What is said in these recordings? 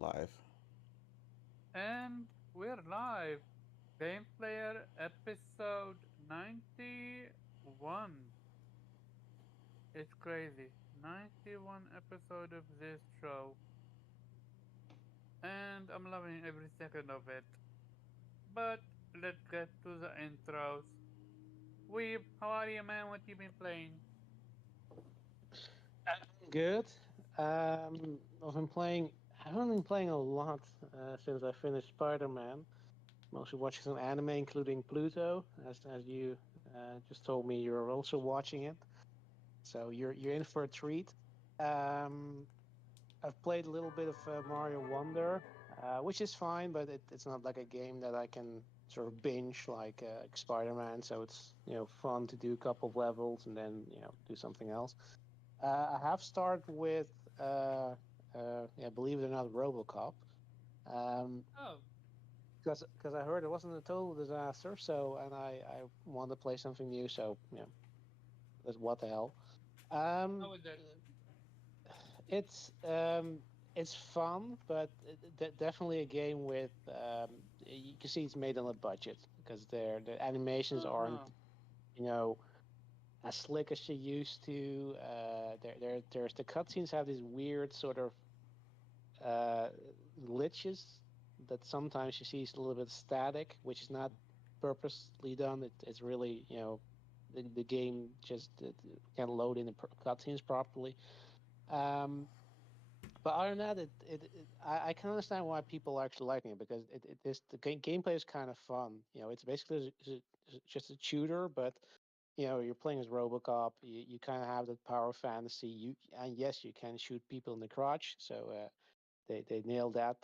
Live. And we're live. Game Player episode 91. It's crazy. 91 episode of this show. And I'm loving every second of it. But let's get to the intros. Weeb, how are you, man? What you been playing? Good. I've been playing. I haven't been playing a lot since I finished Spider-Man. Mostly watching some anime, including Pluto, as you just told me you're also watching it. So you're in for a treat. Um, I've played a little bit of Mario Wonder, which is fine, but it's not like a game that I can sort of binge like Spider-Man. So it's fun to do a couple of levels and then do something else. I have started with, yeah, believe it or not, RoboCop, um, Oh, because I heard it wasn't a total disaster. So, and I want to play something new. So, that's what the hell. Um, how is it? it's fun, but definitely a game with you can see it's made on a budget because the animations aren't Uh-huh. you know as slick as you used to. There's the cutscenes have these weird sort of uh, glitches that sometimes you see is a little bit static, which is not purposely done. It's really the game just can't load in the cutscenes properly. Um, but other than that, I can understand why people are actually liking it because the gameplay is kind of fun. It's basically just a shooter, but you're playing as RoboCop. You kind of have that power of fantasy. And yes, you can shoot people in the crotch. So they nailed that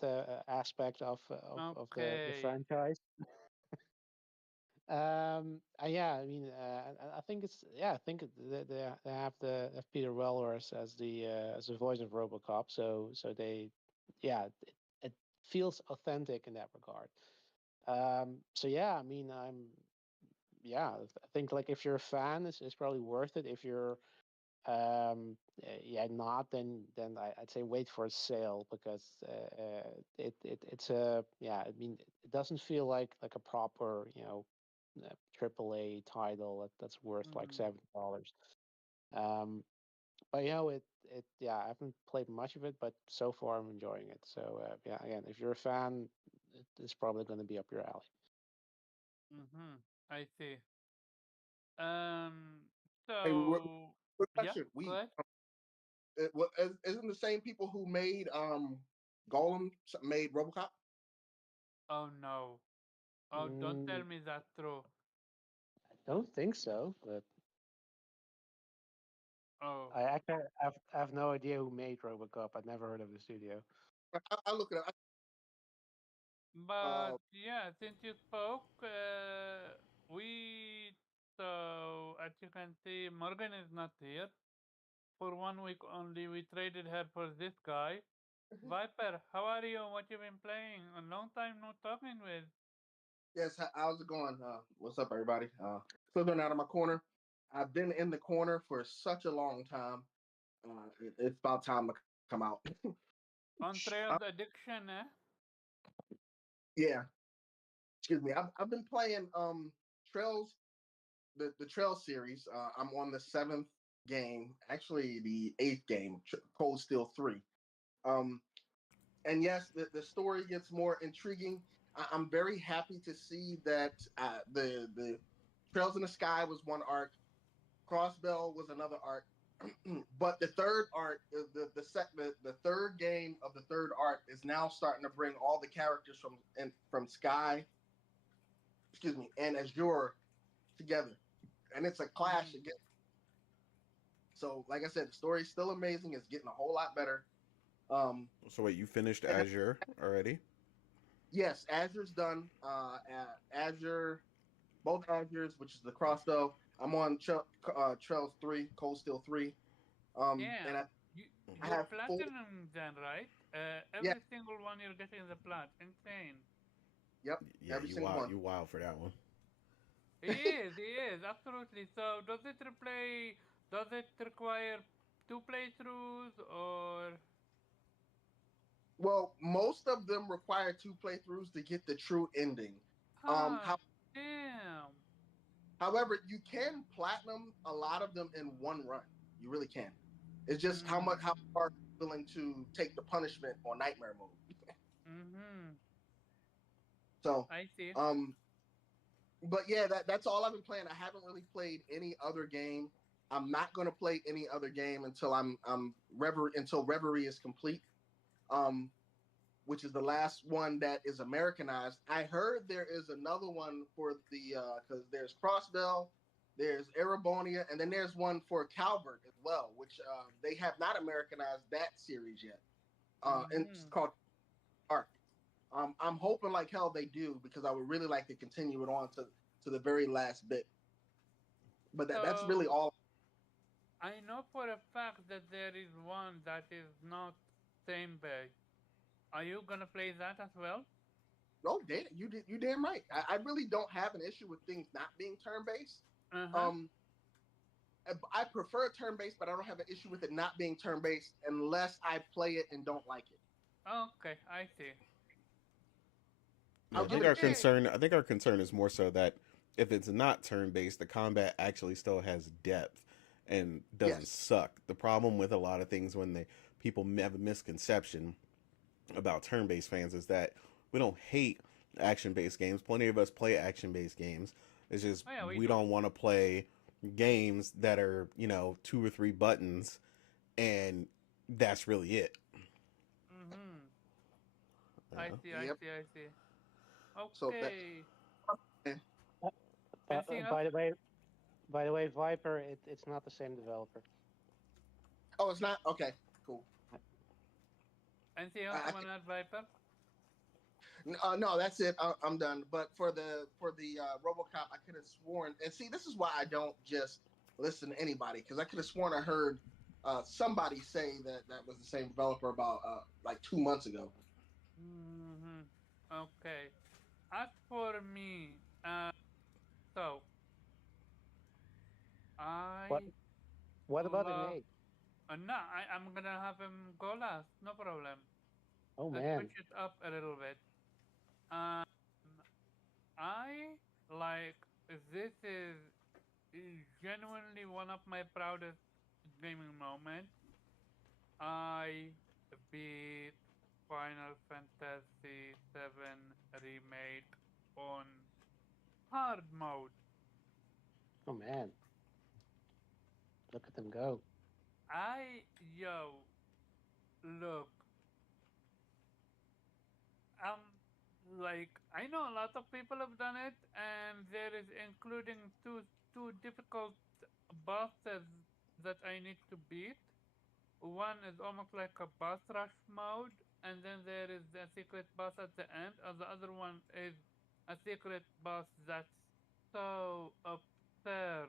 aspect of the Okay. franchise. Yeah, I mean, I think I think they have have Peter Weller as the voice of RoboCop. So yeah, it feels authentic in that regard. So yeah, I mean, I think like if you're a fan, it's probably worth it. If you're yeah, not then I'd say wait for a sale because it's a yeah. I mean, it doesn't feel like a proper AAA title that's worth like Mm-hmm. $70. Um, but yeah, I haven't played much of it, but so far I'm enjoying it. So yeah, again, if you're a fan, it's probably going to be up your alley. Mm-hmm. I see. Um, Hey, so, quick yeah, question. go We ahead. isn't the same people who made Golem made RoboCop? Oh no. Oh, don't tell Mm, me that's true. I don't think so, but Oh, I have no idea who made RoboCop. I've never heard of the studio. I look at it. but yeah, since you spoke, we so as you can see, Morgan is not here for 1 week only. We traded her for this guy. Viper, how are you? What you been playing? A long time no talking with. Yes, how's it going? What's up, everybody? Slipping out of my corner. I've been in the corner for such a long time. It's about time to come out. On Uh, Trails Addiction, eh? yeah, excuse me. I've been playing Trails the Trail series. I'm on the seventh game, actually the eighth game, Cold Steel 3. Um, and yes, the story gets more intriguing. I'm very happy to see that the Trails in the Sky was one arc, Crossbell was another arc, but the third arc, the third game of the third arc is now starting to bring all the characters from Sky, excuse me, and Azure together, and it's a clash Mm-hmm. again. So, like I said, the story's still amazing. It's getting a whole lot better. Um, So wait, you finished and Azure already? yes, Azure's done. Azure, both Azures, which is the crossbow. I'm on Trails 3, Cold Steel 3. And Damn, you I you're have full, platinum then, right? yeah, Every single one you're getting the plat. Insane. yep, Yeah, every single one. you wild for that one. He is, absolutely. So does it replay does it require two playthroughs or Well, most of them require 2 playthroughs to get the true ending. Ah, How, damn. however, you can platinum a lot of them in one run. You really can. It's just how far you're willing to take the punishment on nightmare mode. Mm-hmm. So, I see. um, but yeah, that's all I've been playing. I haven't really played any other game. I'm not going to play any other game until until Reverie is complete. Um, which is the last one that is Americanized. I heard there is another one for the because there's Crossbell, there's Erebonia, and then there's one for Calvert as well, which they have not Americanized that series yet. And it's Mm-hmm. called Arc. I'm hoping like hell they do because I would really like to continue it on to the very last bit. But that's really So all. I know for a fact that there is one that is not same bay. Are you gonna play that as well? Oh, damn, you damn right. I really don't have an issue with things not being turn based. Uh-huh. Um, I prefer turn based, but I don't have an issue with it not being turn based unless I play it and don't like it. Okay, I see. Yeah, I'll I think give it a our chance. Okay. concern. I think our concern is more so that if it's not turn based, the combat actually still has depth and doesn't Yes. suck. The problem with a lot of things when they people have a misconception about turn based fans is that we don't hate action based games. Plenty of us play action based games. It's just Oh yeah, we we do. don't want to play games that are 2 or 3 buttons and that's really it. Mm-hmm. I Yeah. see, I Yep. see, I see. So that. Okay. Uh, Anything else? by the way, Viper, it's not the same developer. Oh, it's not okay. Cool. Anything else you wanna add, Viper? No, that's it. I'm done. But for the RoboCop, I could have sworn. And see, this is why I don't just listen to anybody because I could have sworn I heard somebody say that was the same developer about like 2 months ago. Mm-hmm. Okay. As for me, so What I what about an love. egg? No, I'm gonna have him go last. No problem. Oh Let's man. switch it up a little bit. Um, I like this is genuinely one of my proudest gaming moments. I beat Final Fantasy VII Remake on hard mode. Oh man. Look at them go. Yo, look, um, like I know a lot of people have done it, and there is including two difficult bosses that I need to beat. One is almost like a boss rush mode, and then there is a secret boss at the end, and the other one is a secret boss that's so absurd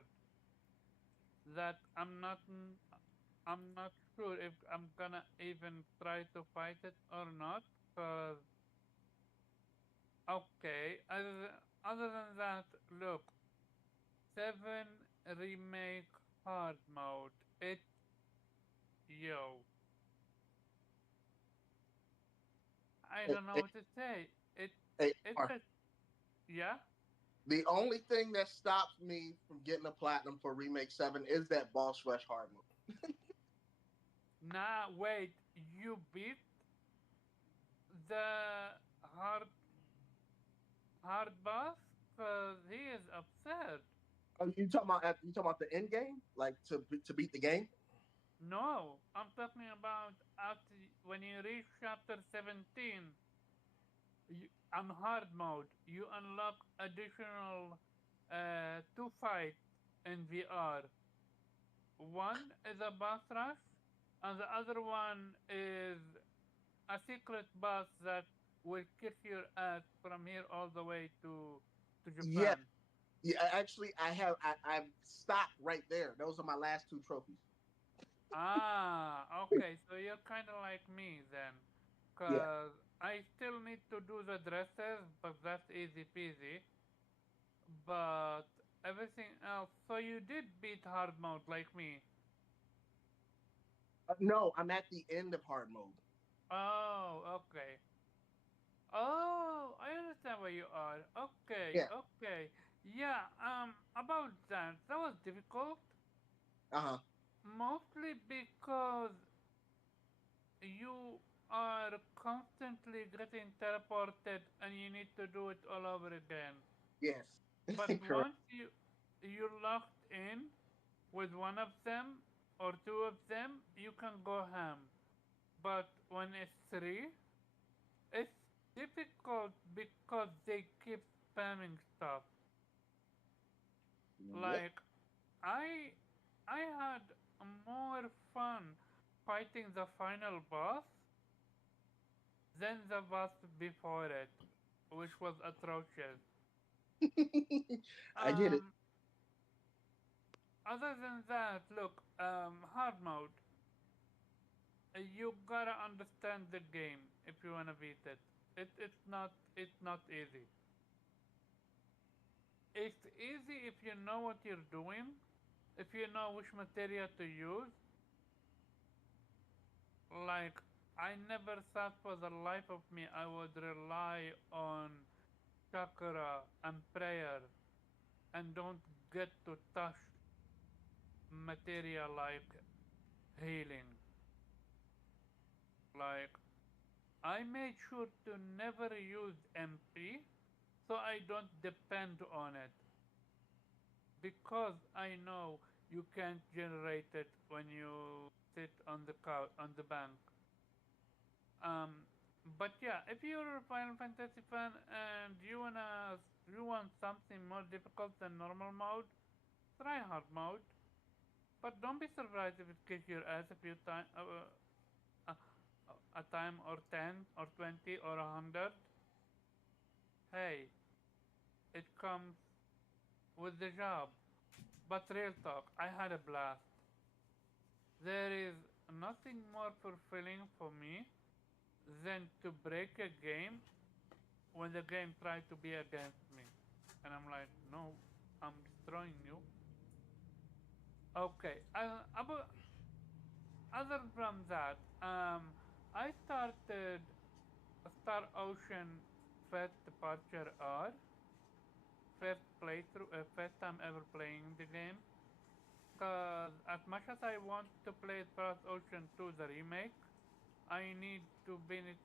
that I'm not sure if I'm gonna even try to fight it or not. Cause okay, other than that, look, Seven remake hard mode. It yo, I Hey, don't know hey, what to say. hey, It's Mark, a yeah. the only thing that stops me from getting a platinum for Remake 7 is that boss rush hard mode. Nah, wait. You beat the hard hard boss? Cause he is absurd. Oh, you talking about the end game, like to beat the game? No, I'm talking about after when you reach chapter 17. On hard mode, you unlock additional two fights in VR. One is a boss rush, and the other one is a secret boss that will kick your ass from here all the way to Yeah, Japan. yeah. Actually, I've stopped right there. Those are my last 2 trophies. Ah, okay, so you're kind of like me then, Yeah. cause I still need to do the dresses, but that's easy peasy. But everything else, so you did beat hard mode like me. No, I'm at the end of hard mode. Oh, okay. Oh, I understand where you are. Okay, Yeah. okay. Yeah, about that, that was difficult. Uh-huh. Mostly because you are constantly getting teleported and you need to do it all over again. Yes. But Correct. once you locked in with one of them or two of them, you can go ham. But when it's three, it's difficult because they keep spamming stuff. Yep. Like I I had more fun fighting the final boss than the boss before it, which was atrocious. I get it. Um, Other than that, look, hard mode. You gotta understand the game if you wanna beat it. It's not easy. It's easy if you know what you're doing, if you know which material to use. Like I never thought for the life of me I would rely on chakra and prayer and don't get to touch material like healing. Like I made sure to never use MP so I don't depend on it because I know you can't generate it when you sit on the on the bank. Um, but yeah, if you're a Final Fantasy fan and you want something more difficult than normal mode, try hard mode. But don't be surprised if it kicks your ass a few times, a time or 10 or 20 or 100. Hey, it comes with the job. But real talk, I had a blast. There is nothing more fulfilling for me than to break a game when the game tries to be against me. And I'm like, no, I'm destroying you. Okay, other from that, I started Star Ocean First Departure R, first playthrough, first time ever playing the game. Cause as much as I want to play Star Ocean 2 the remake, I need to finish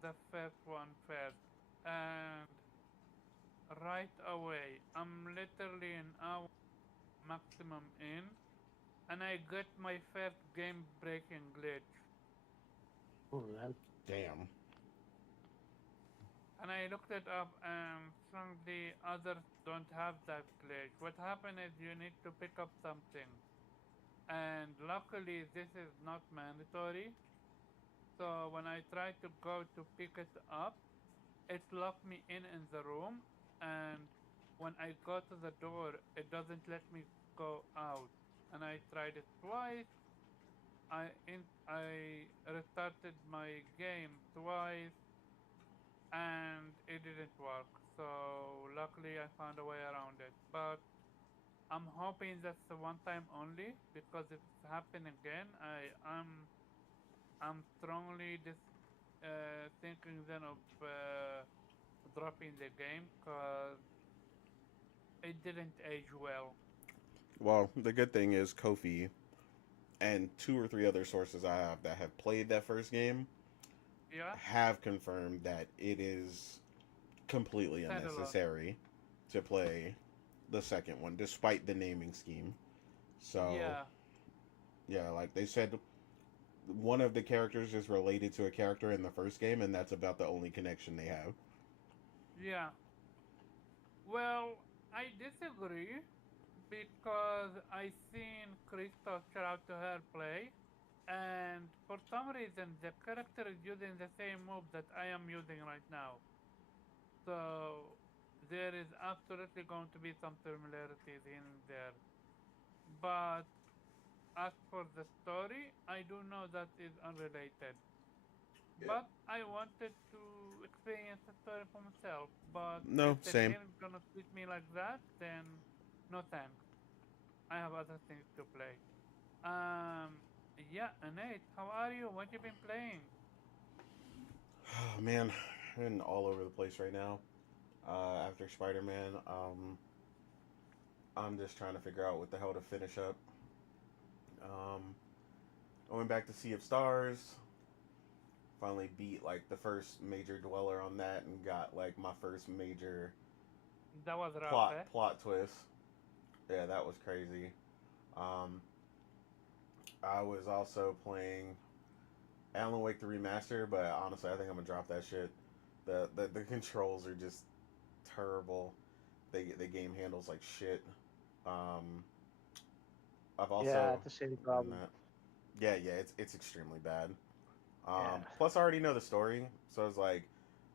the first one first. And right away, I'm literally an hour maximum in, and I get my first game breaking glitch. Oh, man. Damn. And I looked it up, and some of the others don't have that glitch. What happened is you need to pick up something, and luckily this is not mandatory. So when I tried to go to pick it up, it locked me in the room, and when I go to the door, it doesn't let me go out. And I tried it twice. I restarted my game twice, and it didn't work. So luckily, I found a way around it. But I'm hoping that's a one time only because if it's happening again, I'm strongly thinking then of dropping the game because it didn't age well. Well, the good thing is Kofi and two or three other sources I have that have played that first game Yeah, have confirmed that it is completely standalone. unnecessary to play the second one, despite the naming scheme. So, Yeah, yeah, like they said, one of the characters is related to a character in the first game, and that's about the only connection they have. yeah. Well, I disagree because I seen Crystal shout out to her play, and for some reason the character is using the same move that I am using right now. So there is absolutely going to be some similarities in there. But as for the story, I do know that is unrelated. Yeah. But I wanted to experience the story for myself. But if No, the same. game is gonna treat me like that, then no thanks. I have other things to play. Um, yeah, Nate, how are you? What you been playing? Oh man, I'm all over the place right now. After Spider-Man, I'm just trying to figure out what the hell to finish up. Um, I went back to Sea of Stars. Finally beat like the first major dweller on that and got like my first major That was rough, plot eh? plot twist. Yeah, that was crazy. Um, I was also playing Alan Wake the remaster, but honestly, I think I'm gonna drop that shit. The controls are just terrible. The game handles like shit. Um, I've Yeah, also the same done problem. that. Yeah, it's extremely bad. Yeah. Plus, I already know the story, so it's like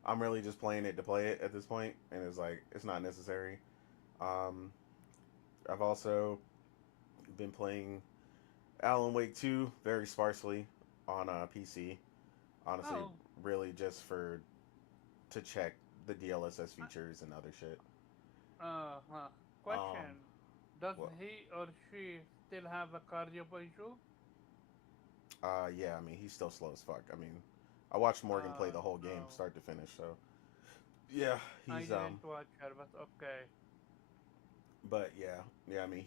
I'm really just playing it to play it at this point, and it's like it's not necessary. Um, I've also been playing Alan Wake 2 very sparsely on PC. Honestly, Oh, really just for to check the DLSS features and other shit. uh-huh. Um, Question. Does well, he or she still have a cardio issue? yeah, I mean he's still slow as fuck. I mean, I watched Morgan play the whole game No. start to finish, so yeah, I he's didn't watch her, but okay. but yeah, I mean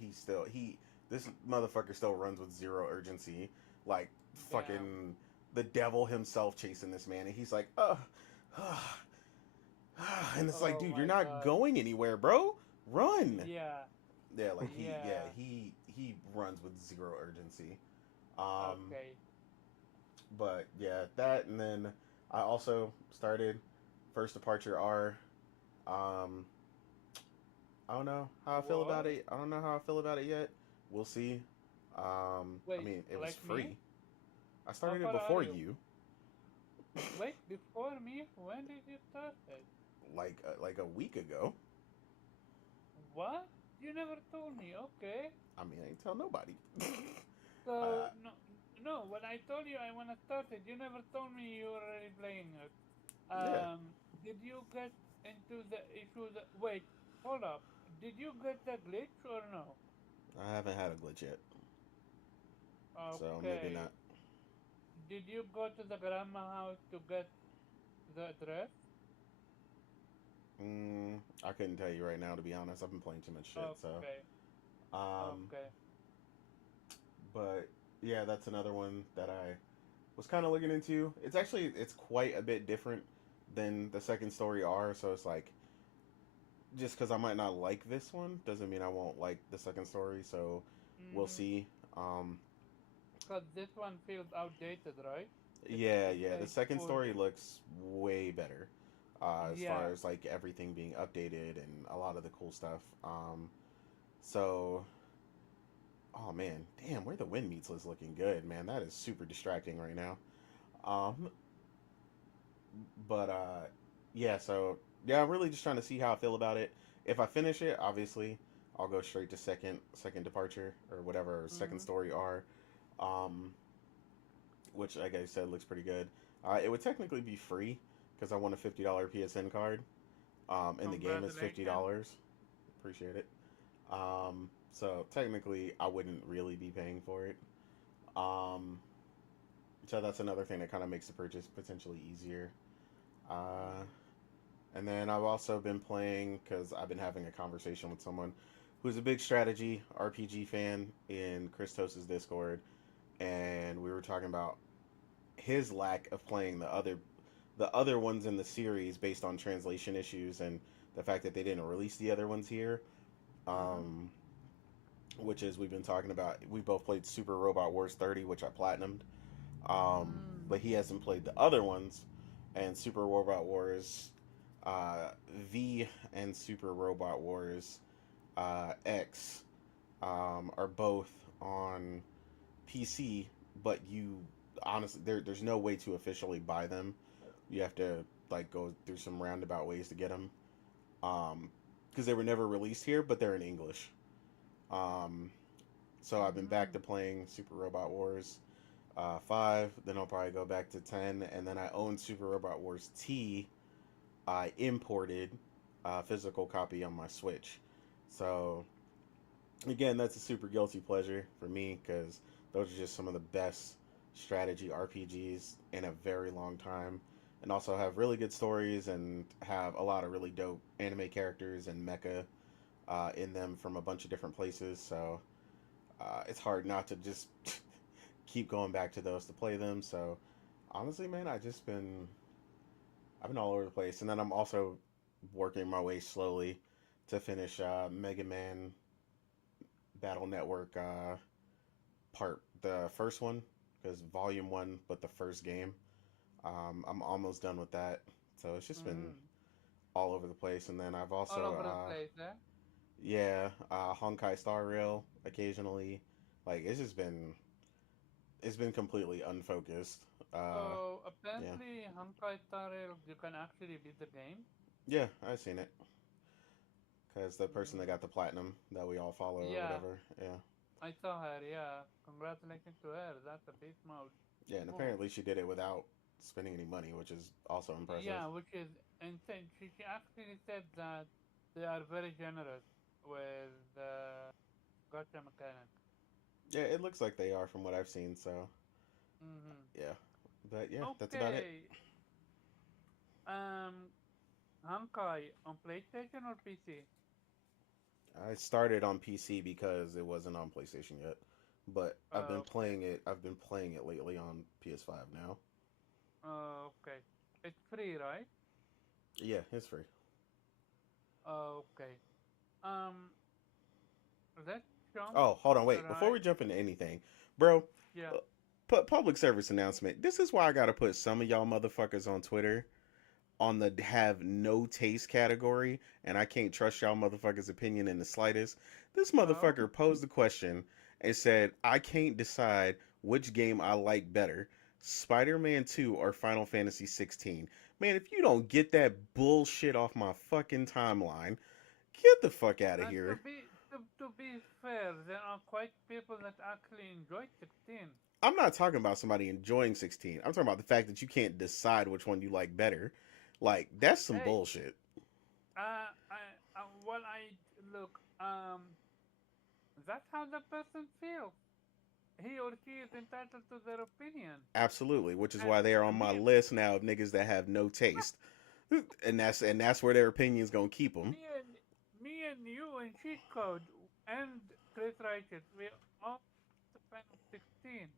he this motherfucker still runs with zero urgency, like Damn. fucking the devil himself chasing this man, and he's like, and it's like, Oh dude, you're my not god. going anywhere, bro. Run. Yeah, Yeah, like yeah. he runs with zero urgency. Um, Okay. but yeah, that and then I also started First Departure R. Um, I don't know how I feel about What? it. I don't know how I feel about it yet. We'll see. I Wait, mean, it was like me? free. I How started it far are before you? you, Wait, before me? When did you start it? like a week ago. What? You never told me. Okay. I mean, I ain't tell nobody. So, uh, no, no, when I told you I want to start it, you never told me you were already playing it. yeah, Did you get into the issue that, wait, hold up. Did you get the glitch or no? I haven't had a glitch yet, so maybe Okay. not. Did you go to the grandma house to get the address? I couldn't tell you right now, to be honest. I've been playing too much shit, so. Okay. Um, Okay. but yeah, that's another one that I was kind of looking into. It's quite a bit different than the second story R. So it's like just because I might not like this one doesn't mean I won't like the second story. So we'll Mm-hmm. see. Um, Because this one feels outdated, right? It yeah. The says second story 40. looks way better as Yeah. far as like everything being updated and a lot of the cool stuff. So oh man, damn, where the wind meets is looking good, man. That is super distracting right now. Um, but yeah, so yeah, I'm really just trying to see how I feel about it. If I finish it, obviously, I'll go straight to second departure or whatever second Mm-hmm. story are, um, which like I said looks pretty good. It would technically be free because I won a $50 PSN card. And the game is Congratulations. $50. Appreciate it. So technically, I wouldn't really be paying for it. Um, so that's another thing that kind of makes the purchase potentially easier. Uh, Mm-hmm. and then I've also been playing because I've been having a conversation with someone who's a big strategy RPG fan in Christos's Discord, and we were talking about his lack of playing the other ones in the series based on translation issues and the fact that they didn't release the other ones here. Mm-hmm. Um, which is we've been talking about. We both played Super Robot Wars 30, which I platinumed. Mm. But he hasn't played the other ones, and Super Robot Wars uh, V and Super Robot Wars X are both on PC, but you honestly there's no way to officially buy them. You have to like go through some roundabout ways to get them because they were never released here, but they're in English. Um, so I've been back Mm-hmm. to playing Super Robot Wars 5. Then I'll probably go back to 10, and then I own Super Robot Wars T. I imported a physical copy on my Switch. So again, that's a super guilty pleasure for me because those are just some of the best strategy RPGs in a very long time. and also have really good stories and have a lot of really dope anime characters and mecha in them from a bunch of different places. So it's hard not to just keep going back to those to play them. So honestly, man, I've been all over the place, and then I'm also working my way slowly to finish Mega Man Battle Network part the first one because Volume One, but the first game. I'm almost done with that, so it's just been Mm. all over the place. And then I've All also over the place, eh? yeah, Honkai Star Rail occasionally. Like it's been completely unfocused. Uh, So yeah, apparently, Honkai Star Rail, you can actually beat the game. yeah, I've seen it because the person that Mm. got the platinum that we all follow or Yeah, whatever. Yeah, I saw her. Yeah, congratulations to her. That's a beast mode. yeah, and Move. apparently she did it without spending any money, which is also impressive. Yeah, which is insane. She actually said that they are very generous with gotcha mechanic. Yeah, it looks like they are from what I've seen. So Mm-hmm. yeah, but yeah, that's about it. Okay. Um, Honkai on PlayStation or PC? I started on PC because it wasn't on PlayStation yet, but I've been Okay. playing it. I've been playing it lately on PS5 now. Okay. It's free, right? Yeah, it's free. Okay. Um, let's jump Oh, hold on, wait. Before right. we jump into anything, bro, Yeah. uh, put public service announcement. This is why I gotta put some of y'all motherfuckers on Twitter on the have no taste category, and I can't trust y'all motherfuckers' opinion in the slightest. This Oh. motherfucker posed the question and said, I can't decide which game I like better, Spider-Man 2 or Final Fantasy 16. Man, if you don't get that bullshit off my fucking timeline, get the fuck out of And here. to be fair, there are quite people that actually enjoy 16. I'm not talking about somebody enjoying 16. I'm talking about the fact that you can't decide which one you like better. Like, that's some Hey, bullshit. well, I look. That's how the person feels. He or she is entitled to their opinion. Absolutely, which is And why they're on my me, list now of niggas that have no taste, and that's where their opinions gonna keep them. me and me and you and cheat code and Chris Righteous, we all the fan of 16.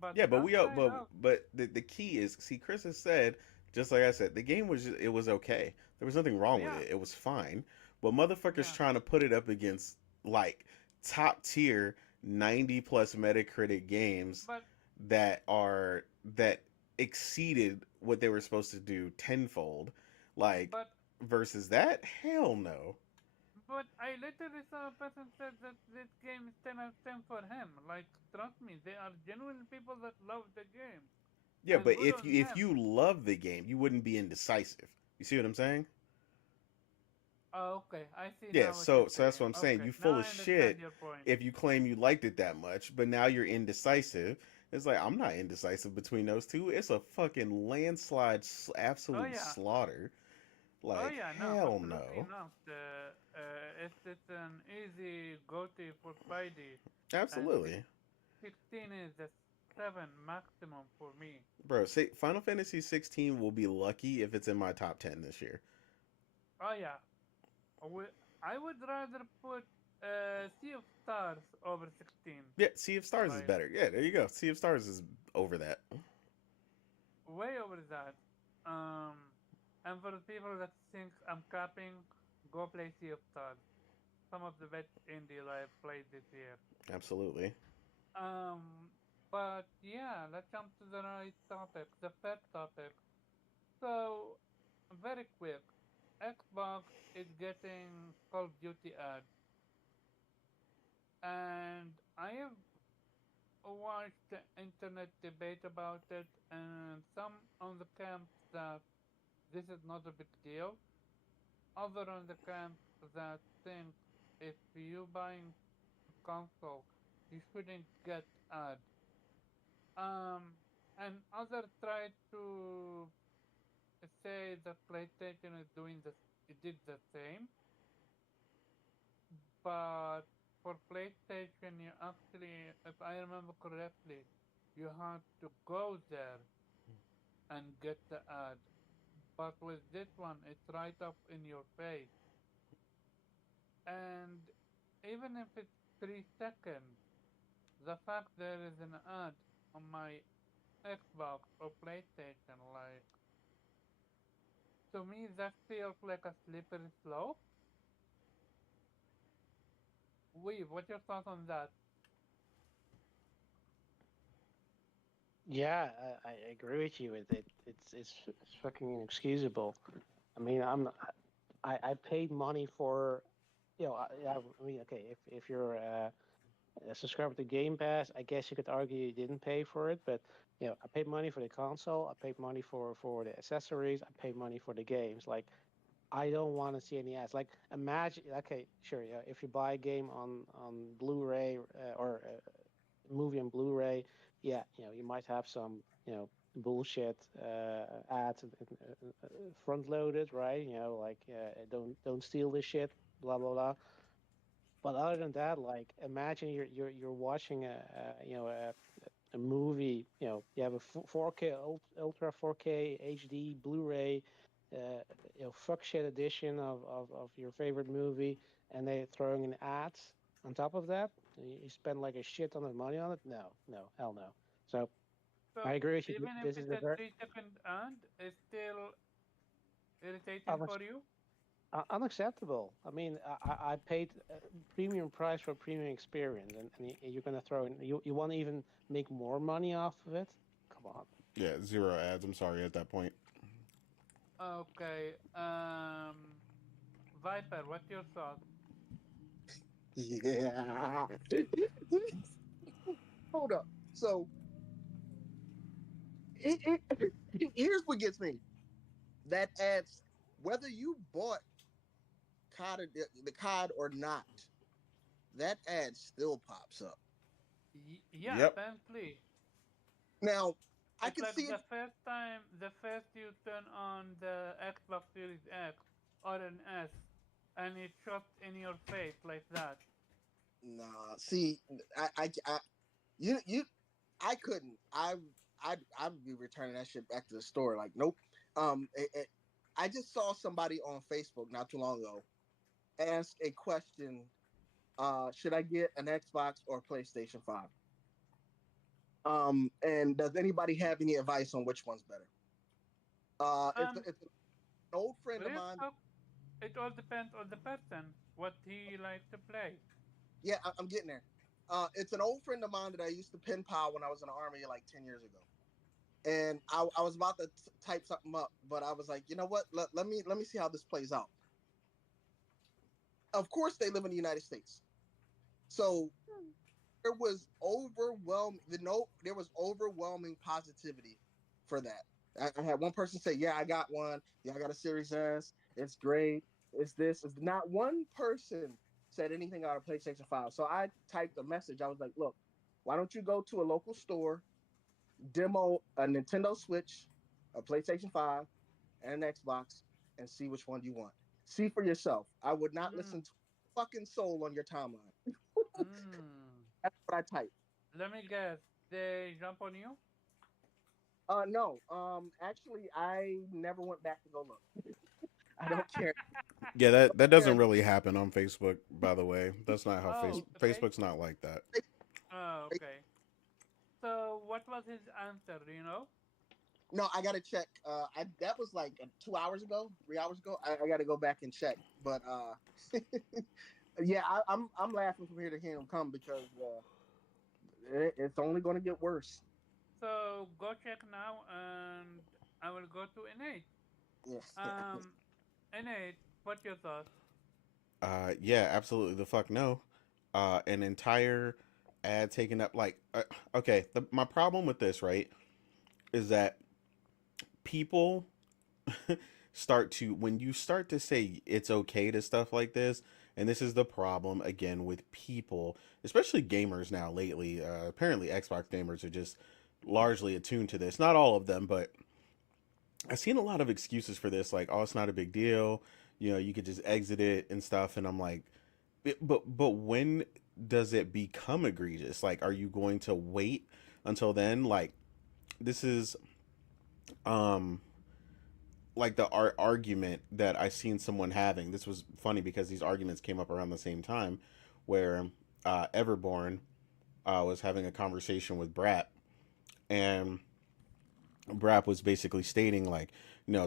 But Yeah, but we outside of but the key is see Chris has said just like I said the game it was okay. There was nothing wrong with yeah, it. It was fine. But motherfuckers yeah. trying to put it up against like top tier 90 plus Metacritic games But that exceeded what they were supposed to do tenfold, like but versus that, hell no. but I literally saw a person said that this game is 10 out of 10 for him. Like trust me, they are genuine people that love the game. Yeah, And but good on if them. you love the game, you wouldn't be indecisive. You see what I'm saying? Oh, okay, I see Yeah, now what you're so that's what saying. I'm saying. Okay, You now full of I understand shit your point. if you claim you liked it that much, but now you're indecisive. It's like I'm not indecisive between those two. It's a fucking landslide, Oh absolute yeah. slaughter. Oh Like yeah, no, hell absolutely no. not. It's an easy go-to for Friday, and Absolutely, 16 is the 7 maximum for me. bro. Say Final Fantasy 16 will be lucky if it's in my top 10 this year. Oh yeah, I would rather put Sea of Stars over 16. Yeah, Sea of Stars is Like better. Yeah, there you go. Sea of Stars is over that. way over that. Um, and for the people that think I'm capping, go play Sea of Stars. Some of the best indie I've played this year. Absolutely. Um, but yeah, let's jump to the right topic, the first topic. So, very quick, Xbox is getting Call of Duty ads, and I have watched the internet debate about it, and some on the camp that this is not a big deal, other on the camp that think if you buying a console, you shouldn't get ads. Um, and others try to say that PlayStation is doing the it did the same, but for PlayStation, you actually, if I remember correctly, you had to go there and get the ad. But with this one, it's right up in your face. And even if it's 3 seconds, the fact there is an ad on my Xbox or PlayStation, like, to me, that feels like a slippery slope. Weave, what's your thoughts on that? Yeah, I agree with you. It's fucking inexcusable. I mean, I paid money for, I mean, okay, if you're a subscriber to Game Pass, I guess you could argue you didn't pay for it, but I paid money for the console, I paid money for the accessories, I paid money for the games. Like, I don't want to see any ads. Like, imagine, okay, sure, yeah, if you buy a game on Blu-ray or movie on Blu-ray, yeah, you might have some, bullshit ads front loaded, right? Like don't steal this shit, blah blah blah. But other than that, like imagine you're watching a movie, you have a 4K ultra 4K HD Blu-ray, fuck shit edition of your favorite movie, and they're throwing in ads on top of that. You spend like a shit ton of money on it. No, no, hell no. So So I agree with you. even if This is it's a a very 3 second ad, it's still irritating unex- for you? unacceptable. I mean, I paid premium price for premium experience, and you're gonna throw in. You want to even make more money off of it? Come on. Yeah, zero ads. I'm sorry at that point. Okay. Viper, what's your thought? Yeah. Hold up. So here's what gets me. That adds whether you bought the COD or not, that ad still pops up. Yeah, Yep. apparently. Now, I It's can like see it. the first you turn on the Xbox Series X or an S, and it shots in your face like that. Nah, see, I you, I couldn't. I'd be returning that shit back to the store. Like, nope. I just saw somebody on Facebook not too long ago ask a question. Should I get an Xbox or PlayStation 5? And does anybody have any advice on which one's better? It's an old friend of Real mine. talk, it all depends on the person, what he likes to play. Yeah, I'm getting there. It's an old friend of mine that I used to pen pal when I was in the army like 10 years ago. And I was about to type something up, but I was like, you know what? Let me see how this plays out. Of course, they live in the United States, so there was overwhelming positivity for that. I had one person say, "Yeah, I got one. Yeah, I got a Series S. It's great. It's this." It's not one person said anything about a PlayStation 5. So I typed a message. I was like, "Look, why don't you go to a local store, demo a Nintendo Switch, a PlayStation 5, and an Xbox, and see which one you want. See for yourself. I would not Mm, listen to a fucking soul on your timeline." mm. That's what I typed. Let me guess. They jump on you? No. Actually, I never went back to go look. I don't care. Yeah, that Care. doesn't really happen on Facebook, by the way. That's not how Oh, okay. Facebook's not like that. Oh, okay. So, what was his answer? Do you know? No, I gotta check. I that was like 2 hours ago, 3 hours ago. I gotta go back and check. But yeah, I'm laughing from here to hear him come because it's only going to get worse. So, go check now, and I will go to Innate. Yeah. Innate, what's your thoughts? Yeah, absolutely the fuck no. An entire ad taken up like okay. My problem with this, right, is that people start to when you start to say it's okay to stuff like this, and this is the problem again with people, especially gamers now lately. Apparently, Xbox gamers are just largely attuned to this. Not all of them, but I've seen a lot of excuses for this, like, oh, it's not a big deal. You know, you could just exit it and stuff. And I'm like, but when does it become egregious? Like, are you going to wait until then? Like, this is um like the argument that I seen someone having. This was funny because these arguments came up around the same time, where Everborn was having a conversation with Brat, and Brat was basically stating like,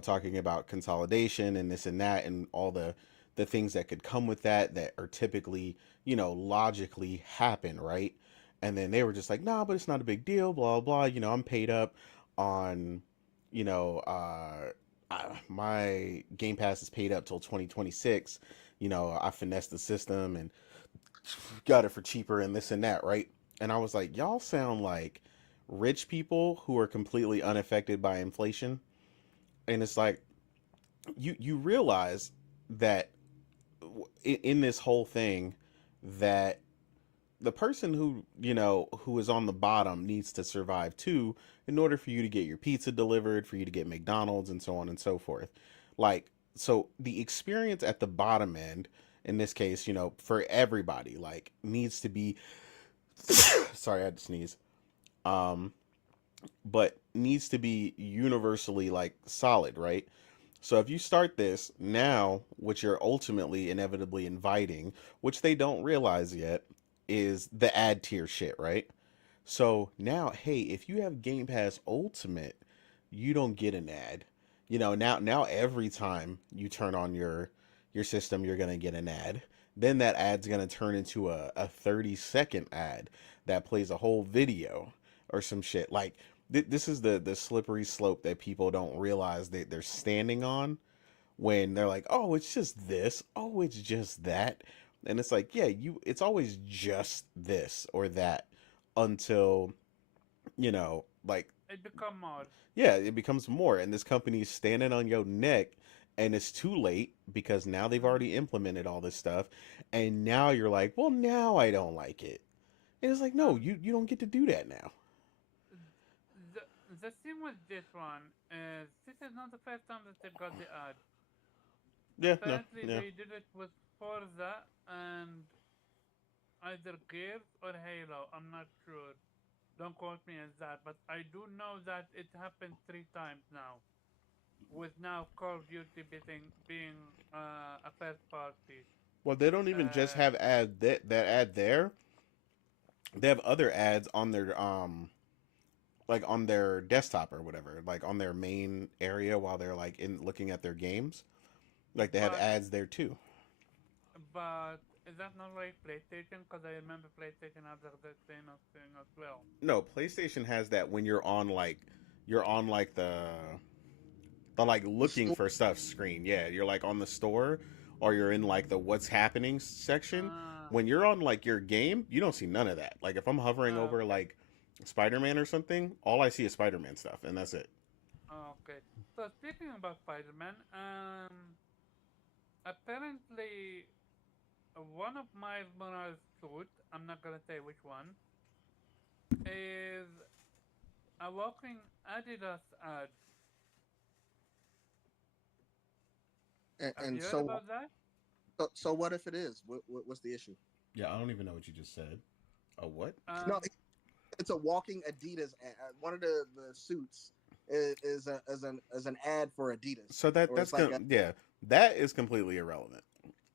talking about consolidation and this and that and all the things that could come with that are typically, logically happen, right? And then they were just like, nah, but it's not a big deal, blah blah. I'm paid up on, you know, my Game Pass is paid up till 2026. I finessed the system and got it for cheaper and this and that, right? And I was like, y'all sound like rich people who are completely unaffected by inflation. And it's like you realize that in this whole thing that the person who is on the bottom needs to survive too in order for you to get your pizza delivered, for you to get McDonald's and so on and so forth. Like, so the experience at the bottom end in this case, for everybody, like, needs to be sorry, I had to sneeze. Um but needs to be universally like solid, right? So if you start this now, what you're ultimately inevitably inviting, which they don't realize yet, is the ad tier shit, right? So now, hey, if you have Game Pass Ultimate, you don't get an ad. Now every time you turn on your system, you're gonna get an ad. Then that ad's gonna turn into a 30-second ad that plays a whole video or some shit. Like this is the slippery slope that people don't realize that they're standing on when they're like, oh, it's just this, oh, it's just that. And it's like, yeah, it's always just this or that until, like, It become more. yeah, it becomes more. And this company's standing on your neck, and it's too late because now they've already implemented all this stuff. And now you're like, well, now I don't like it. And it's like, no, you don't get to do that now. The, the thing with this one is this is not the first time that they got the ad. Yeah, no, Apparently, yeah. they did it with Forza and either Gears or Halo. I'm not sure. Don't quote me as that, but I do know that it happened 3 times now. With now Call of Duty being a first party. Well, they don't even just Uh, have that ad there. They have other ads on their like on their desktop or whatever, like on their main area while they're like in looking at their games. Like they have but ads there too. but is that not like PlayStation? Because I remember PlayStation had the same thing as well. No, PlayStation has that when you're on like the like The looking store. for stuff screen. Yeah, you're like on the store or you're in like the what's happening section. Uh, When you're on like your game, you don't see none of that. Like if I'm hovering over okay. like Spider-Man or something, all I see is Spider-Man stuff and that's it. Okay. So speaking about Spider-Man, apparently one of Miles Morales' suit, I'm not gonna say which one, is a walking Adidas ad. And, Have and you heard so, about that? so what if it is? What's the issue? Yeah, I don't even know what you just said. A what? No, Um, it's a walking Adidas ad. One of the suits is an ad for Adidas, So or it's like a yeah, that is completely irrelevant.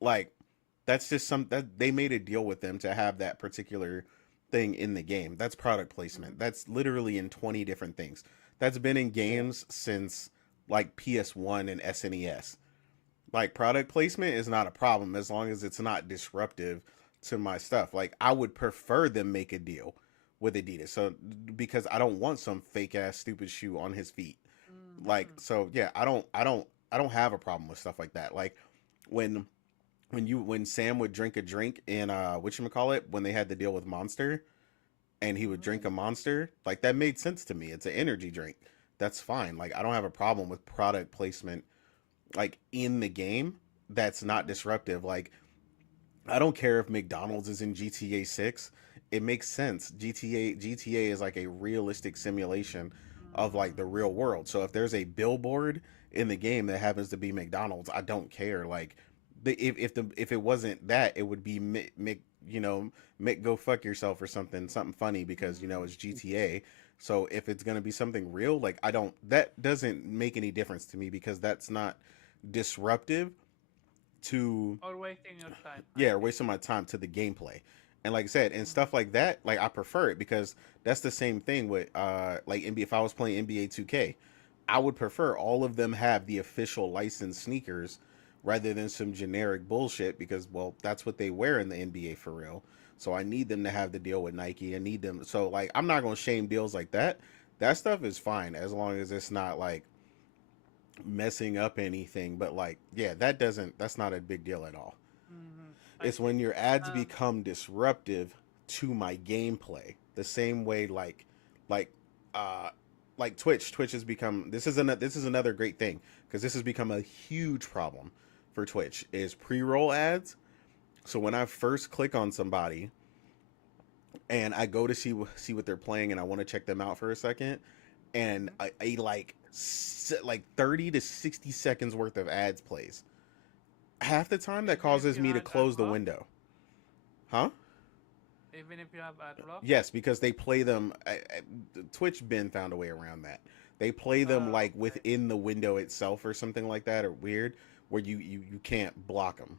Like that's just some that they made a deal with them to have that particular thing in the game. That's product placement. mhm. That's literally in 20 different things. That's been in yeah. games since like PS1 and SNES. Like product placement is not a problem as long as it's not disruptive to my stuff. Like I would prefer them make a deal with Adidas. So because I don't want some fake ass stupid shoe on his feet. Like Mhm. so yeah, I don't have a problem with stuff like that. Like when when Sam would drink a drink in whatchamacallit, when they had the deal with Monster and he would drink Mhm. a Monster, like that made sense to me. It's an energy drink. That's fine. Like I don't have a problem with product placement like in the game that's not Mhm. disruptive. Like I don't care if McDonald's is in GTA 6. It makes sense. GTA is like a realistic simulation of like the Mhm. real world. So if there's a billboard in the game that happens to be McDonald's, I don't care. Like if it wasn't that, it would be Mick, Mick go fuck yourself or something funny because Mhm. it's GTA. So if it's going to be something real, like that doesn't make any difference to me because that's not disruptive to, Or wasting your time. yeah, or wasting my time to the gameplay. And like I said, and stuff like that, like I prefer it because that's the same thing with like NBA. If I was playing NBA 2K, I would prefer all of them have the official licensed sneakers rather than some generic bullshit because well, that's what they wear in the NBA for real. So I need them to have the deal with Nike. I need them. So like I'm not going to shame deals like that. That stuff is fine as long as it's not like messing up anything. But like, yeah, that's not a big deal at all. I It's see. when your ads become disruptive to my gameplay. The same way like uh like Twitch has become this is another great thing because this has become a huge problem for Twitch is pre-roll ads. So when I first click on somebody and I go to see what they're playing and I want to check them out for a second and a like 30 to 60 seconds worth of ads plays. Half the time that Even if causes you me to had close ad the block? window. Huh? Even if you have ad block? Yes, because they play them. Twitch Ben found a way around that. They play them like Okay. within the window itself or something like that, or weird, where you can't block them.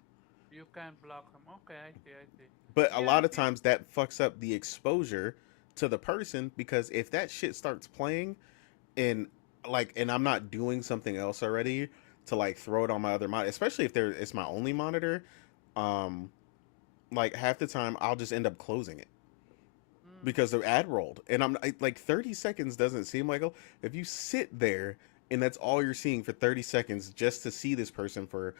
You can block them. Okay, I see. But a Yeah, lot I of feel times that fucks up the exposure to the person because if that shit starts playing and and I'm not doing something else already to like throw it on my other monitor, especially if it's my only monitor, um, like half the time I'll just end up closing it because the ad rolled and like 30 seconds doesn't seem like if you sit there and that's all you're seeing for 30 seconds just to see this person for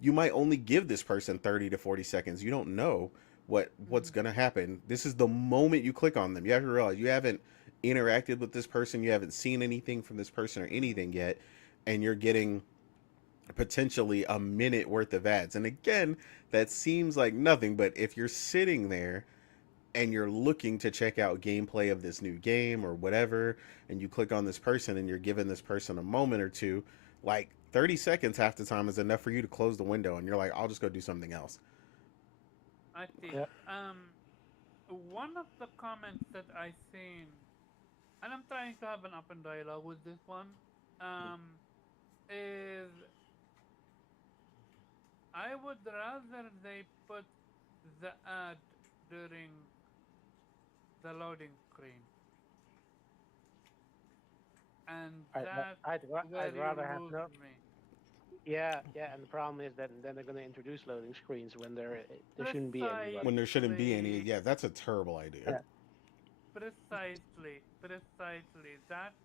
you might only give this person 30 to 40 seconds. You don't know what's gonna happen. This is the moment you click on them. You have to realize you haven't interacted with this person, you haven't seen anything from this person or anything yet, and you're getting potentially a minute worth of ads. And again, that seems like nothing, but if you're sitting there and you're looking to check out gameplay of this new game or whatever, and you click on this person and you're giving this person a moment or two, like 30 seconds half the time is enough for you to close the window and you're like, I'll just go do something else. I see. Yeah. One of the comments that I seen, and I'm trying to have an open dialogue with this one, is I would rather they put the ad during the loading screen, and that's where I'd you rather have lose no. me. Yeah, and the problem is that then they're going to introduce loading screens when there shouldn't be any. But When there shouldn't be any, Precisely, yeah, that's a terrible idea. yeah, precisely. That's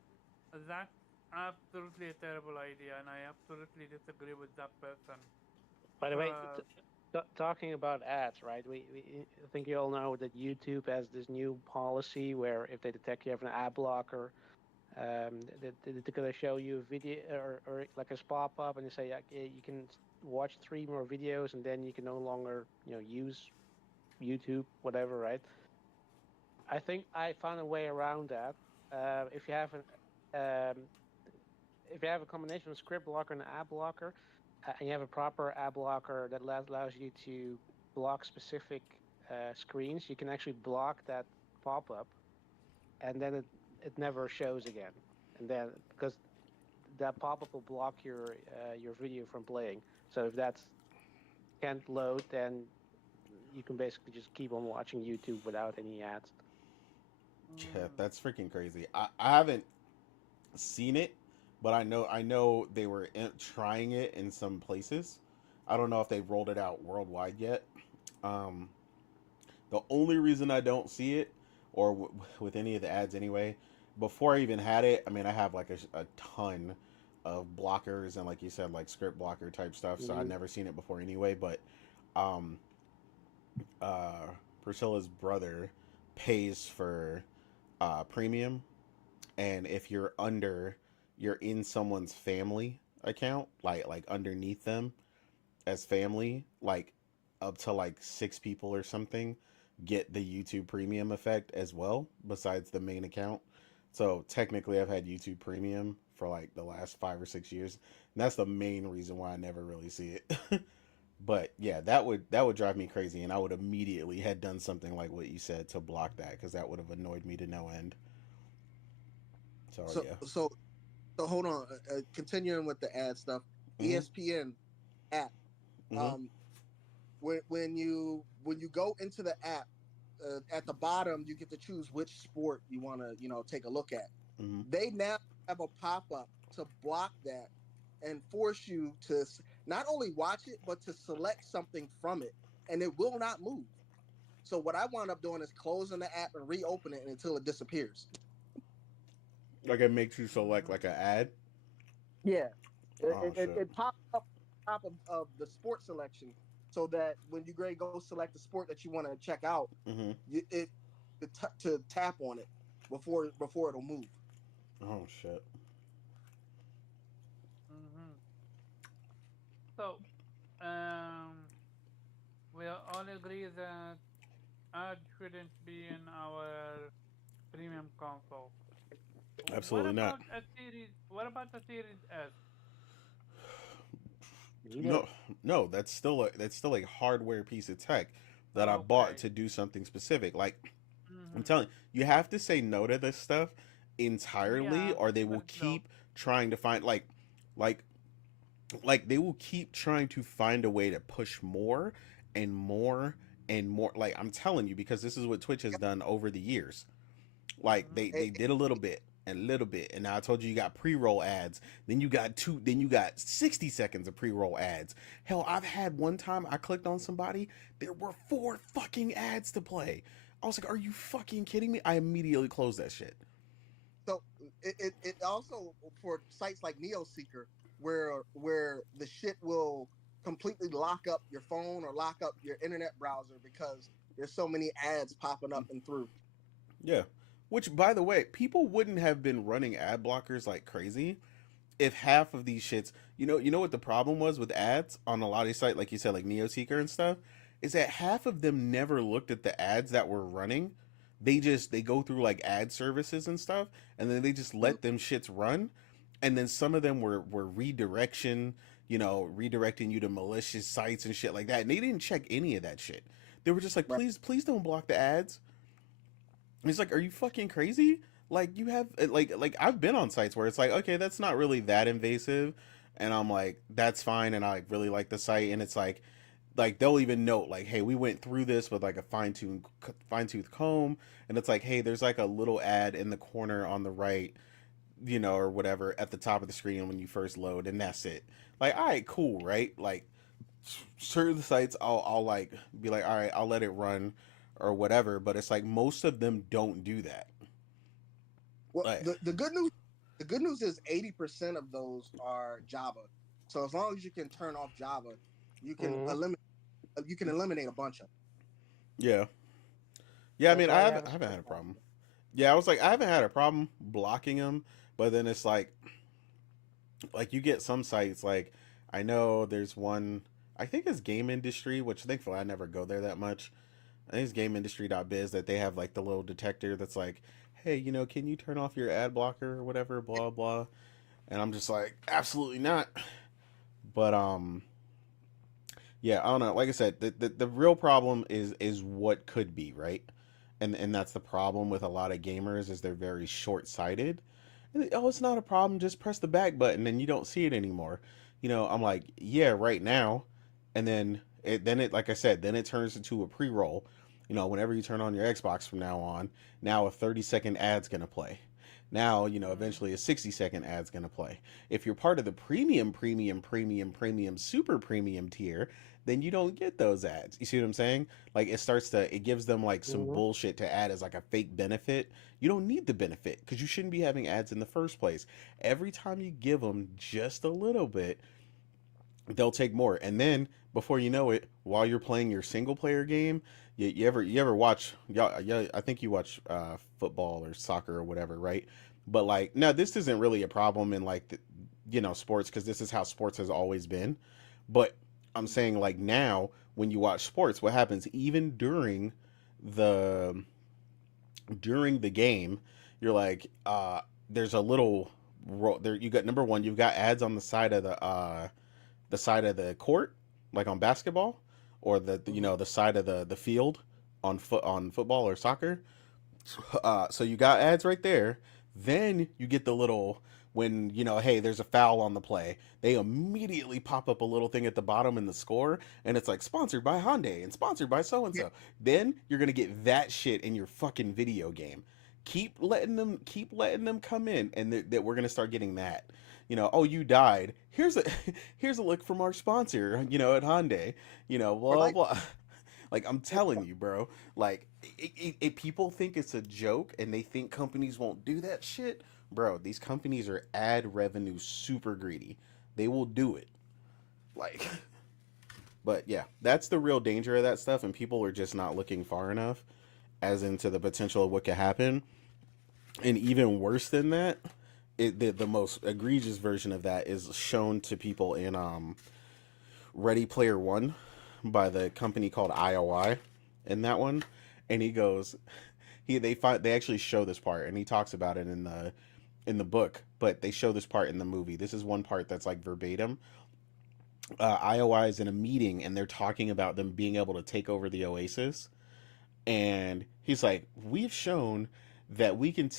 absolutely a terrible idea, and I absolutely disagree with that person. by the way, But talking about ads, right? I think you all know that YouTube has this new policy where if they detect you have an ad blocker, they're going to show you a video or like a pop up, and they say you can watch 3 more videos, and then you can no longer use YouTube, whatever, right? I think I found a way around that. If you have a combination of script blocker and ad blocker, and you have a proper ad blocker that allows you to block specific screens, you can actually block that pop-up, and then it never shows again. And then because that pop-up will block your video from playing. So if that can't load, then you can basically just keep on watching YouTube without any ads. Yeah, that's freaking crazy. I haven't seen it, but I know they were trying it in some places. I don't know if they've rolled it out worldwide yet. Um, the only reason I don't see it, or with any of the ads anyway, before I even had it, I mean, I have like a ton of blockers and like you said, like script blocker type stuff. So I'd never seen it before anyway. But um, uh, Priscilla's brother pays for premium, and if you're in someone's family account, like underneath them as family, like up to like 6 people or something, get the YouTube Premium effect as well, besides the main account. So technically, I've had YouTube Premium for like the last 5 or 6 years, and that's the main reason why I never really see it. But yeah, that would drive me crazy, and I would immediately had done something like what you said to block that because that would have annoyed me to no end. So So yeah. so so hold on. Continuing with the ad stuff, Mm-hmm. ESPN app. Mm-hmm. Um, when you go into the app, at the bottom you get to choose which sport you want to take a look at. Mm-hmm. They now have a pop up to block that and force you to not only watch it but to select something from it, and it will not move. So what I wound up doing is closing the app and reopen it until it disappears. Like it makes you select Mhm. like an ad. Yeah, it, Oh it, it shit. it pops up top of the sport selection, so that when you go select the sport that you want to check out, Mm-hmm. it to tap on it before it'll move. Oh shit. Mhm. So, um, we all agree that ads shouldn't be in our premium console. What Absolutely not. about a series? What about the series S? Neither. No, no, that's still a hardware piece of tech that I bought Okay. to do something specific. Like I'm Mhm. telling you, you have to say no to this stuff entirely, Yeah, or they will but no. keep trying to find like they will keep trying to find a way to push more and more and more. Like I'm telling you, because this is what Twitch has done over the years. Like Mhm. they did a little bit and a little bit, and now I told you you got pre-roll ads, then you got 60 seconds of pre-roll ads. Hell, I've had one time I clicked on somebody, there were 4 fucking ads to play. I was like, are you fucking kidding me? I immediately closed that shit. So it also for sites like NeoSeeker, where the shit will completely lock up your phone or lock up your internet browser because there's so many ads popping up and through. Yeah. Which, by the way, people wouldn't have been running ad blockers like crazy if half of these shits, you know what the problem was with ads on a lot of these sites, like you said, like NeoSeeker and stuff, is that half of them never looked at the ads that were running. They go through like ad services and stuff, and then they just Mhm. let them shits run, and then some of them were redirection, redirecting you to malicious sites and shit like that, and they didn't check any of that shit. They were just like, Right. please don't block the ads. It's like, are you fucking crazy? Like you have like I've been on sites where it's like, okay, that's not really that invasive, and I'm like, that's fine, and I really like the site, and it's like they'll even note like, hey, we went through this with like a fine tooth comb, and it's like, hey, there's like a little ad in the corner on the right, or whatever at the top of the screen when you first load, and that's it. Like, all right, cool, right? Like certain sites I'll like be like, all right, I'll let it run or whatever, but it's like most of them don't do that. Well, Like, the good news is 80% of those are Java. So as long as you can turn off Java, you can Mhm. eliminate a bunch of. yeah, yeah. I That's mean, why you have I a haven't split had a tab. problem. Yeah, I was like, I haven't had a problem blocking them, but then it's like you get some sites like I know there's one. I think it's Game Industry, which thankfully I never go there that much. I think it's GameIndustry.biz that they have like the little detector that's like, hey, can you turn off your ad blocker or whatever, blah blah. And I'm just like, absolutely not. But yeah, I don't know. Like I said, the real problem is what could be, right? And that's the problem with a lot of gamers is they're very short sighted. Oh, it's not a problem. Just press the back button and you don't see it anymore. I'm like, yeah, right now. And then it like I said, then it turns into a pre roll. Whenever you turn on your Xbox from now on, now a 30-second ad's gonna play. Now, eventually a Mhm. 60-second ad's gonna play. If you're part of the premium, super premium tier, then you don't get those ads. You see what I'm saying? Like it gives them like some Mhm. bullshit to add as like a fake benefit. You don't need the benefit because you shouldn't be having ads in the first place. Every time you give them just a little bit, they'll take more. And then before you know it, while you're playing your single player game, you ever watch, yeah, I think you watch football or soccer or whatever, right? But like, no, this isn't really a problem in like sports, because this is how sports has always been. But I'm saying like now when you watch sports, what happens even the during the game, you're like, there's a little there. You got number one, you've got ads on the side of the court, like on basketball, or Mhm. the side of the field on football or soccer. So you got ads right there. Then you get the little when hey, there's a foul on the play. They immediately pop up a little thing at the bottom in the score, and it's like sponsored by Hyundai and sponsored by so and Yeah. so. Then you're gonna get that shit in your fucking video game. Keep letting them come in, and that we're gonna start getting that. Oh, you died. Here's a here's a look from our sponsor. At Hyundai. Or Blah blah. Like I'm telling you, bro. Like people think it's a joke, and they think companies won't do that shit. Bro, these companies are ad revenue super greedy. They will do it. Like, but yeah, that's the real danger of that stuff, and people are just not looking far enough as into the potential of what could happen. And even worse than that, the most egregious version of that is shown to people in Ready Player One by the company called IOI in that one. And he goes, they actually show this part, and he talks about it in the book, but they show this part in the movie. This is one part that's like verbatim. IOI is in a meeting, and they're talking about them being able to take over the Oasis, and he's like, we've shown that we can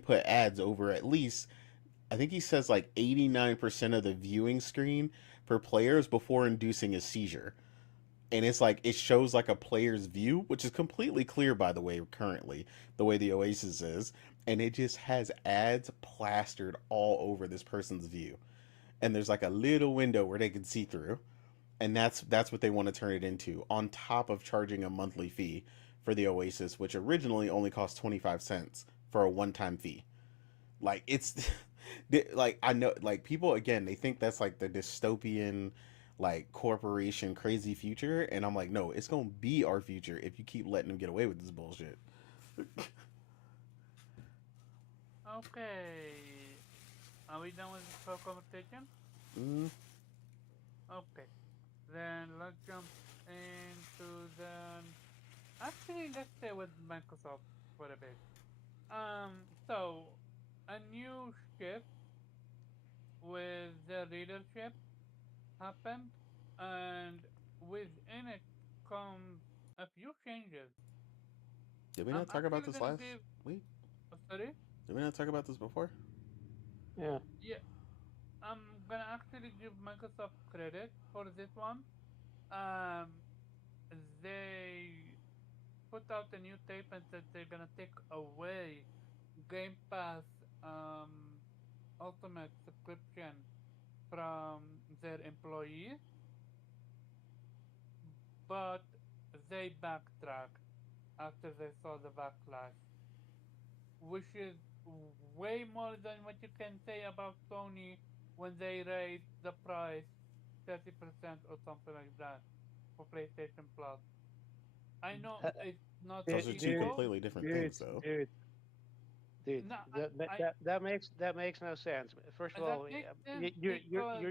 put ads over at least, I think he says like 89% of the viewing screen for players before inducing a seizure. And it's like it shows like a player's view, which is completely clear, by the way, currently the way the Oasis is, and it just has ads plastered all over this person's view, and there's like a little window where they can see through, and that's what they want to turn it into, on top of charging a monthly fee for the Oasis, which originally only cost 25 cents for a one-time fee. Like it's like I know, like people again, they think that's like the dystopian like corporation crazy future, and I'm like, no, it's gonna be our future if you keep letting them get away with this bullshit. Okay. Are we done with the conversation? Mm. Okay. Then let's jump into the. Actually, let's stay with Microsoft for a bit. So a new shift with the leadership happened, and within it comes a few changes. Did we I'm not talk about actually this gonna last give. week? Sorry. Did we not talk about this before? Yeah. Yeah, I'm gonna actually give Microsoft credit for this one. Um, they put out a new statement that they're gonna take away Game Pass Ultimate subscription from their employees, but they backtracked after they saw the backlash, which is way more than what you can say about Sony when they raised the price 30% or something like that for PlayStation Plus. I know Uh, it's not Those are two dude, equal. completely different dude, things, though. dude. No, That makes no sense. First of that all, makes you sense you're because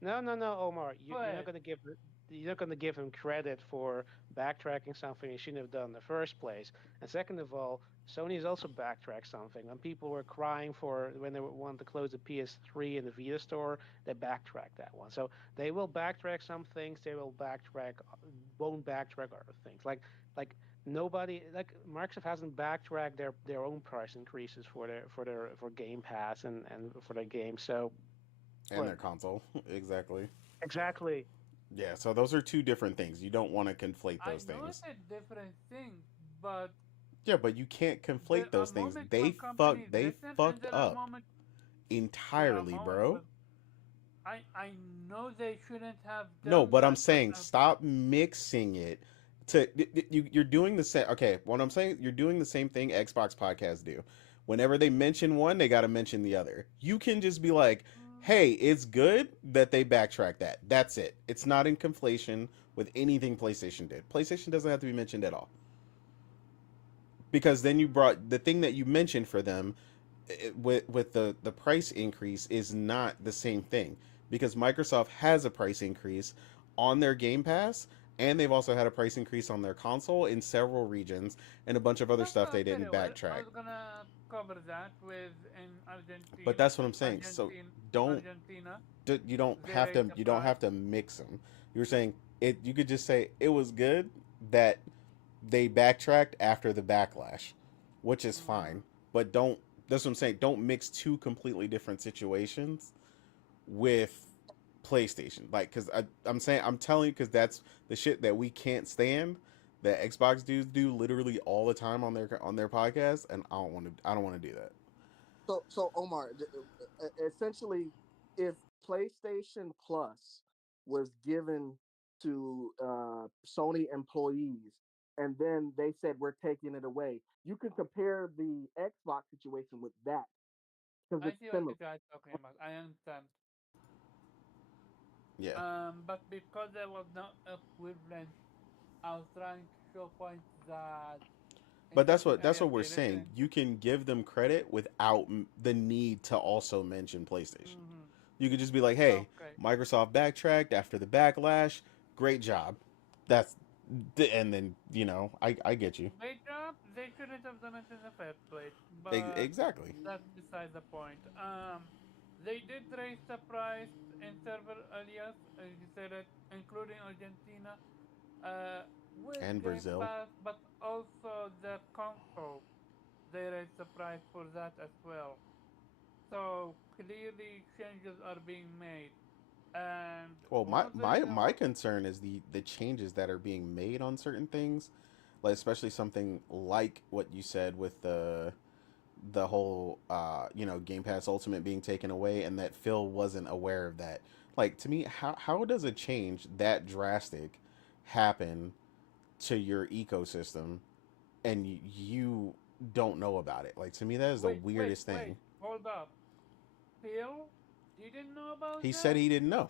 no, Omar. You're not but going to you're not going to give him credit for backtracking something he shouldn't have done in the first place. And second of all, Sony's also backtracked something. When people were crying for when they wanted to close the PS3 and the Vita store, they backtracked that one. So they will backtrack some things. They will won't backtrack other things. Like nobody like Microsoft hasn't backtracked their own price increases for Game Pass and for their games. So And what their console. Exactly. exactly. Yeah, so those are two different things. You don't want to conflate I those know things. it's a different thing, but Yeah, but you can't there conflate are those things. moments when companies They listen, and fucked there are up moments entirely, when bro. I know they shouldn't have No, done but I'm that, but saying stop mixing it to you're doing the same. Okay, what I'm saying, you're doing the same thing Xbox podcasts do. Whenever they mention one, they got to mention the other. You can just be like, "Hey, it's good that they backtrack that." That's it. It's not in conflation with anything PlayStation did. PlayStation doesn't have to be mentioned at all, because then you brought the thing that you mentioned for them with the price increase is not the same thing, because Microsoft has a price increase on their Game Pass, and they've also had a price increase on their console in several regions, and a bunch of other that's stuff they very didn't well. I backtrack. was gonna cover that with in But that's what I'm saying. So don't Argentina, you don't they have raised the price. to mix them. You're saying it. You could just say it was good that they backtracked after the backlash, which is Mm, fine. But don't That's what I'm saying. Don't mix two completely different situations with PlayStation. Like, because I'm saying, I'm telling you, because that's the shit that we can't stand. That Xbox dudes do literally all the time on their podcast, and I don't want to do that. So Omar, essentially, if PlayStation Plus was given to Sony employees, and then they said we're taking it away, you can compare the Xbox situation with that because I it's see what similar. you guys talking about. I understand. Yeah. But because there was no equivalent, I was trying to show points that in But certain that's areas what we're they saying. didn't. You can give them credit without the need to also mention PlayStation. Mm-hmm. You could just be like, "Hey, Okay. Microsoft backtracked after the backlash. Great job." That's and then I get you. Great job. They shouldn't have done it in the first place, but Exactly. that's beside the point. They did raise the price in several areas, as you said it, including Argentina, with And Game Brazil. Pass, but also the console. They raised the price for that as well. So clearly changes are being made. And Well, one my of the my reasons my why concern is the changes that are being made on certain things, like especially something like what you said with the whole Game Pass Ultimate being taken away, and that Phil wasn't aware of that. Like, to me, how does a change that drastic happen to your ecosystem and you don't know about it? Like, to me, that is the weirdest thing. hold up. Phil didn't know about He said that? he didn't know.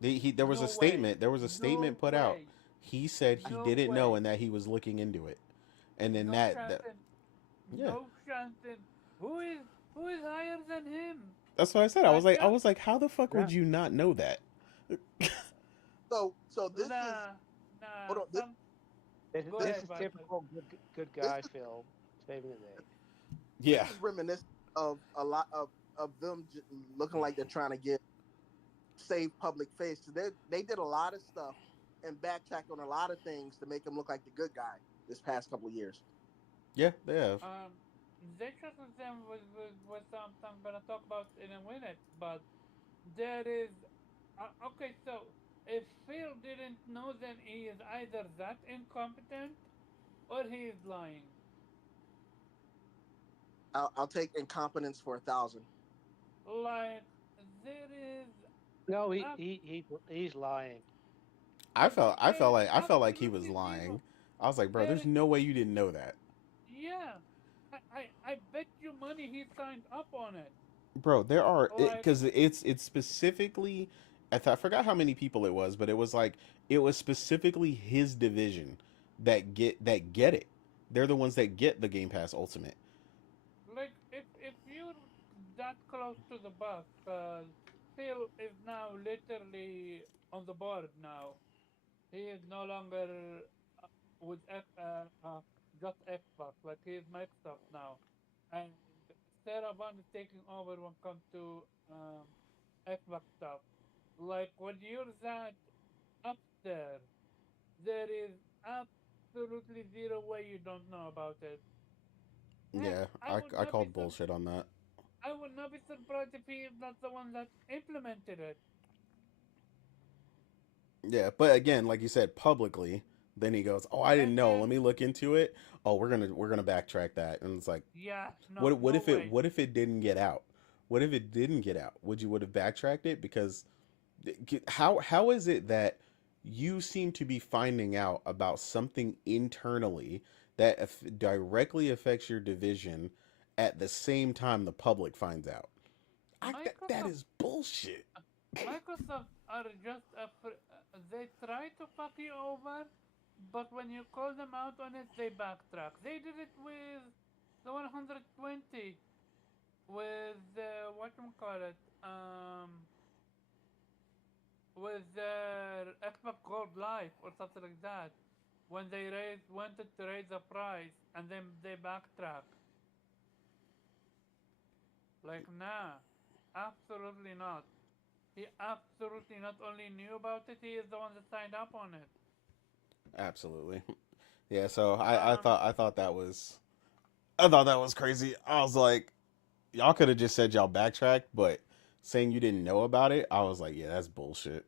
There was a No way. statement. There was a statement No put out. way. He said he No didn't know way. and that he was looking into it. And then No chance in yeah, no chance in who is higher than him? that's what I said. Like I was like, how the fuck Yeah. would you not know that? So this is nah hold nah on. some go This ahead, is Viper. typical good This guy Phil saving the day. this Yeah, is reminiscent of a lot of them looking like they're trying to get save public face. They did a lot of stuff and backtracked on a lot of things to make him look like the good guy this past couple of years. yeah, they have. They chose them was something I'm gonna talk about in a minute, but there is okay. So if Phil didn't know, then he is either that incompetent or he is lying. I'll take incompetence for 1,000. Like there is No, ab- he's lying. there is I felt like he was absolutely zero. lying. I was like, bro, There there's is no way you didn't know that, yeah. I bet you money he signed up on it. bro. There are Like because it's specifically. I forgot how many people it was, but it was like it was specifically his division that get it. They're the ones that get the Game Pass Ultimate. if you're that close to the bus, Phil is now literally on the board now. He is no longer with just Xbox. Like he is Microsoft now, and Sarah Bond is taking over when it comes to Xbox stuff. Like when you're that up there is absolutely zero way you don't know about it. Heck, Yeah, I called bullshit on that. I would not be surprised if he is not the one that implemented it. Yeah, but again, like you said, publicly, then he goes, "Oh, I didn't And know. Let then, me look into it. Oh, we're gonna backtrack that." And it's like, yeah, no, what no if it way. didn't get out? What if it didn't get out? Would have backtracked it? Because how is it that you seem to be finding out about something internally that directly affects your division at the same time the public finds out? That Microsoft, is bullshit. Microsoft are just they try to fuck you over, but when you call them out on it, they backtrack. They did it with the 120, with what you call it, with their Xbox Gold Life or something like that. When they wanted to raise the price and then they backtrack. Like, nah, absolutely not. He absolutely not only knew about it, he is the one that signed up on it. Absolutely. Yeah, so Um, I thought that was I thought that was crazy. I was like, y'all could have just said y'all backtracked, but saying you didn't know about it, I was like, yeah, that's bullshit.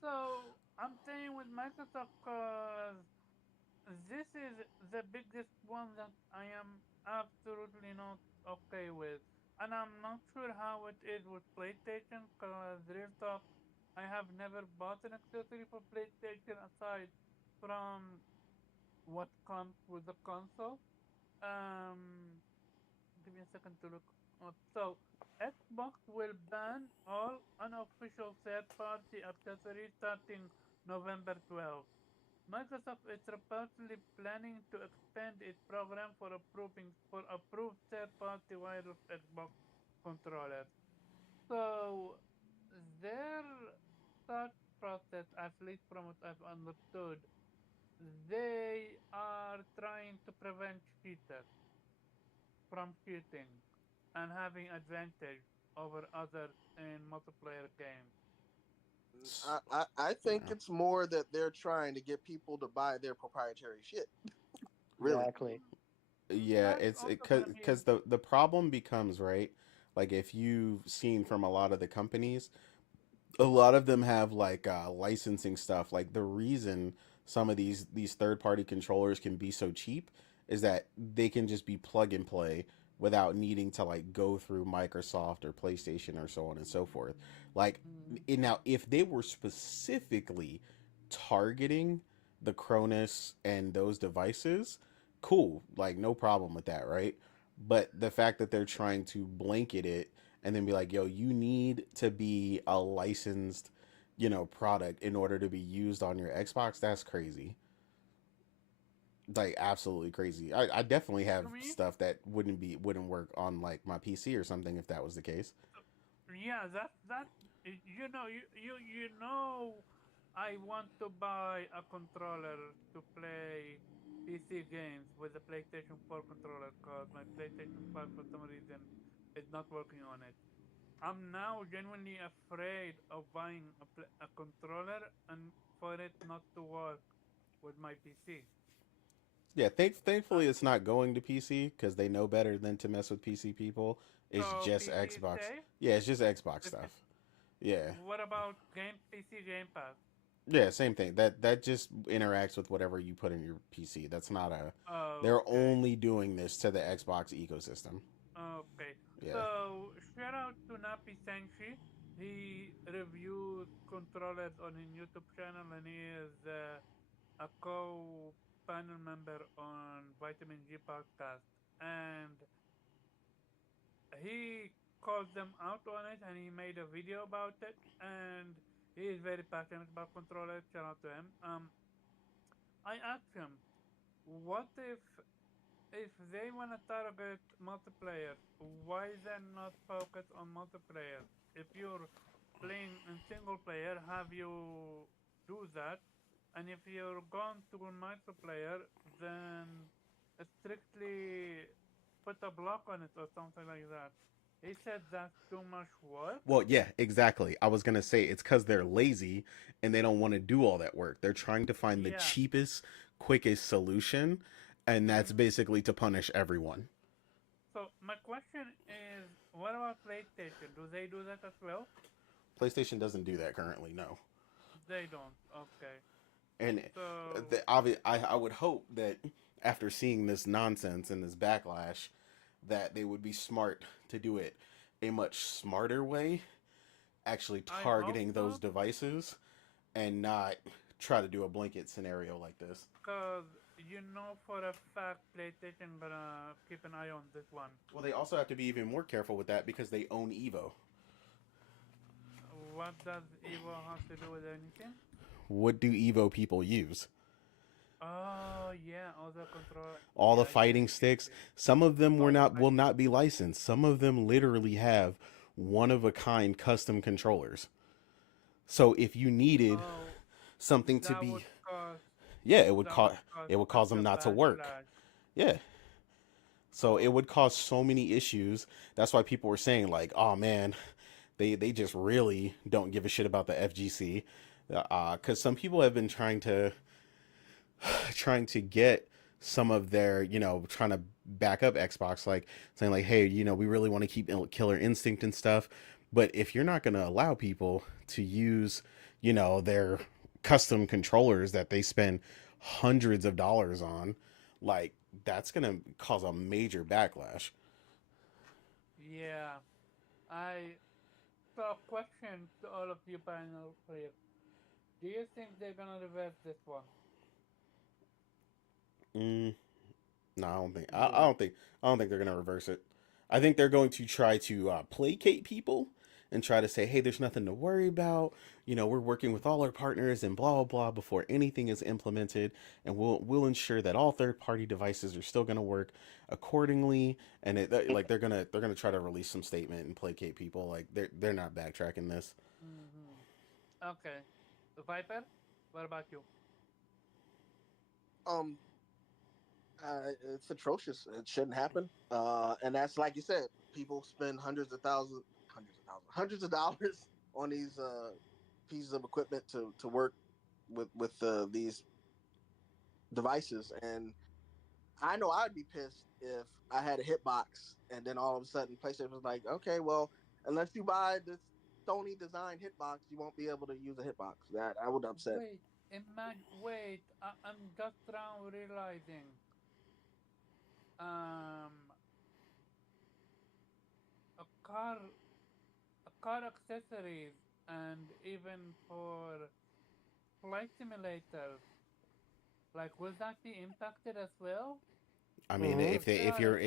So I'm staying with Microsoft because this is the biggest one that I am absolutely not okay with. And I'm not sure how it is with PlayStation because real talk, I have never bought an accessory for PlayStation aside from what comes with the console. Um, Give me a second to look up. So, Xbox will ban all unofficial third-party accessories starting November 12th. Microsoft is reportedly planning to expand its program for approved third-party wireless Xbox controllers. So, their thought process, at least from what I've understood, they are trying to prevent cheaters from cheating and having advantage over others in multiplayer games. I think Yeah. it's more that they're trying to get people to buy their proprietary shit. Really. Exactly. Yeah, That's it's it also gonna be because the problem becomes, right, like if you've seen from a lot of the companies, a lot of them have like licensing stuff. Like the reason some of these third party controllers can be so cheap is that they can just be plug and play without needing to like go through Microsoft or PlayStation or so on and so forth. Like mm, now, if they were specifically targeting the Cronus and those devices, cool, like no problem with that, right? But the fact that they're trying to blanket it and then be like, yo, you need to be a licensed, product in order to be used on your Xbox, that's crazy. Like absolutely crazy. I definitely have to me. stuff that wouldn't work on like my PC or something if that was the case. Yeah, you know, I want to buy a controller to play PC games with the PlayStation 4 controller because my PlayStation 5 for some reason is not working on it. I'm now genuinely afraid of buying a controller and for it not to work with my PC. Yeah, Uh, thankfully it's not going to PC because they know better than to mess with PC people. It's so just PC is Xbox. safe. Yeah, it's just Xbox If stuff. it, Yeah. what about PC Game Pass? Yeah, same thing. That just interacts with whatever you put in your PC. That's not a. They're Okay, only doing this to the Xbox ecosystem. okay. Yeah. So shout out to Napi Senshi. He reviews controllers on his YouTube channel, and he is a co-panel member on Vitamin G podcast. And he called them out on it, and he made a video about it. And he is very passionate about controllers. Shout out to him. I asked him, what if they want to target multiplayer, why then not focus on multiplayer? If you're playing in single player, have you do that? And if you're going to multiplayer, then strictly put a block on it or something like that. He said that's too much work. Well, yeah, exactly. I was gonna say it's because they're lazy and they don't want to do all that work. They're trying to find the Yeah. cheapest, quickest solution, and that's hmm basically to punish everyone. So my question is, what about PlayStation? Do they do that as well? PlayStation doesn't do that currently, no. They don't. Okay. And So I would hope that after seeing this nonsense and this backlash, that they would be smart to do it a much smarter way, actually I hope targeting those so, devices and not try to do a blanket scenario like this. cause you know for a fact PlayStation gonna keep an eye on this one. Well, they also have to be even more careful with that because they own Evo. What does Evo have to do with anything? What do Evo people use? Oh yeah, other control. All Yeah, the I get fighting it. Get it. sticks. Get it. Some of them All the will fighting. not be licensed. Some of them literally have one of a kind custom controllers. So if you needed Oh, something to that be, would cause yeah, cause it would cause such them a not to work. backlash. Yeah. So it would Okay. cause so many issues. That's why people were saying like, "Oh man, they just really don't give a shit about the FGC." Because some people have been trying to get some of their, trying to back up Xbox, like saying like, hey, we really want to keep Killer Instinct and stuff. But if you're not going to allow people to use, their custom controllers that they spend hundreds of dollars on, like that's going to cause a major backlash. Yeah. I So, question to all of you panel players. Do you think they're gonna reverse this one? Mm, no, I don't think. I Yeah. don't think. I don't think they're gonna reverse it. I think they're going to try to placate people and try to say, "Hey, there's nothing to worry about. We're working with all our partners and blah blah blah before anything is implemented, and we'll ensure that all third party devices are still gonna work accordingly." And like they're gonna try to release some statement and placate people. Like they're not backtracking this. Mm-hmm. Okay. Viper, what about you? Um, it's atrocious. It shouldn't happen. And that's like you said, people spend hundreds of dollars on these pieces of equipment to work with these devices, and I know I'd be pissed if I had a hitbox and then all of a sudden PlayStation was like, okay, well, unless you buy this Sony design hitbox, you won't be able to use a hitbox. That I would upset. Wait, I'm just now realizing. Um, a car, a car accessories, and even for flight simulators. Like, will that be impacted as well? I mean, Mm-hmm. Because they are accessories.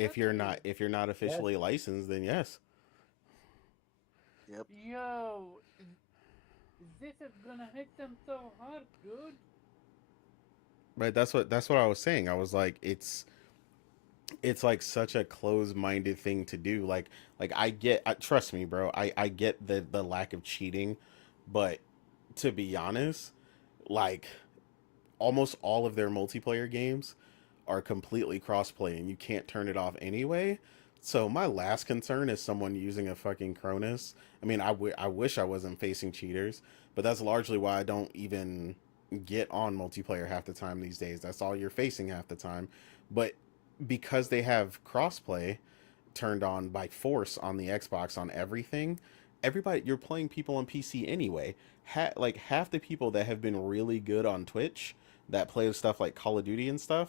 if you're not Yes. officially licensed, then yes. Yep. Yo, this is gonna hit them so hard, dude. Right, that's what I was saying. I was like, it's like such a closed-minded thing to do. Like trust me, bro. I get the lack of cheating, but to be honest, like almost all of their multiplayer games are completely crossplay and you can't turn it off anyway. So my last concern is someone using a fucking Cronus. I mean, I wish I wasn't facing cheaters, but that's largely why I don't even get on multiplayer half the time these days. That's all you're facing half the time. But because they have crossplay turned on by force on the Xbox on everything, everybody you're playing people on PC anyway. Like half the people that have been really good on Twitch that play stuff like Call of Duty and stuff,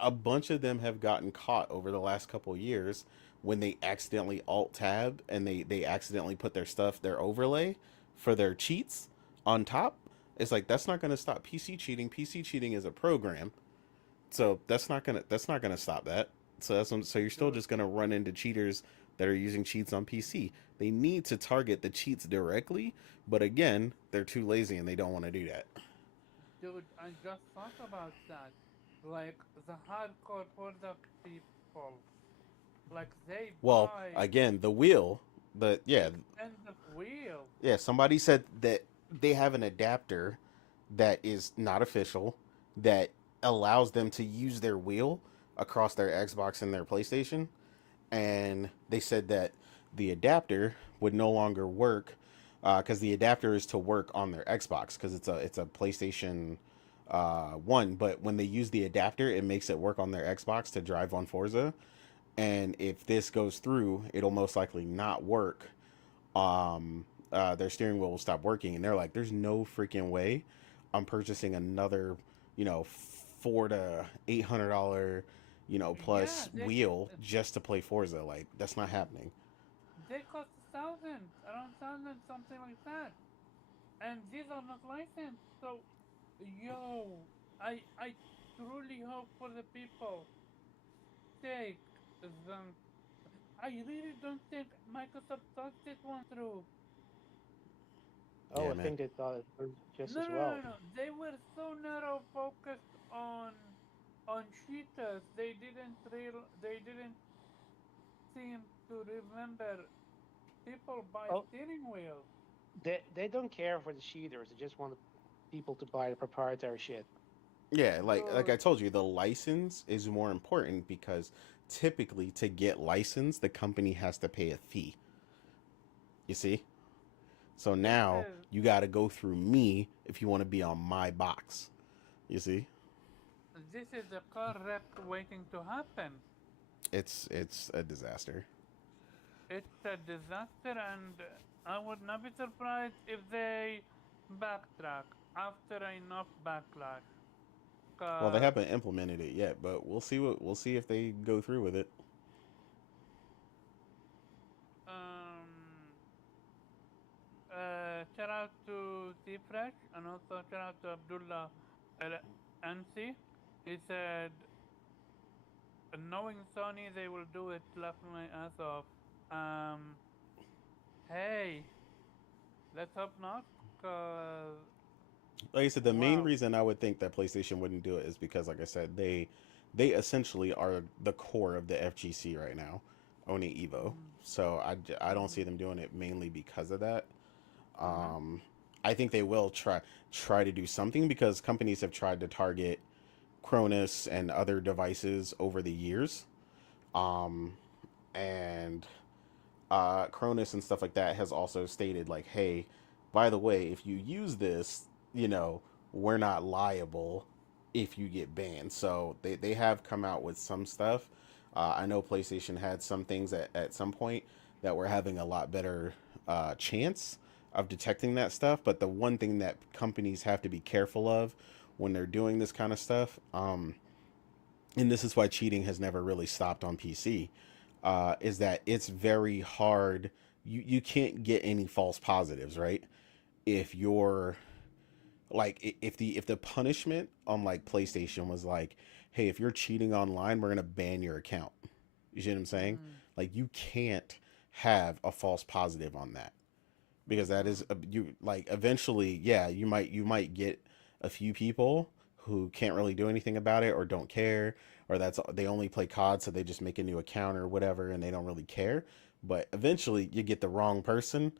a bunch of them have gotten caught over the last couple years when they accidentally alt tab and they accidentally put their overlay for their cheats on top. It's like that's not going to stop PC cheating. PC cheating is a program, so that's not gonna stop that. So you're still Dude, just gonna run into cheaters that are using cheats on PC. They need to target the cheats directly, but again, they're too lazy and they don't want to do that. I just thought about that. Like, the hardcore product people. Like, they Well, buy again, the wheel, yeah, expensive wheels. yeah. Somebody said that they have an adapter that is not official that allows them to use their wheel across their Xbox and their PlayStation, and they said that the adapter would no longer work because the adapter is to work on their Xbox because it's a PlayStation one, but when they use the adapter, it makes it work on their Xbox to drive on Forza. And if this goes through, it'll most likely not work. Their steering wheel will stop working, and they're like, "There's no freaking way I'm purchasing another, you know, $400 to $800, Yeah, plus wheel just to play Forza. Like that's not happening." they cost thousands, around thousand, something like that. And these are not licensed. So, yo, I truly hope for the people sake that I really don't think Microsoft thought this one through. Oh, Yeah, I man. think they thought it through just No, as no, no, no, well. no. They were so narrow focused on cheaters. They didn't seem to remember people buy Oh, steering wheels. they don't care for the cheaters. They just want people to buy the proprietary shit. Yeah, like Dude, I told you, the license is more important because typically to get licensed, the company has to pay a fee. You see? So this now is you got to go through me if you want to be on my box. You see? This is a car wreck waiting to happen. It's a disaster. It's a disaster, and I would not be surprised if they backtrack after enough backlash. Well, they Cause haven't implemented it yet, but we'll see if they go through with it. um, shout out to T Fresh and also shout out to Abdullah Al Ansi. He said, knowing Sony, they will do it. Laughing my ass off. Um, hey, let's hope not. Cause Like I said, the main wow. reason I would think that PlayStation wouldn't do it is because, like I said, they essentially are the core of the FGC right now, owning Evo. Mm, So I don't mm, see them doing it mainly because of that. mm-hmm, Um, I think they will try to do something because companies have tried to target Cronus and other devices over the years. Um, and Cronus and stuff like that has also stated like, hey, by the way, if you use this, you know, we're not liable if you get banned. So they have come out with some stuff. I know PlayStation had some things at some point that were having a lot better chance of detecting that stuff. But the one thing that companies have to be careful of when they're doing this kind of stuff, and this is why cheating has never really stopped on PC, is that it's very hard. You can't get any false positives, right? If you're like, if the punishment on like PlayStation was like, hey, if you're cheating online, we're gonna ban your account. You see what I'm saying? mm, Like you can't have a false positive on that because that mm-hmm, is you like eventually, yeah, you might get a few people who can't really do anything about it or don't care, or that's they only play COD so they just make a new account or whatever and they don't really care. But eventually you get the wrong person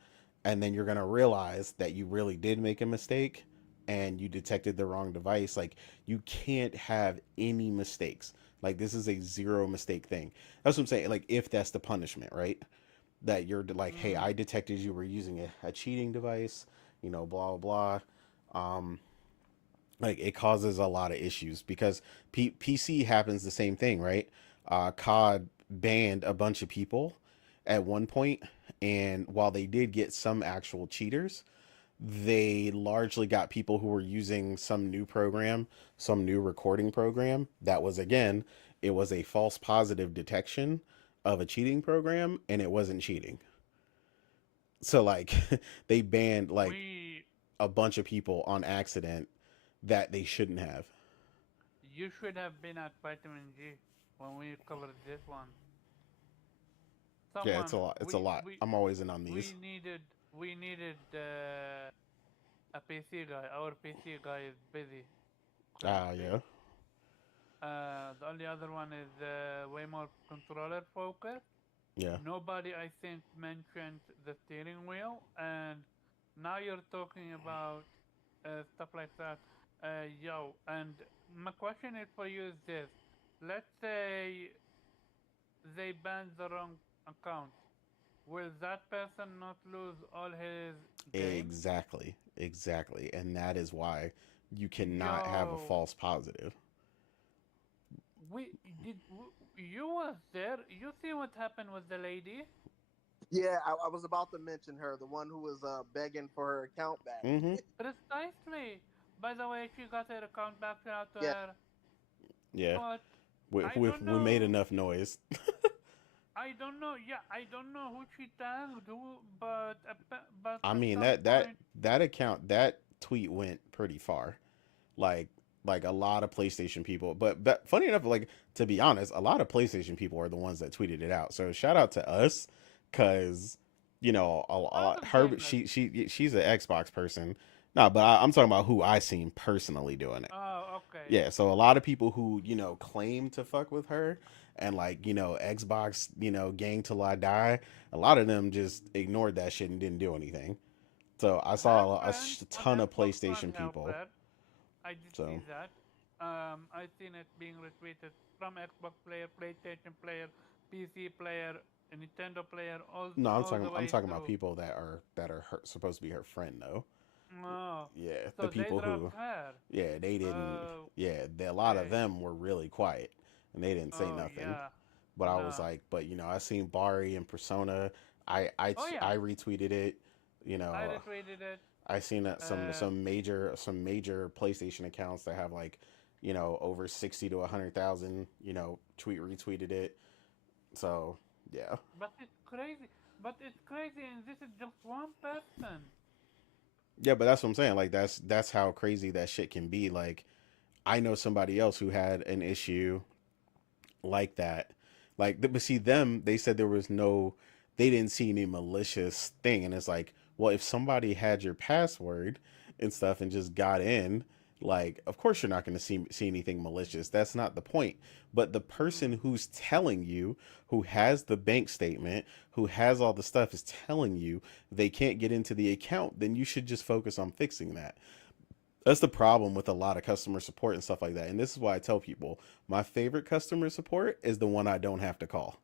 and then you're going to realize that you really did make a mistake and you detected the wrong device. Like you can't have any mistakes. Like this is a zero mistake thing. That's what I'm saying. Like if that's the punishment, right? That you're like, hey, mm, I detected you were using a cheating device, you know, blah blah blah. Like it causes a lot of issues because PC happens the same thing, right? COD banned a bunch of people at one point, and while they did get some actual cheaters, they largely got people who were using some new program, some new recording program that was, again, it was a false positive detection of a cheating program and it wasn't cheating. So like they banned like we a bunch of people on accident that they shouldn't have. you should have been at Vitamin G when we covered this one. Yeah, it's a Someone lot. It's a lot. I'm always in on these. we needed a PC guy. Our PC guy is busy Ah, currently. yeah. The only other one is way more controller focused. Yeah. Nobody, I think, mentioned the steering wheel, and now you're talking about stuff like that. Yo, and my question is for you is this: let's say they ban the wrong account. Will that person not lose all his games? Exactly. Exactly. And that is why you cannot have a Yo, false positive. we you was there? You see what happened with the lady? Yeah, I was about to mention her, the one who was begging for her account back. Mm-hmm. Precisely. By the way, she got her account back out to Yeah, her, Yeah. but We, I we, don't we made know. enough noise. I don't know. Yeah, I don't know who she tagged, who, but but I at mean some that point, that account that tweet went pretty far. Like like a lot of PlayStation people. But funny enough, like to be honest, a lot of PlayStation people are the ones that tweeted it out. So shout out to us, cause you know a lot of her gamers. she's an Xbox person. No, but I'm talking about who I seen personally doing it. Oh, okay. Yeah, so a lot of people who claim to fuck with her and like Xbox gang till I die. A lot of them just ignored that shit and didn't do anything. So I Her saw friend a on ton of Xbox One PlayStation helped people. her. I did see So that. I seen it being retweeted from Xbox player, PlayStation player, PC player, a Nintendo player, no, all the I'm way talking about through. people that are supposed to be her friend though. No, Yeah, the so they people who dropped her. yeah they didn't Uh, Yeah, a lot of Yeah. them were really quiet and they didn't say Oh nothing. yeah. But I was No. like, but I seen Bari and Persona. Oh yeah. I retweeted it. You I know, retweeted it. I seen that Uh, some major PlayStation accounts that have like, over 60 to 100,000. Retweeted it. So yeah, but it's crazy. But it's crazy, and this is just one person. yeah. But that's what I'm saying. Like that's how crazy that shit can be. Like I know somebody else who had an issue like that. But see, they said there was no, they didn't see any malicious thing. And it's like, well, if somebody had your password and stuff and just got in, like, of course you're not going to see anything malicious. That's not the point. But the Mm. person who's telling you, who has the bank statement, who has all the stuff, is telling you they can't get into the account, then you should just focus on fixing that. That's the problem with a lot of customer support and stuff like that. And this is why I tell people my favorite customer support is the one I don't have to call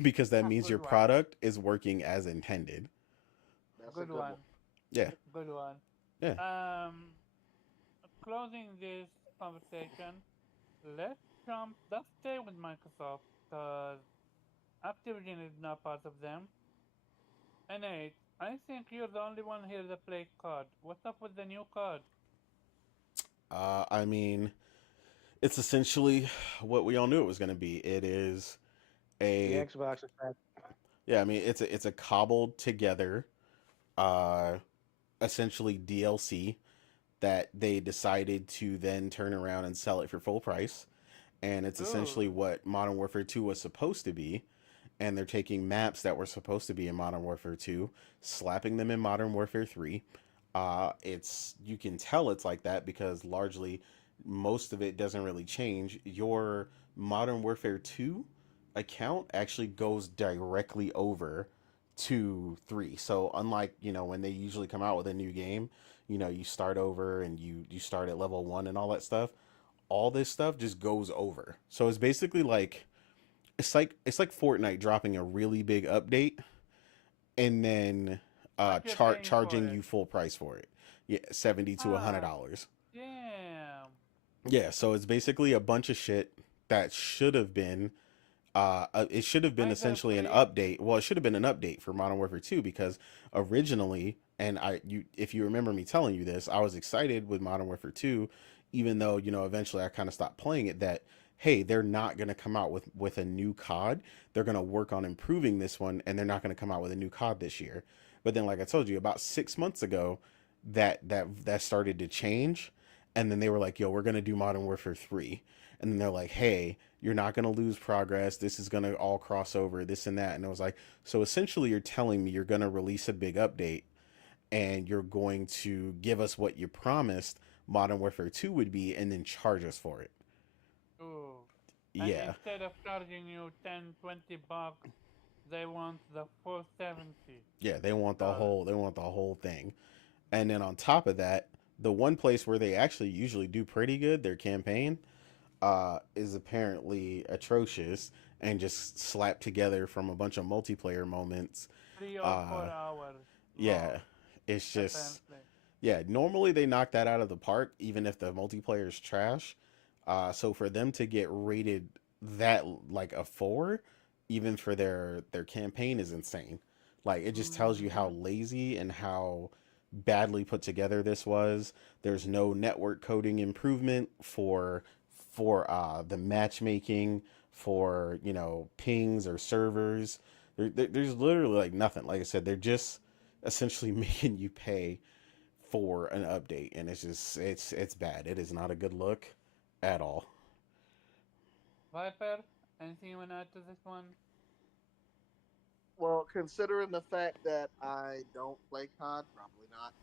because that means your Good one. product is working as intended. That's a Good good one. one. Yeah. Good one. Yeah. Closing this conversation, let's jump. Let's stay with Microsoft because Activision is not part of them. And Nate, I think you're the only one here that played COD. What's up with the new COD? I mean, it's essentially what we all knew it was going to be. It is The a Xbox is back. yeah. I mean, it's a cobbled together, uh, essentially DLC that they decided to then turn around and sell it for full price. And it's essentially Ooh. what Modern Warfare 2 was supposed to be. And they're taking maps that were supposed to be in Modern Warfare 2, slapping them in Modern Warfare 3. It's you can tell it's like that because largely most of it doesn't really change. Your Modern Warfare 2 account actually goes directly over to 3. So unlike, when they usually come out with a new game, you start over and you start at level 1 and all that stuff. All this stuff just goes over. So it's basically like it's like Fortnite dropping a really big update and then But you're paying for charging it. you full price for it. Yeah, $70 to Ah, $100. damn. Yeah, so it's basically a bunch of shit that should have been it should have been Either essentially an free. update. Well, it should have been an update for Modern Warfare 2 because originally, and if you remember me telling you this, I was excited with Modern Warfare 2, even though, eventually I kind of stopped playing it that hey, they're not going to come out with a new COD. They're going to work on improving this one and they're not going to come out with a new COD this year. But then like I told you about 6 months ago that started to change and then they were like, "Yo, we're going to do Modern Warfare 3." And then they're like, "Hey, you're not going to lose progress. This is going to all cross over, this and that." And I was like, so essentially, you're telling me you're going to release a big update and you're going to give us what you promised Modern Warfare 2 would be and then charge us for it. Ooh. And Yeah. instead of charging you 10, $20, they want the full Yeah, they want $70. the whole thing. And then on top of that, the one place where they actually usually do pretty good, their campaign, is apparently atrocious and just slapped together from a bunch of multiplayer moments. 3 or 4 Uh, hours yeah, long, it's just apparently. yeah. Normally they knock that out of the park, even if the multiplayer is trash. So for them to get rated that like a 4, even for their campaign is insane. Like it just tells you how Mm-hmm. lazy and how badly put together this was. There's no network coding improvement for the matchmaking for pings or servers. There's literally like nothing. Like I said, they're just essentially making you pay for an update, and it's bad. It is not a good look at all. Viper, anything you want to add to this one? Well, considering the fact that I don't play COD, probably not.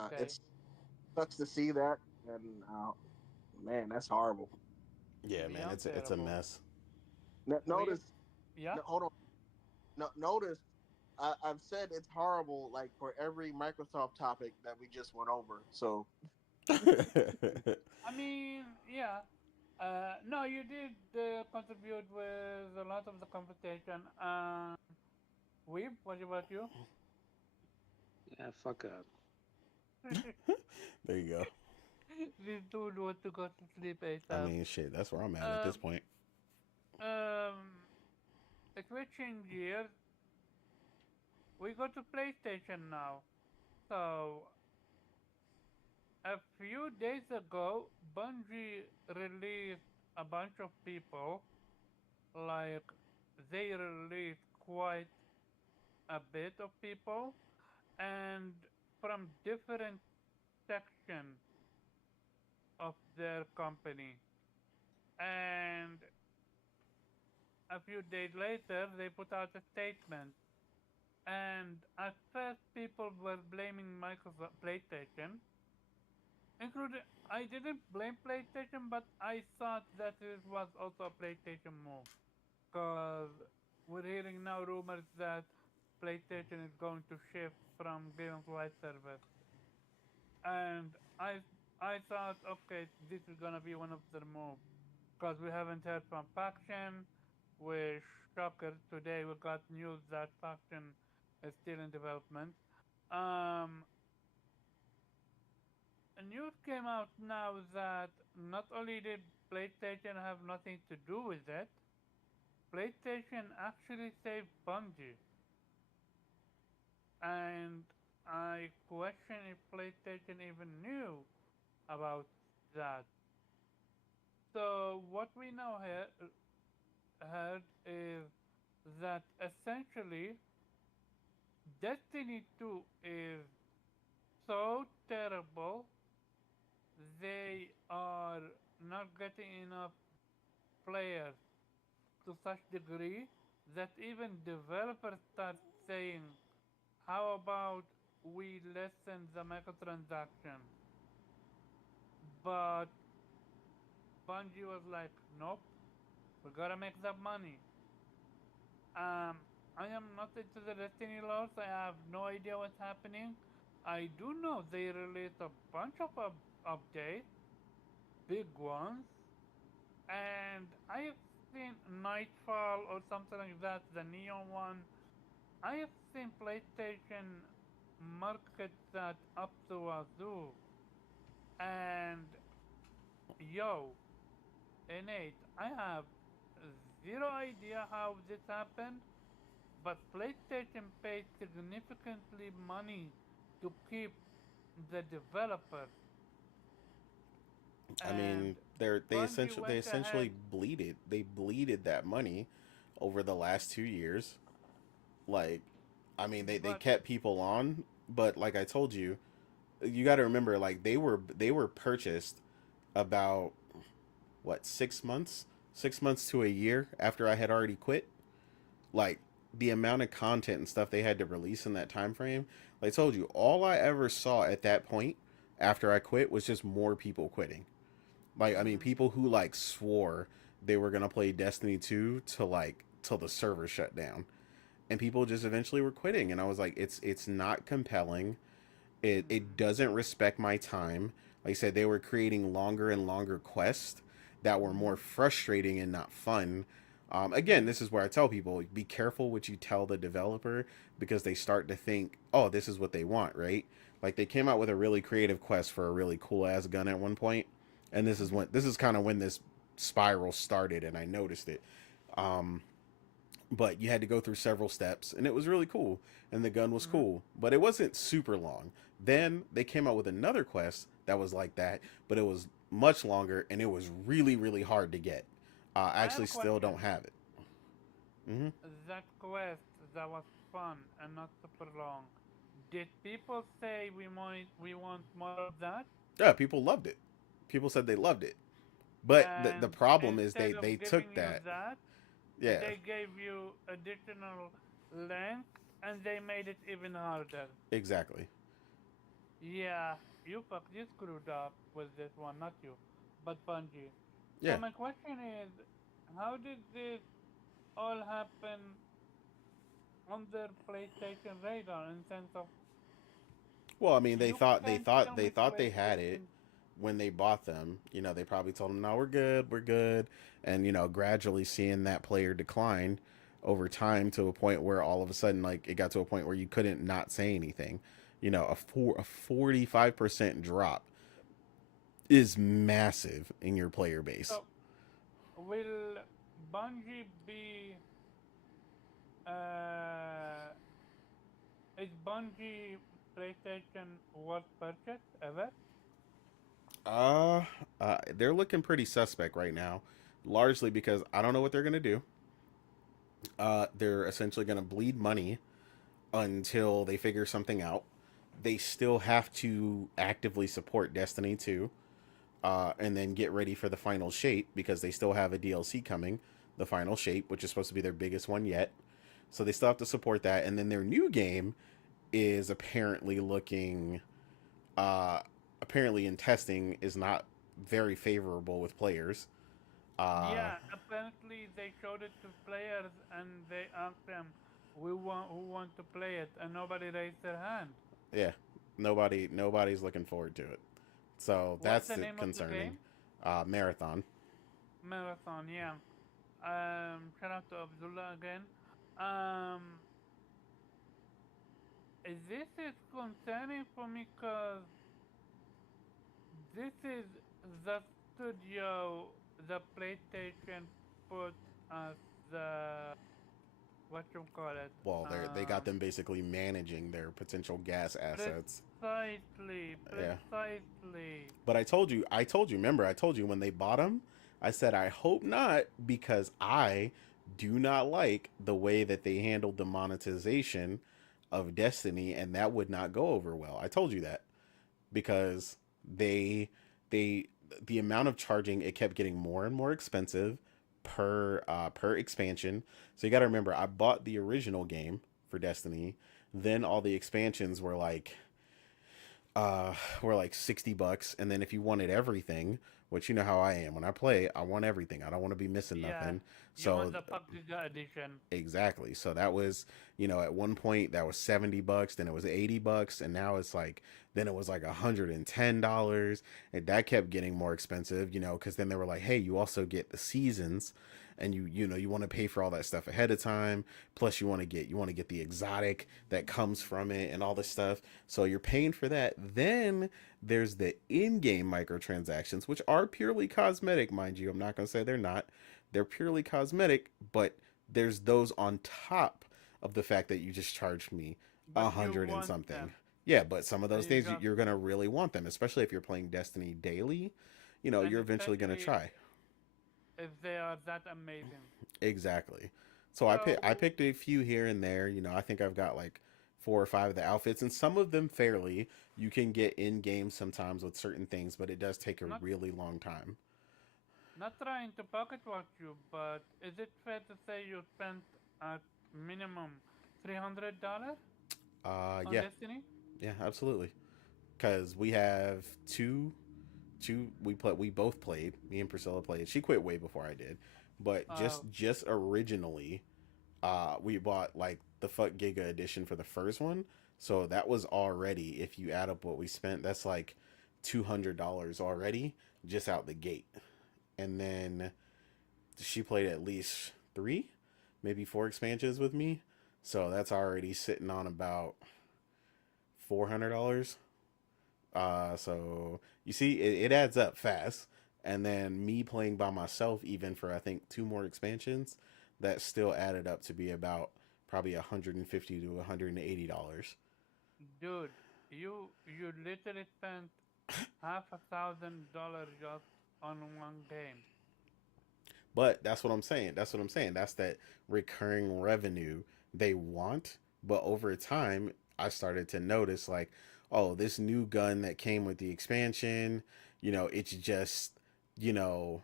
Okay. It sucks to see that, and man, that's horrible. Yeah, man, Beyond it's a terrible. mess. We, Notice, yeah. hold on. No, notice, I've said it's horrible, like for every Microsoft topic that we just went over. So I mean, yeah. No, you did contribute with a lot of the conversation. Weeb, what about you? Yeah, fuck up. There you go. This dude wants to go to sleep I ASAP. mean, shit, that's where I'm at this Um, point. um, switching gears, we go to PlayStation now. So, a few days ago, Bungie released a bunch of people, like, they released quite a bit of people, and from different sections of their company. And a few days later, they put out a statement. And at first, people were blaming Microsoft PlayStation, including I didn't blame PlayStation, but I thought that it was also a PlayStation move, because we're hearing now rumors that PlayStation is going to shift from Games Live service, and I thought, okay, this is gonna be one of their moves, because we haven't heard from Faction. Which, shocker, today we got news that Faction is still in development. Um, News came out now that not only did PlayStation have nothing to do with it, PlayStation actually saved Bungie. And I question if PlayStation even knew about that. So what we now heard is that essentially Destiny 2 is so terrible they are not getting enough players to such degree that even developers start saying, how about we lessen the microtransaction? But Bungie was like, nope, we gotta make that money. I am not into the Destiny laws. I have no idea what's happening. I do know they released a bunch of updates, big ones, and I have seen Nightfall or something like that, the Neon one. I have seen PlayStation market that up to wazoo, and yo, innate, I have zero idea how this happened, but PlayStation paid significantly money to keep the developers, I and mean, they Bungie essentially went ahead. they bleeded that money over the last 2 years. Like, I mean, they But kept people on, but like I told you, you got to remember, like they were purchased about what 6 months, 6 months to a year after I had already quit. Like the amount of content and stuff they had to release in that time frame. Like I told you, all I ever saw at that point after I quit was just more people quitting. Like I mean, mm, people who like swore they were gonna play Destiny 2 to like till the server shut down, and people just eventually were quitting. And I was like, it's not compelling. It mm, doesn't respect my time. Like I said, they were creating longer and longer quests that were more mm, frustrating and not fun. Again, mm, this is where I tell people, be careful what you tell the developer, because they start to think, oh, this is what they want, right? Like they came out with a really creative quest for a really cool ass gun at one point, and mm, this is kind of when this spiral started, and I noticed it. Um, but you had to go through several steps, and it was really cool, and the gun was mm. cool, but it wasn't super long. Then they came out with another quest that was like that, but it was much longer, and it was really hard to get. I I have actually a still question. don't have it. Hmm. That quest that was fun and not super long. Did people say we want more of that? Yeah, people loved it. People said they loved it, but the And problem is instead they of giving took you that. that, Yeah, they gave you additional length and they made it even harder. exactly. Yeah, you screwed up with this one, not you, but Bungie. So Yeah. my question is, how did this all happen on their PlayStation radar in sense of Well, I mean, you can't tell they me thought they had it PlayStation. when they bought them. You know, they probably told them, "No, we're good," and you know, gradually seeing that player decline over time to a point where all of a sudden, like, it got to a point where you couldn't not say anything. You know, a 45% drop is massive in your player base. So, will Bungie be uh is Bungie PlayStation worth purchase ever? Uh, they're looking pretty suspect right now, largely because I don't know what they're gonna do. They're essentially gonna bleed money until they figure something out. They still have to actively support Destiny 2, and then get ready for the final shape because they still have a DLC coming, the final shape, which is supposed to be their biggest one yet. So they still have to support that, and then their new game is apparently looking, uh, apparently in testing, is not very favorable with players. Uh, Yeah, apparently they showed it to players and they asked them, "We want who want to play it," and nobody raised their hand. yeah, nobody's looking forward to it. So What's that's the name of the concerning. game? Marathon. Marathon. Yeah. Shout out to Abdullah again. Um, this is concerning for me because this is the studio the PlayStation put as the what you call it. Well, they got them basically managing their potential gas assets. Precisely, Yeah. precisely. But remember, I told you when they bought them, I said, I hope not, because I do not like the way that they handled the monetization of Destiny, and that would not go over well. I told you that because they the amount of charging, it kept getting more and more expensive per expansion. So you got to remember, I bought the original game for Destiny, then all the expansions were like $60, and then if you wanted everything, which you know how I am, when I play, I want everything. I don't want to be missing Yeah. nothing. You So want the Fuck Giga edition. exactly. So that was, at one point that was $70, then it was $80, and now it's like, then it was like $110, and that kept getting more expensive, because then they were like, hey, you also get the seasons, and you want to pay for all that stuff ahead of time. Plus, you want to get the exotic that comes from it and all this stuff. So you're paying for that. Then there's the in-game microtransactions, which are purely cosmetic, mind you. I'm not gonna say they're not. They're purely cosmetic, but there's those on top of the fact that you just charged me But you 100 and want something. them. Yeah, but some of those There you things go. you're gonna really want them, especially if you're playing Destiny daily. And You're eventually gonna especially try. if they are that amazing. Exactly. So I So, picked a few here and there. I think I've got like 4 or 5 of the outfits, and some of them fairly you can get in game sometimes with certain things, but it does take a Not- really long time. not trying to pocket watch you, but is it fair to say you spent at minimum $300 on Yeah, Destiny? yeah, absolutely. Because we have two we both played. Me and Priscilla played. She quit way before I did, but Oh. just originally, we bought like the Fuck Giga edition for the first one. So that was already, if you add up what we spent, that's like $200 already just out the gate. And then she played at least 3, maybe 4 expansions with me. So that's already sitting on about $400. So you see, it adds up fast. And then me playing by myself, even for I think 2 more expansions, that still added up to be about probably $150 to $180. Dude, you literally spent $5,000 just on one game. But that's what I'm saying. That's that recurring revenue they want. But over time, I started to notice like, oh, this new gun that came with the expansion, it's just, you know,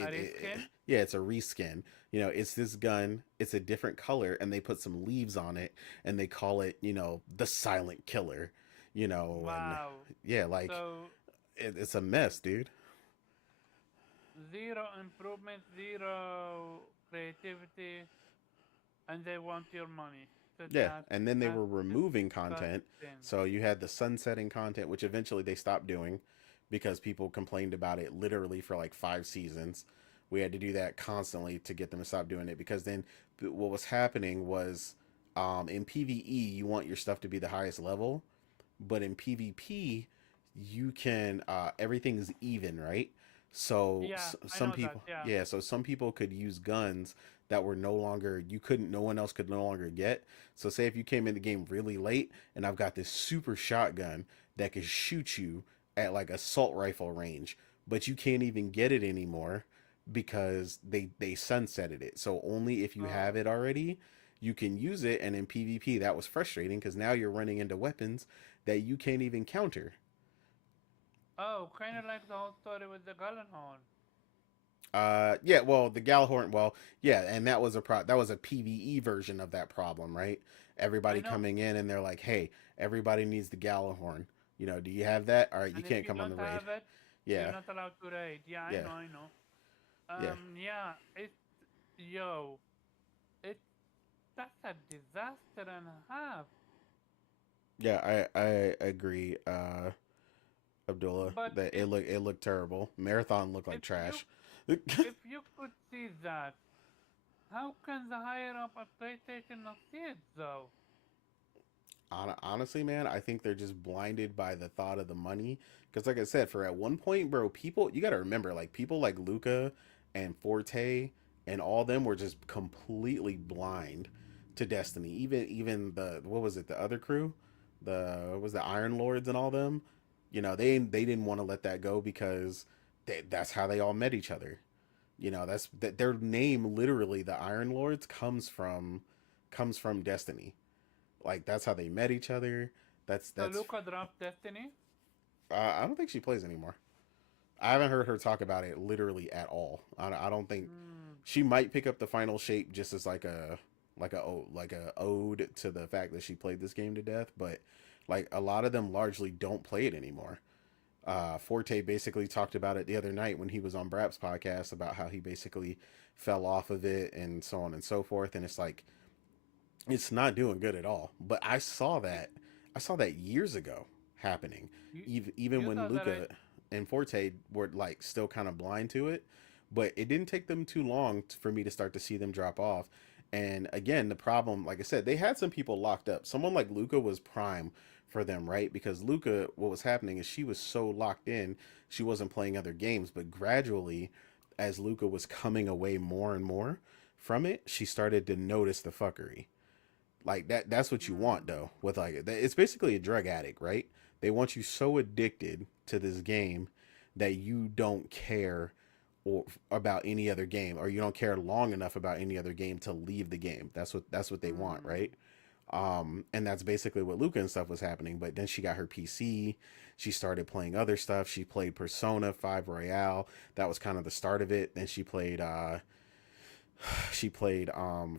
A reskin? yeah, it's a reskin. It's this gun, it's a different color, and they put some leaves on it, and they call it, the silent killer. Wow. And yeah, like So it's a mess, dude. zero improvement, zero creativity, and they want your money. So Yeah, and then they were that's removing content. disgusting. So you had the sunsetting content, which eventually they stopped doing because people complained about it literally for like 5 seasons. We had to do that constantly to get them to stop doing it because then what was happening was, in PvE, you want your stuff to be the highest level, but in PvP, you can everything's even, right? So Yeah, I some know that. people, Yeah. yeah, so some people could use guns that were no longer you couldn't no one else could no longer get. So say if you came in the game really late and I've got this super shotgun that could shoot you at like assault rifle range, but you can't even get it anymore because they sunsetted it. So only if you have Oh. it already, you can use it. And in PvP, that was frustrating because now you're running into weapons that you can't even counter. Oh, kind of like the whole story with the Gyllenhaal. Yeah, well, the Galahorn, well, yeah, and that was a PvE version of that problem, right? I Everybody know. coming in and they're like, "Hey, everybody needs the Galahorn. You know, do you have that? All right, you And if can't you come on don't the raid." have it, you're Yeah, not allowed to raid. Yeah, I yeah, know, I know. yeah, Yeah, yo, it's that's a disaster and a half. yeah. I agree, Abdullah, But that it looked terrible. Marathon looked like if you trash. if you could see that, how can the higher up at PlayStation not see it though? Honestly, man, I think they're just blinded by the thought of the money. Because, like I said, for at one point, bro, people you got to remember, like people like Luca and Forte and all them were just completely blind to Destiny. Even the what was it, the other crew, the what was the Iron Lords and all them. You know, they didn't want to let that go because that's how they all met each other. You know, that's that their name literally, the Iron Lords, comes from Destiny. Like that's how they met each other. So That's Luca dropped Destiny. I don't think she plays anymore. I haven't heard her talk about it literally at all. I don't think Hmm. she might pick up the final shape just as like a ode to the fact that she played this game to death, but like a lot of them largely don't play it anymore. Forte basically talked about it the other night when he was on Brap's podcast about how he basically fell off of it and so on and so forth. And it's like it's not doing good at all. But I saw that years ago happening. You Even you when saw that I Luca and Forte were like still kind of blind to it, but it didn't take them too long for me to start to see them drop off. And again, the problem, like I said, they had some people locked up. Someone like Luca was prime for them, right? Because Luca, what was happening is she was so locked in, she wasn't playing other games. But gradually, as Luca was coming away more and more from it, she started to notice the fuckery. Like that's what you want hmm. though. With like it's basically a drug addict, right? They want you so addicted to this game that you don't care or about any other game, or you don't care long enough about any other game to leave the game. That's what they want, Hmm. right? And that's basically what Luca and stuff was happening. But then she got her PC. She started playing other stuff. She played Persona 5 Royale. That was kind of the start of it. Then she played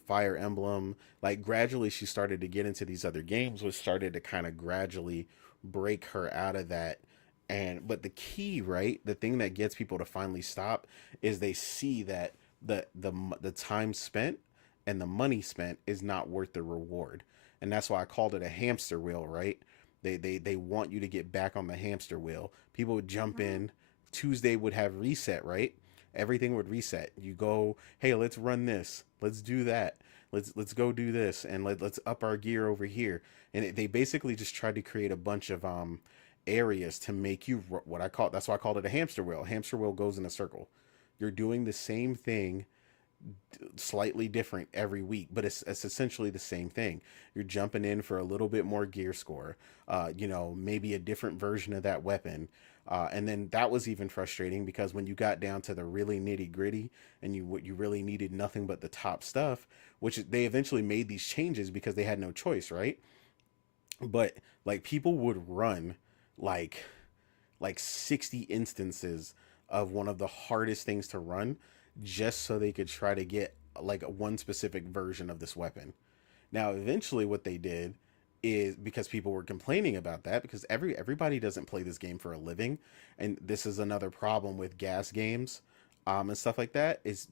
Fire Emblem. Like gradually she started to get into these other games, which started to kind of gradually break her out of that. And but the key, right, the thing that gets people to finally stop is they see that the time spent and the money spent is not worth the reward. And that's why I called it a hamster wheel, right? They want you to get back on the hamster wheel. People would jump Hmm. in. Tuesday would have reset, right? Everything would reset. You go, hey, let's run this, let's do that, let's go do this, and let's up our gear over here. And they basically just tried to create a bunch of areas to make you what I call. That's why I called it a hamster wheel. Hamster wheel goes in a circle. You're doing the same thing slightly different every week, but it's essentially the same thing. You're jumping in for a little bit more gear score, you know, maybe a different version of that weapon. And then that was even frustrating because when you got down to the really nitty gritty and you really needed nothing but the top stuff, which they eventually made these changes because they had no choice, right? But like people would run like 60 instances of one of the hardest things to run just so they could try to get like one specific version of this weapon. Now, eventually what they did is because people were complaining about that because everybody doesn't play this game for a living, and this is another problem with gas games and stuff like that is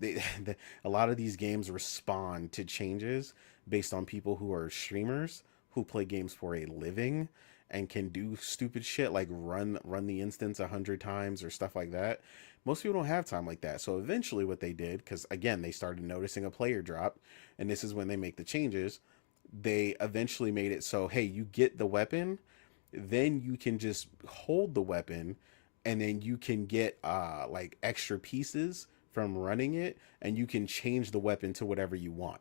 a lot of these games respond to changes based on people who are streamers who play games for a living and can do stupid shit like run the instance 100 times or stuff like that. Most people don't have time like that. So eventually, what they did, because again they started noticing a player drop, and this is when they make the changes. They eventually made it so hey, you get the weapon, then you can just hold the weapon, and then you can get like extra pieces from running it, and you can change the weapon to whatever you want,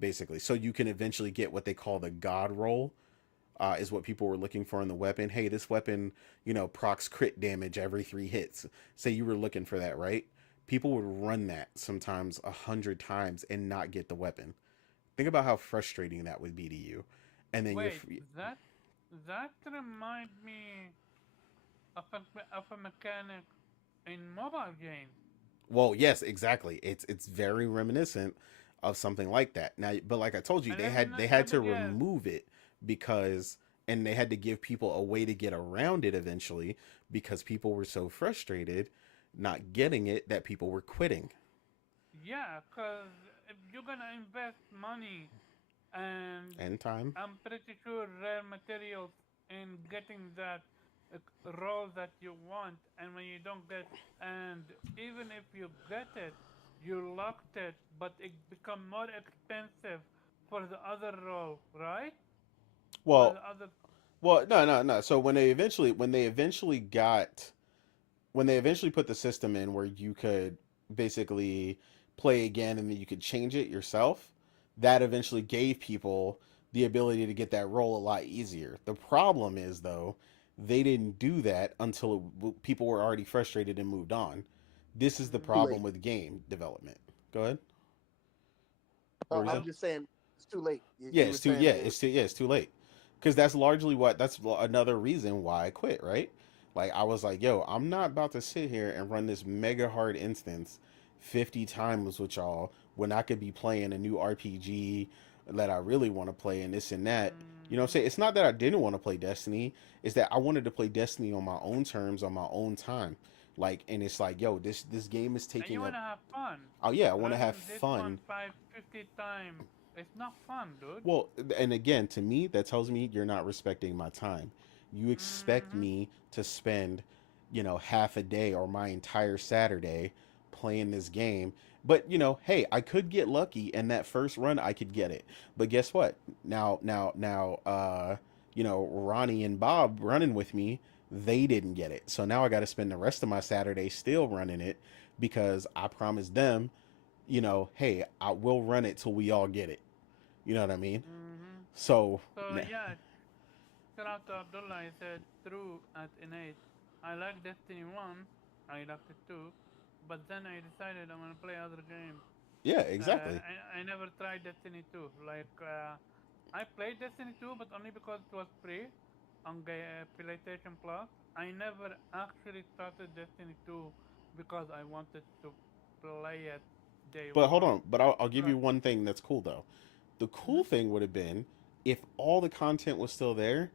basically. So you can eventually get what they call the god roll, is what people were looking for in the weapon. Hey, this weapon, procs crit damage every 3 hits. Say you were looking for that, right? People would run that sometimes 100 times and not get the weapon. Think about how frustrating that would be to you. And then Wait, that remind me of a mechanic in mobile games. well, yes, exactly. It's very reminiscent of something like that. Now, but like I told you, And they had let me to guess. remove it because, and they had to give people a way to get around it eventually, because people were so frustrated not getting it that people were quitting. Yeah, cause if you're gonna invest money and And time. I'm pretty sure rare materials in getting that role that you want, and when you don't get, and even if you get it, you locked it, but it become more expensive for the other role, right? For Well, the other, no. So when they eventually put the system in where you could basically play again and then you could change it yourself, that eventually gave people the ability to get that role a lot easier. The problem is, though, they didn't do that until people were already frustrated and moved on. This is the Too mm, problem late. with game development. Go ahead. What Oh, were you I'm saying? well, just saying it's too late. You, Yeah, you were it's too. saying Yeah, it was it's too late. Because that's largely what. That's another reason why I quit. Right? Like I was like, yo, I'm not about to sit here and run this mega hard instance 50 times with y'all when I could be playing a new RPG that I really want to play and this and that. You know what I'm mm, saying? It's not that I didn't want to play Destiny. It's that I wanted to play Destiny on my own terms, on my own time. Like, and it's like, yo, this game is and you taking up. wanna have fun. Oh yeah, I want to have Running this one fun. 550 times, it's not fun, dude. Well, and again, to me, that tells me you're not respecting my time. You expect Mm-hmm. me to spend, half a day or my entire Saturday playing this game. But, hey, I could get lucky and that first run I could get it. But guess what? Now, Ronnie and Bob running with me, they didn't get it. So now I got to spend the rest of my Saturday still running it because I promised them, hey, I will run it till we all get it. You know what I mean? Mm-hmm. So, So yeah, shout out to Abdullah. He said true at innate. I like Destiny 1. I liked it too. But then I decided I'm gonna play other games. yeah, exactly. I never tried Destiny 2. Like I played Destiny 2, but only because it was free on PlayStation Plus. I never actually started Destiny 2 because I wanted to play it day But hold one. on. But I'll give But you one thing that's cool, though. The cool mhm, thing would have been if all the content was still there.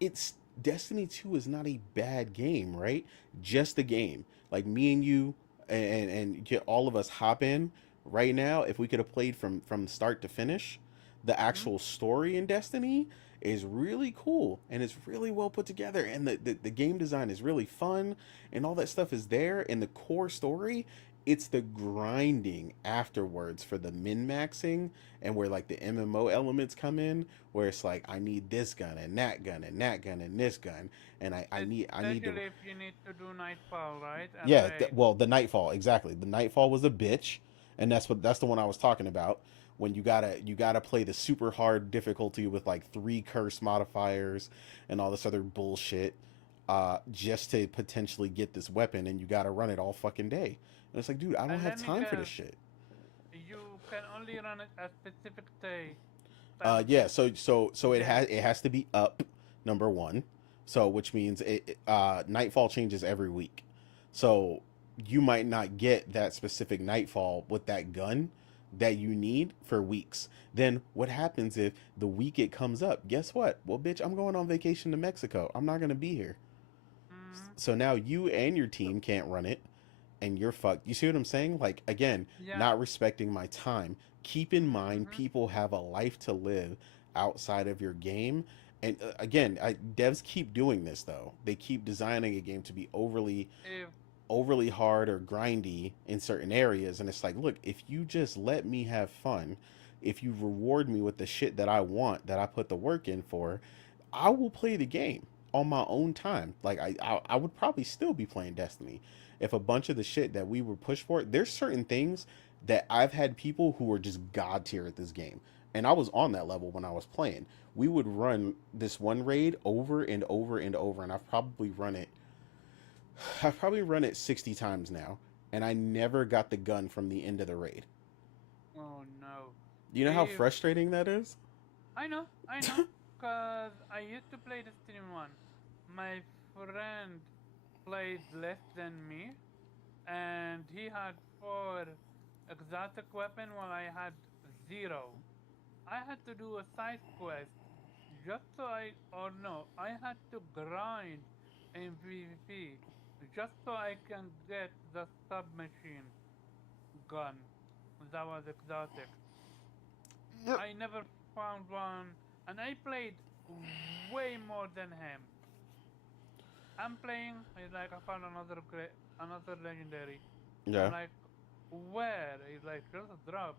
It's Destiny 2 is not a bad game, right? Just a game. Like me and you and get all of us hop in right now. If we could have played from start to finish, the mhm, actual story in Destiny is really cool and it's really well put together, and the game design is really fun and all that stuff is there. And the core story, it's the grinding afterwards for the min maxing and where like the MMO elements come in, where it's like I need this gun and that gun and that gun and this gun, and I need to. especially if you need to do Nightfall, right? And Yeah, raid. well, the Nightfall, exactly. The Nightfall was a bitch, and that's the one I was talking about. When you gotta play the super hard difficulty with like 3 curse modifiers and all this other bullshit, just to potentially get this weapon, and you gotta run it all fucking day. And it's like, dude, I don't And have let me time for this guess, shit. you can only run it a specific day, time of Yeah. So it day. has to be up, number one. So which means nightfall changes every week. So you might not get that specific nightfall with that gun that you need for weeks. Then what happens if the week it comes up? Guess what? Well, bitch, I'm going on vacation to Mexico. I'm not gonna be here. Mm, So now you and your team can't run it, and you're fucked. You see what I'm saying? Like, again, yeah. not respecting my time. Keep in mind, Mm-hmm. people have a life to live outside of your game. And again, devs keep doing this though. They keep designing a game to be If overly hard or grindy in certain areas, and it's like, look, if you just let me have fun, if you reward me with the shit that I want, that I put the work in for, I will play the game. on my own time. Like I would probably still be playing Destiny if a bunch of the shit that we would push for. There's certain things that I've had people who are just god tier at this game, and I was on that level when I was playing. We would run this one raid over and over and over, and I've probably run it 60 times now, and I never got the gun from the end of the raid. Oh no. You know how If frustrating that is? I know, cause I used to play Destiny 1. My friend played less than me, and he had 4 exotic weapon while I had 0. I had to do a side quest just so or no, I had to grind in PvP just so I can get the submachine gun that was exotic. Yep. I never found one, and I played way more than him. I'm playing. He's like, I found another legendary. I'm Yeah. like, where? He's like, there's a drop.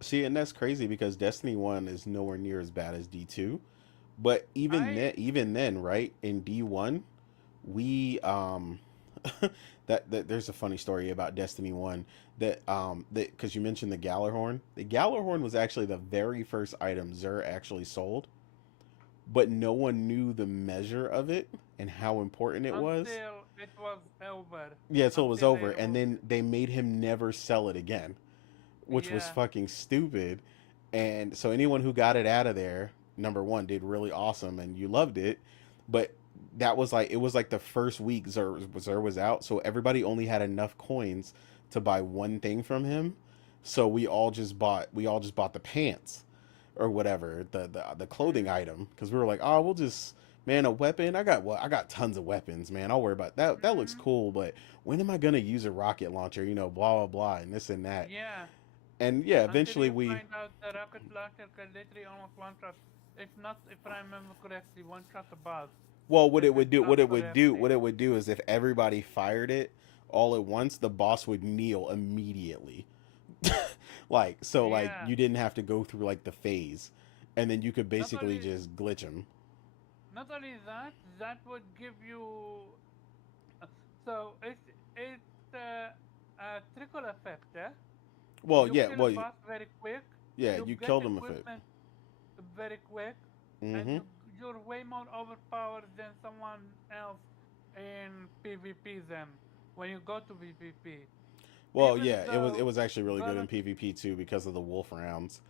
See, and that's crazy because Destiny 1 is nowhere near as bad as D2. But I even then, right? In D1, we that there's a funny story about Destiny 1 that cuz you mentioned the Gallarhorn. The Gallarhorn was actually the very first item Xur actually sold, but no one knew the measure of it and how important it was. until it was over. Yeah, until it was Until they over, and removed then it. they made him never sell it again, which was Yeah. fucking stupid. And so anyone who got it out of there, number one, did really awesome, and you loved it. But that was like it was like the first week Xur was out, so everybody only had enough coins to buy one thing from him. So we all just bought the pants or whatever the clothing Mm-hmm. item because we were like, oh, we'll just man a weapon. I got tons of weapons, man. I'll worry about that. That looks Mm-hmm. cool, but when am I gonna use a rocket launcher? You know, blah blah blah, and this and that. Yeah. And yeah, Until eventually you we find out the rocket launcher can literally almost one shot. If not, if I remember correctly, one shot the boss. well, If it's done what correctly. it would do is if everybody fired it all at once, the boss would kneel immediately. Like so, like Yeah. you didn't have to go through like the phase, and then you could Not basically only just glitch him. not only that, that would give you. uh, So it's a trickle effect. Eh? Well, You yeah, kill a well, boss very quick. yeah, You you get killed him with it. equipment very quick, and Mm-hmm. you're way more overpowered than someone else in PvP. Then when you go to PvP, Well, even yeah, it though was actually really good in Galen, PvP too because of the wolf rounds.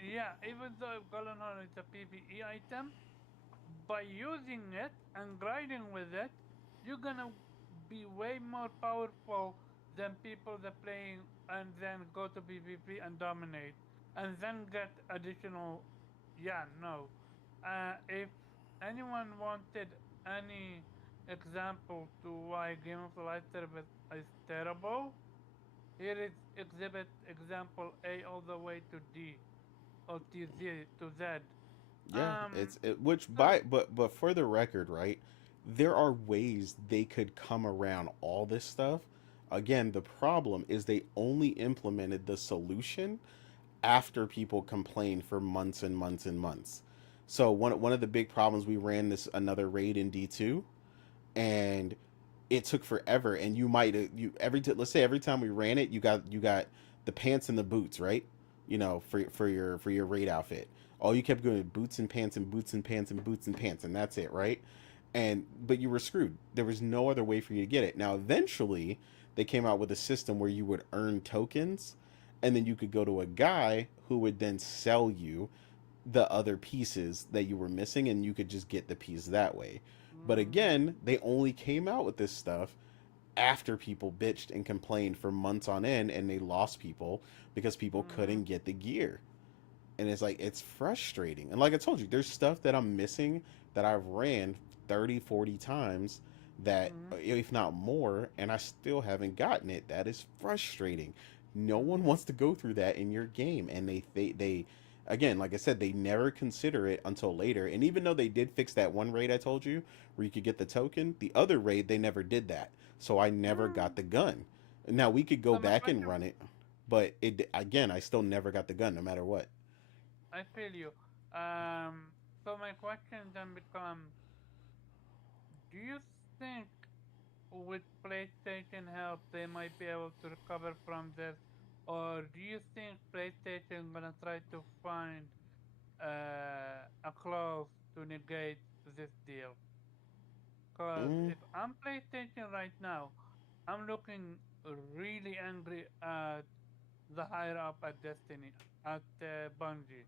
yeah, even though Galenon is a PvE item, by using it and grinding with it, you're gonna be way more powerful than people that playing and then go to PvP and dominate, and then get additional. Yeah, no. If anyone wanted any example to why Game of the Light service is terrible, here is exhibit example A all the way to D or to Z. Yeah, Um, which so by but for the record, right? There are ways they could come around all this stuff. Again, the problem is they only implemented the solution after people complained for months and months and months. So one of the big problems we ran this another raid in D2 and it took forever and you might you let's say every time we ran it you got the pants and the boots, right? You know, for your raid outfit. All you kept doing boots and pants and boots and pants and boots and pants and that's it, right? And but you were screwed. There was no other way for you to get it. Now eventually they came out with a system where you would earn tokens and then you could go to a guy who would then sell you the other pieces that you were missing and you could just get the piece that way. But mm, again, they only came out with this stuff after people bitched and complained for months on end and they lost people because people mm, couldn't get the gear. And it's like it's frustrating. And like I told you, there's stuff that I'm missing that I've ran 30, 40 times that mm, if not more and I still haven't gotten it. That is frustrating. No one mm. wants to go through that in your game and they again, like I said, they never consider it until later. And even though they did fix that one raid I told you where you could get the token, the other raid they never did that. So I never got Mm. the gun. Now we could go So my back and question, run it, but it again, I still never got the gun no matter what. I feel you. So my question then becomes, do you think with PlayStation help they might be able to recover from this, or do you think PlayStation gonna try to find a clause to negate this deal? Cause Mm, if I'm PlayStation right now, I'm looking really angry at the higher up at Destiny, at Bungie.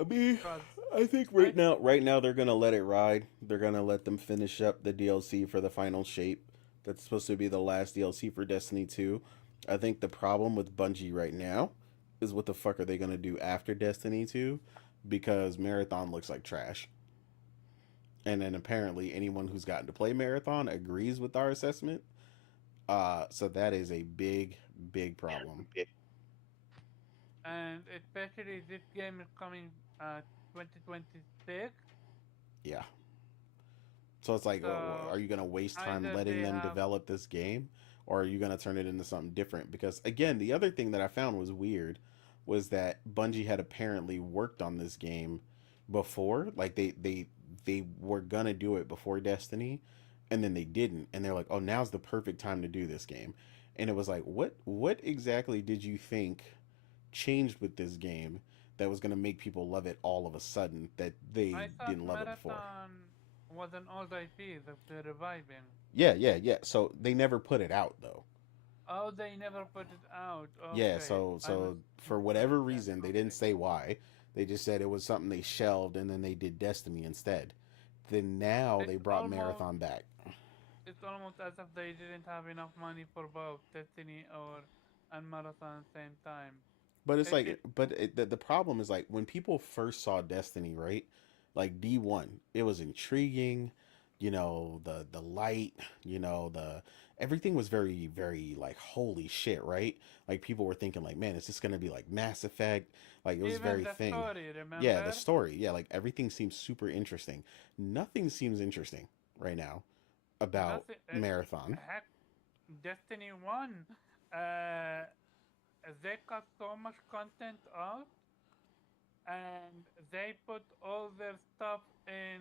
I mean, Cause I think I right now they're gonna let it ride. They're gonna let them finish up the DLC for the final shape. That's supposed to be the last DLC for Destiny 2. I think the problem with Bungie right now is what the fuck are they gonna do after Destiny 2? Because Marathon looks like trash. And then apparently anyone who's gotten to play Marathon agrees with our assessment. So that is a big, big problem. and especially this game is coming 2026, Yeah. So it's like, so are you going to waste time either letting they them have develop this game, or are you going to turn it into something different? Because again, the other thing that I found was weird was that Bungie had apparently worked on this game before. Like they were gonna do it before Destiny, and then they didn't. And they're like, oh, now's the perfect time to do this game. And it was like, what exactly did you think changed with this game that was gonna make people love it all of a sudden that they I thought didn't love it before? Marathon was an old IP that they're reviving. Yeah. So they never put it out though. Oh, they never put it out. Yeah, Okay, so I for whatever misread that. reason, they didn't Okay. say why. They just said it was something they shelved, and then they did Destiny instead. Then now they It's brought almost Marathon back. it's almost as if they didn't have enough money for both Destiny or and Marathon at the same time. But it's Take like, it. the problem is like when people first saw Destiny, right? Like D1, it was intriguing. The light. The everything was very like holy shit, right? Like people were thinking like, man, is this gonna be like Mass Effect? Like it was Even very the thing. story, Yeah, the remember? story. Yeah, like everything seems super interesting. Nothing seems interesting right now about Nothing. Marathon. Heck, Destiny 1. Uh, they cut so much content out, and they put all their stuff in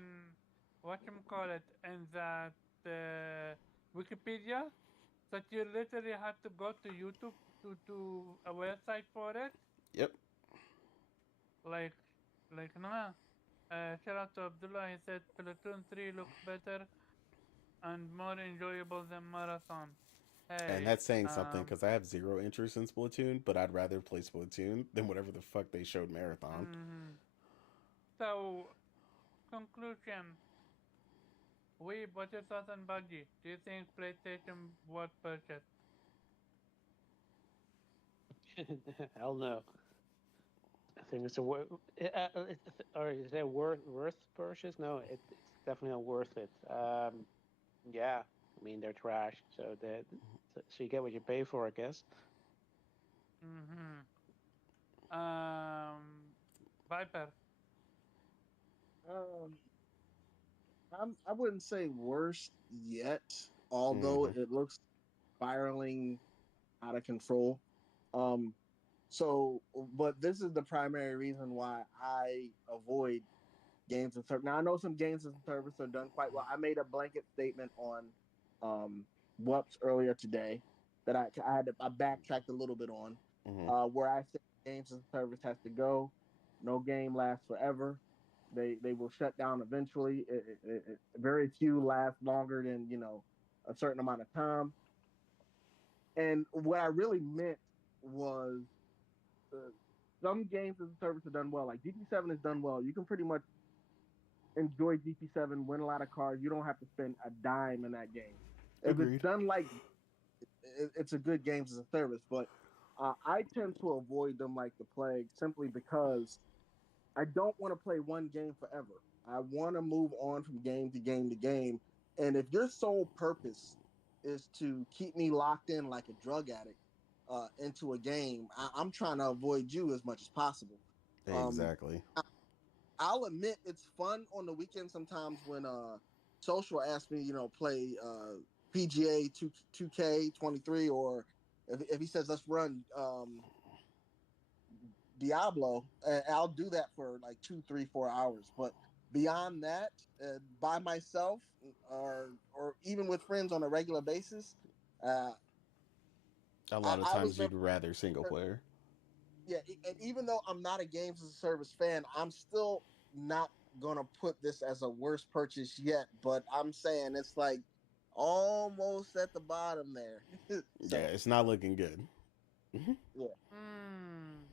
what you call it in that Wikipedia that you literally had to go to YouTube to do a website for it. Yep. Like, nah. Shout out to Abdullah. He said Platoon 3 looks better and more enjoyable than Marathon. And Hey, that's saying something because I have zero interest in Splatoon, but I'd rather play Splatoon than whatever the fuck they showed Marathon. mm, so conclusion. What's your thoughts on Bungie? Do you think PlayStation worth purchase? Hell no. I think it's a worth. Or is it worth purchase? No, it's definitely not worth it. Yeah, I mean they're trash, so you get what you pay for, I guess. Mm-hmm. Viper. Um, I wouldn't say worst yet, although Mm-hmm. it looks spiraling out of control. Um, but this is the primary reason why I avoid games and service. Now I know some games and service are done quite well. I made a blanket statement on WUPS earlier today that I backtracked a little bit on, Mm-hmm. where I said games and service has to go. No game lasts forever. They will shut down eventually. Very few last longer than a certain amount of time. And what I really meant was uh, some games as a service are done well. Like GT7 is done well. You can pretty much enjoy GT7, win a lot of cars. You don't have to spend a dime in that game. If it's Agreed. done like it's a good games as a service, but I tend to avoid them like the plague simply because I don't want to play one game forever. I want to move on from game to game to game. And if your sole purpose is to keep me locked in like a drug addict into a game, I'm trying to avoid you as much as possible. Um, Exactly. I'll admit it's fun on the weekend sometimes when social asks me, play PGA 2K23 or if he says let's run Diablo, I'll do that for like 2, 3, 4 hours. But beyond that, by myself or even with friends on a regular basis, uh, A lot of I was times never. you'd rather single player. Yeah, and even though I'm not a games as a service fan, I'm still not gonna put this as a worst purchase yet. But I'm saying it's like almost at the bottom there. Yeah, So it's not looking good. yeah, Hmm.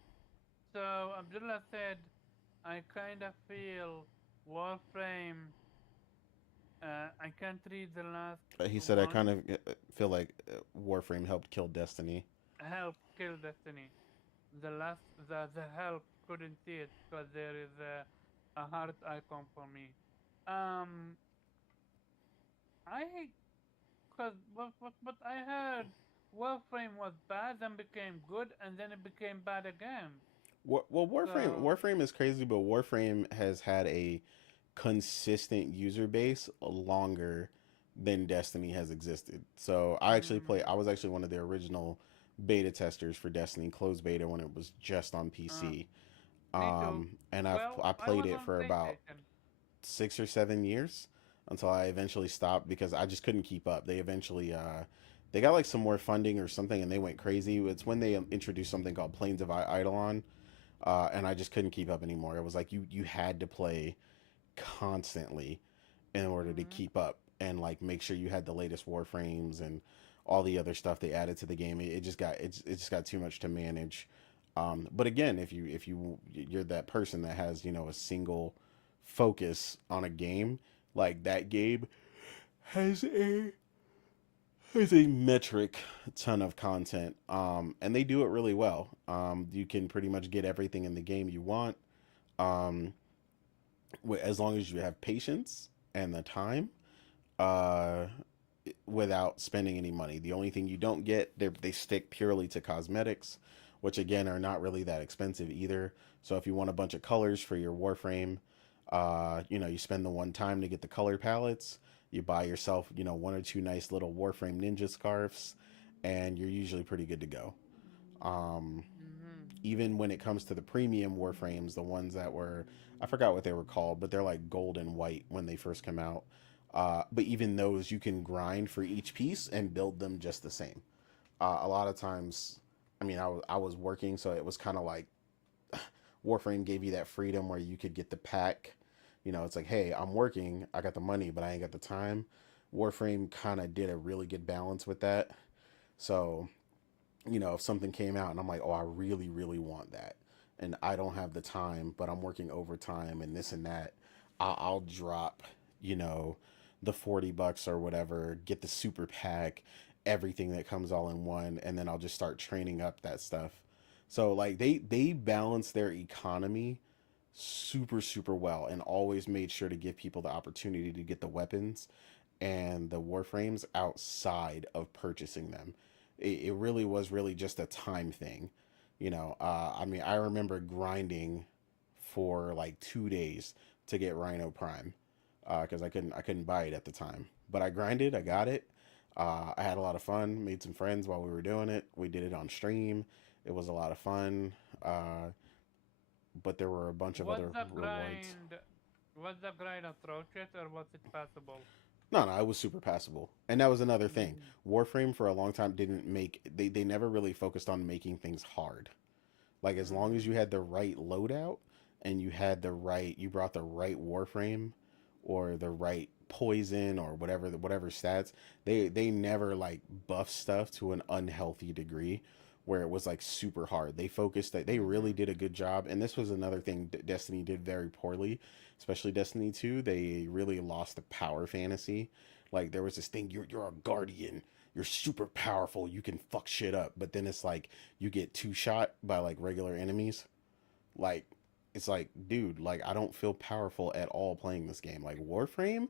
So Abdullah said, I kind of feel Warframe. I can't read the last He said, I kind one. of feel like Warframe helped kill Destiny. Help kill Destiny. The last, the help couldn't see it because there is a heart icon for me. Um, I, cause but I heard Warframe was bad, then became good, and then it became bad again. Well, Warframe So, Warframe is crazy, but Warframe has had a consistent user base longer than Destiny has existed. So mm, I was actually one of the original beta testers for Destiny closed beta when it was just on uh, PC. me too. And Well, I I played was it on for about PlayStation. 6 or 7 years until I eventually stopped because I just couldn't keep up. They eventually they got like some more funding or something and they went crazy. It's when they introduced something called Planes of Eidolon, and I just couldn't keep up anymore. It was like you had to play constantly in order to Mm-hmm. keep up and like make sure you had the latest warframes and all the other stuff they added to the game. It just got too much to manage. But again, if you're that person that has a single focus on a game, like that game has a metric ton of content, and they do it really well. You can pretty much get everything in the game you want, um, as long as you have patience and the time, uh, without spending any money. The only thing you don't get, they stick purely to cosmetics, which again are not really that expensive either. So if you want a bunch of colors for your Warframe, you spend the one time to get the color palettes. You buy yourself, one or two nice little Warframe ninja scarves, and you're usually pretty good to go. Um, Mm-hmm. Even when it comes to the premium Warframes, the ones that were, I forgot what they were called, but they're like gold and white when they first come out. But even those, you can grind for each piece and build them just the same. A lot of times, I mean, I was working, so it was kind of like Warframe gave you that freedom where you could get the pack. It's like, hey, I'm working, I got the money, but I ain't got the time. Warframe kind of did a really good balance with that. So if something came out and I'm like, oh, I really, really want that, and I don't have the time, but I'm working overtime and this and that, I'll drop, you know, the $40 or whatever, get the super pack, everything that comes all in one, and then I'll just start training up that stuff. So like they balance their economy super super well and always made sure to give people the opportunity to get the weapons and the warframes outside of purchasing them. It really was really just a time thing. I mean, I remember grinding for like 2 days to get Rhino Prime because I couldn't buy it at the time. But I grinded, I got it. I had a lot of fun, made some friends while we were doing it. We did it on stream. It was a lot of fun. But there were a bunch of Was other the rewards. grind was the grind atrocious or was it passable? No, no, it was super passable. And that was another thing. Mm, Warframe for a long time didn't make they never really focused on making things hard. Like as long as you mm, had the right loadout and you brought the right Warframe or the right poison or whatever stats, they never like buff stuff to an unhealthy degree where it was like super hard. They focused that they really mm-hmm, did a good job, and this was another thing Destiny did very poorly, especially Destiny 2. They really lost the power fantasy. Like there was this thing, you're a guardian, you're super powerful, you can fuck shit up, but then it's like you get two shot by like regular enemies. Like it's like, dude, like I don't feel powerful at all playing this game. Like Warframe,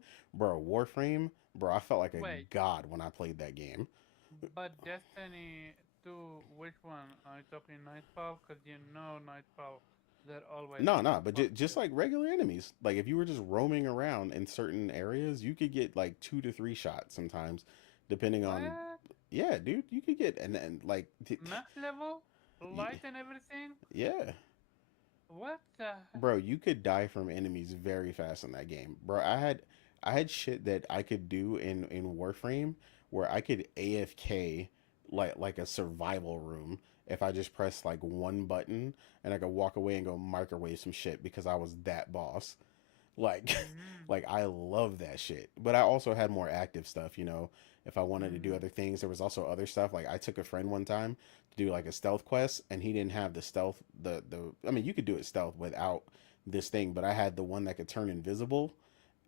bro, I felt like a Wait, god when I played that game. but Destiny 2, which one? Are you talking Nightfall? Because you know Nightfall, they're always No, gonna no, but fuck just you. like regular enemies. Like if you were just roaming around in certain areas, you could get like 2 to 3 shots sometimes, depending on. What? Yeah, dude, you could get and like, Max level? Light and everything? yeah. What the? Bro, you could die from enemies very fast in that game. Bro, I had shit that I could do in Warframe where I could AFK like a survival room if I just pressed like one button and I could walk away and go microwave some shit because I was that boss. Like Mm-hmm. like I love that shit. But I also had more active stuff, you know. If I wanted to do Mm-hmm. other things, there was also other stuff. Like I took a friend one time to do like a stealth quest and he didn't have the stealth the I mean, you could do it stealth without this thing, but I had the one that could turn invisible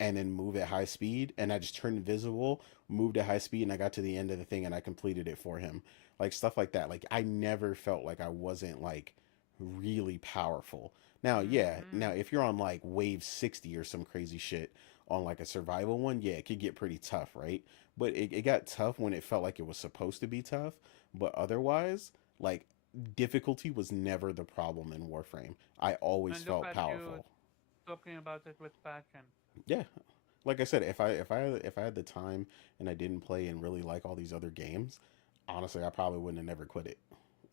and then move at high speed and I just turned invisible, moved at high speed and I got to the end of the thing and I completed it for him. Like stuff like that. Like I never felt like I wasn't like really powerful. Now, yeah, now Mm-hmm. if you're on like wave 60 or some crazy shit on like a survival one, yeah, it could get pretty tough, right? But it got tough when it felt like it was supposed to be tough. But otherwise, like difficulty was never the problem in Warframe. I always And look felt at you powerful. talking about it with passion. Yeah. Like I said, if I had the time and I didn't play and really like all these other games, honestly, I probably wouldn't have never quit it.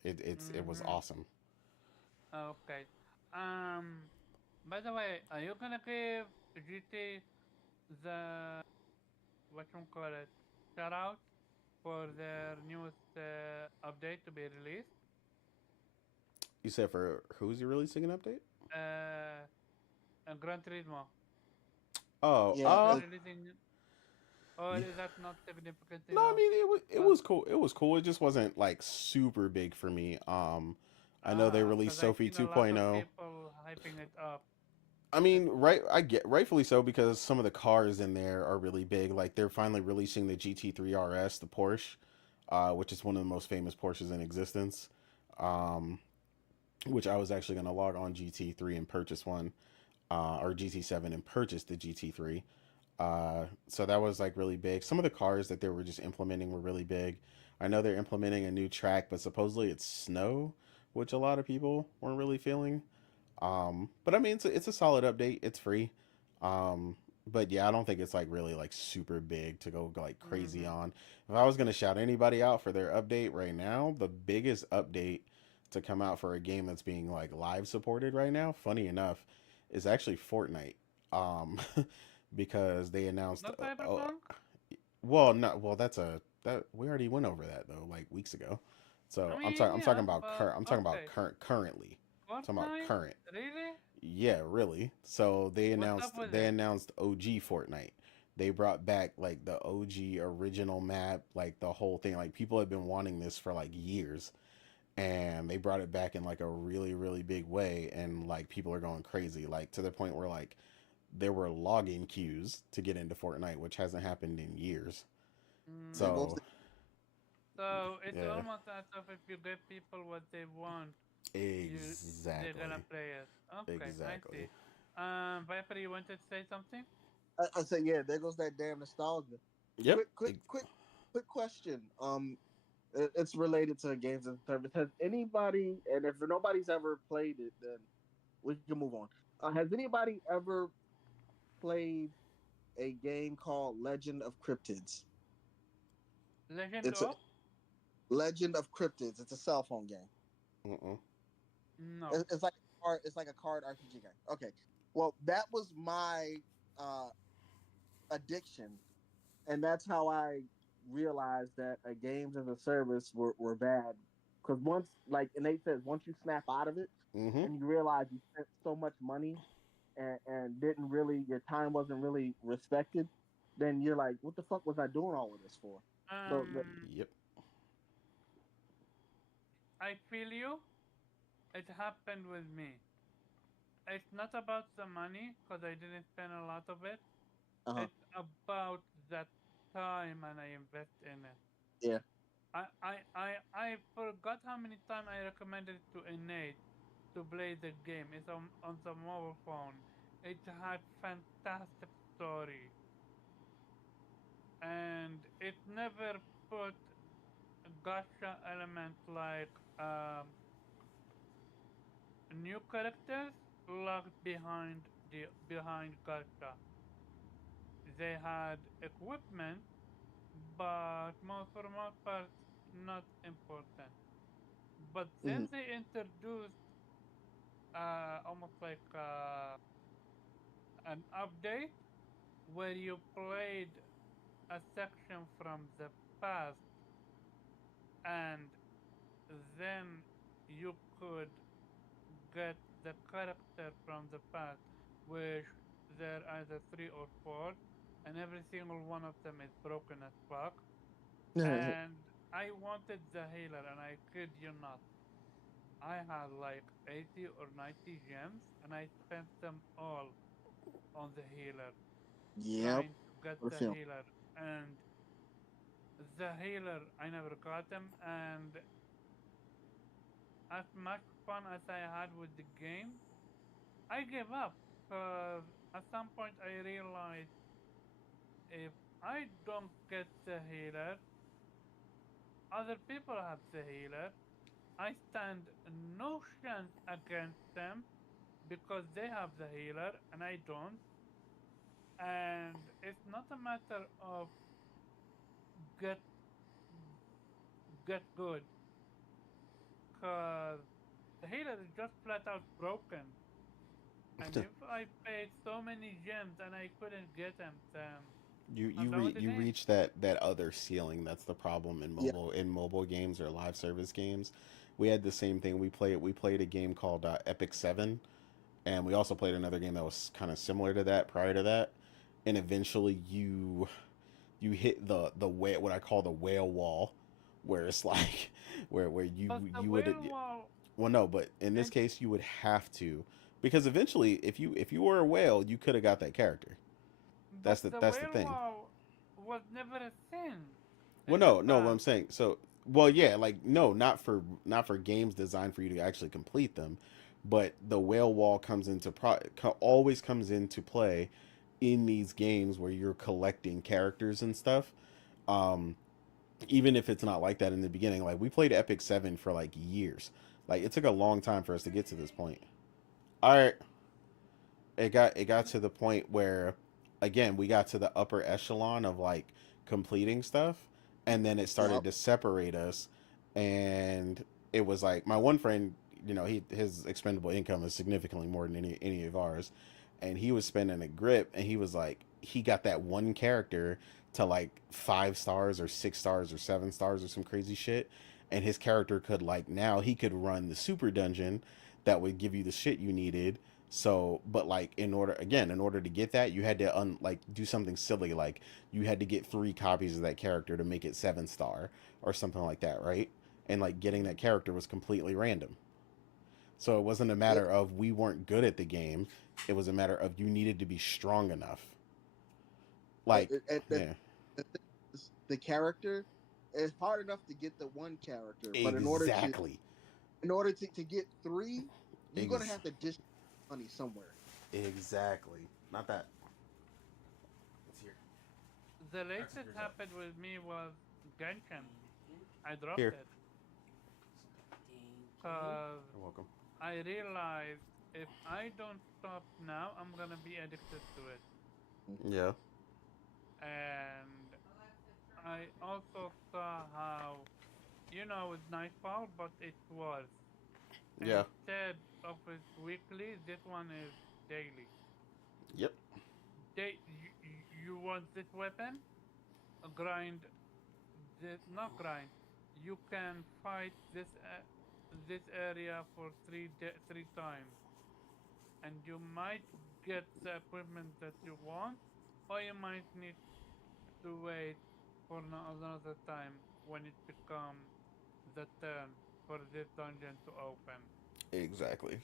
It was Mm-hmm. awesome. Okay. Um. By the way, are you gonna give GT the what you call it shout out for their newest update to be released? You said for who's you releasing an update? Uh, Gran Turismo. Oh, Yeah, Are they releasing, or yeah. is that not significant No, I enough? mean it Cause was cool. It was cool. It just wasn't like super big for me. I know they released cause I've Sophie seen a lot of 2.0. people hyping it up. I It, mean, I get rightfully so because some of the cars in there are really big. Like they're finally releasing the GT3 RS, the Porsche, which is one of the most famous Porsches in existence. Um, which I was actually going to log on GT3 and purchase one, or GT7 and purchase the GT3. So that was like really big. Some of the cars that they were just implementing were really big. I know they're implementing a new track, but supposedly it's snow, which a lot of people weren't really feeling. But I mean, it's a solid update. It's free. Um, but yeah, I don't think it's like really like super big to go like crazy mm-hmm. on. If I was gonna shout anybody out for their update right now, the biggest update to come out for a game that's being like live supported right now, funny enough, is actually Fortnite. Um, because they announced, Not Cyberpunk. well, no, well that's a that we already went over that though, like weeks ago. I So mean, I'm talking yeah, about but I'm talking about okay. currently. I'm talking about Fortnite, current. really? Yeah, really. So What's up with they it? announced OG Fortnite. They brought back like the OG original map, like the whole thing. Like people have been wanting this for like years, and they brought it back in like a really big way, and like people are going crazy, like to the point where like there were login queues to get into Fortnite, which hasn't happened in years. there Mm. goes So the, So it's yeah, almost as if you give people what they want, you they're gonna exactly, play it. Okay, I see. exactly. Viper, you wanted to say something? I say yeah, there goes that damn nostalgia. Yep. Quick question. It's related to games and service. Has anybody, and if nobody's ever played it, then we can move on. Has anybody ever played a game called Legend of Cryptids? Legend It's a of? Legend of Cryptids. It's a cell phone game. Uh-uh. No. It's like a card RPG game. Okay. Well, that was my uh, addiction, and that's how I realized that games as a service were bad. Because once, like Nate says, once you snap out of it Mm-hmm. and you realize you spent so much money and didn't really, your time wasn't really respected, then you're like, what the fuck was I doing all of this for? So, Yep. I feel you. It happened with me. It's not about the money, because I didn't spend a lot of it. uh-huh, It's about that time and I invest in it. yeah. I forgot how many times I recommended it to Innate to play the game. It's on the mobile phone. It had fantastic story, and it never put a gotcha element like new characters locked behind gotcha. They had equipment, but for most part, not important. But Mm-hmm. then they introduced almost like an update where you played a section from the past and then you could get the character from the past, which there are either 3 or 4, and every single one of them is broken as fuck. And I wanted the healer, and I kid you not, I had like 80 or 90 gems, and I spent them all on the healer, Yep. trying to get What a the film. healer. And the healer, I never got him, and as much fun as I had with the game, I gave up. Because at some point I realized if I don't get the healer, other people have the healer. I stand no chance against them because they have the healer and I don't. And it's not a matter of get get good, cause the healer is just flat out broken. And if I paid so many gems and I couldn't get them, then I'm done with the You game. reach that other ceiling. That's the problem in Yeah. mobile games or live service games. We had the same thing. We played a game called Epic 7, and we also played another game that was kind of similar to that prior to that. And eventually you hit the whale, what I call the whale wall, where it's like where But the you would, whale wall, well, no, but in this and case you would have to, because eventually if you were a whale you could have got that character. but the That's the whale thing. wall was never a thing Well, in the no, what past. I'm saying. So, well, yeah, like no, not for games designed for you to actually complete them, but the whale wall always comes into play in these games where you're collecting characters and stuff. Um, Even if it's not like that in the beginning, like we played Epic 7 for like years. Like it took a long time for us to get to this point. All right, it got to the point where again we got to the upper echelon of like completing stuff, and then it started Yep. to separate us. And it was like my one friend, his expendable income is significantly more than any of ours, and he was spending a grip, and he was like he got that one character to like 5 stars or 6 stars or 7 stars or some crazy shit. And his character could, like, now he could run the super dungeon that would give you the shit you needed. So, but like in order to get that, you had to like do something silly, like you had to get 3 copies of that character to make it 7 star or something like that, right? And like getting that character was completely random. So it wasn't a Yeah. matter of we weren't good at the game; it was a matter of you needed to be strong enough. It, Like, it, it, the, yeah, the thing is, the character, it's hard enough to get the one character, but exactly, to get three, you're gonna Ex- have to dish money somewhere. exactly. Not that. It's here. The That's latest yours up. happened with me was Genshin. I dropped Here. it because You're welcome. I realized if I don't stop now, I'm gonna be addicted to it. Yeah. And I also saw how, with Nightfall, but it was. Yeah. Instead of it weekly, this one is daily. Yep. You want this weapon? Grind this, not grind. You can fight this area for 3 times, and you might get the equipment that you want, or you might need to wait for another time when it becomes the turn for this dungeon to open. Exactly.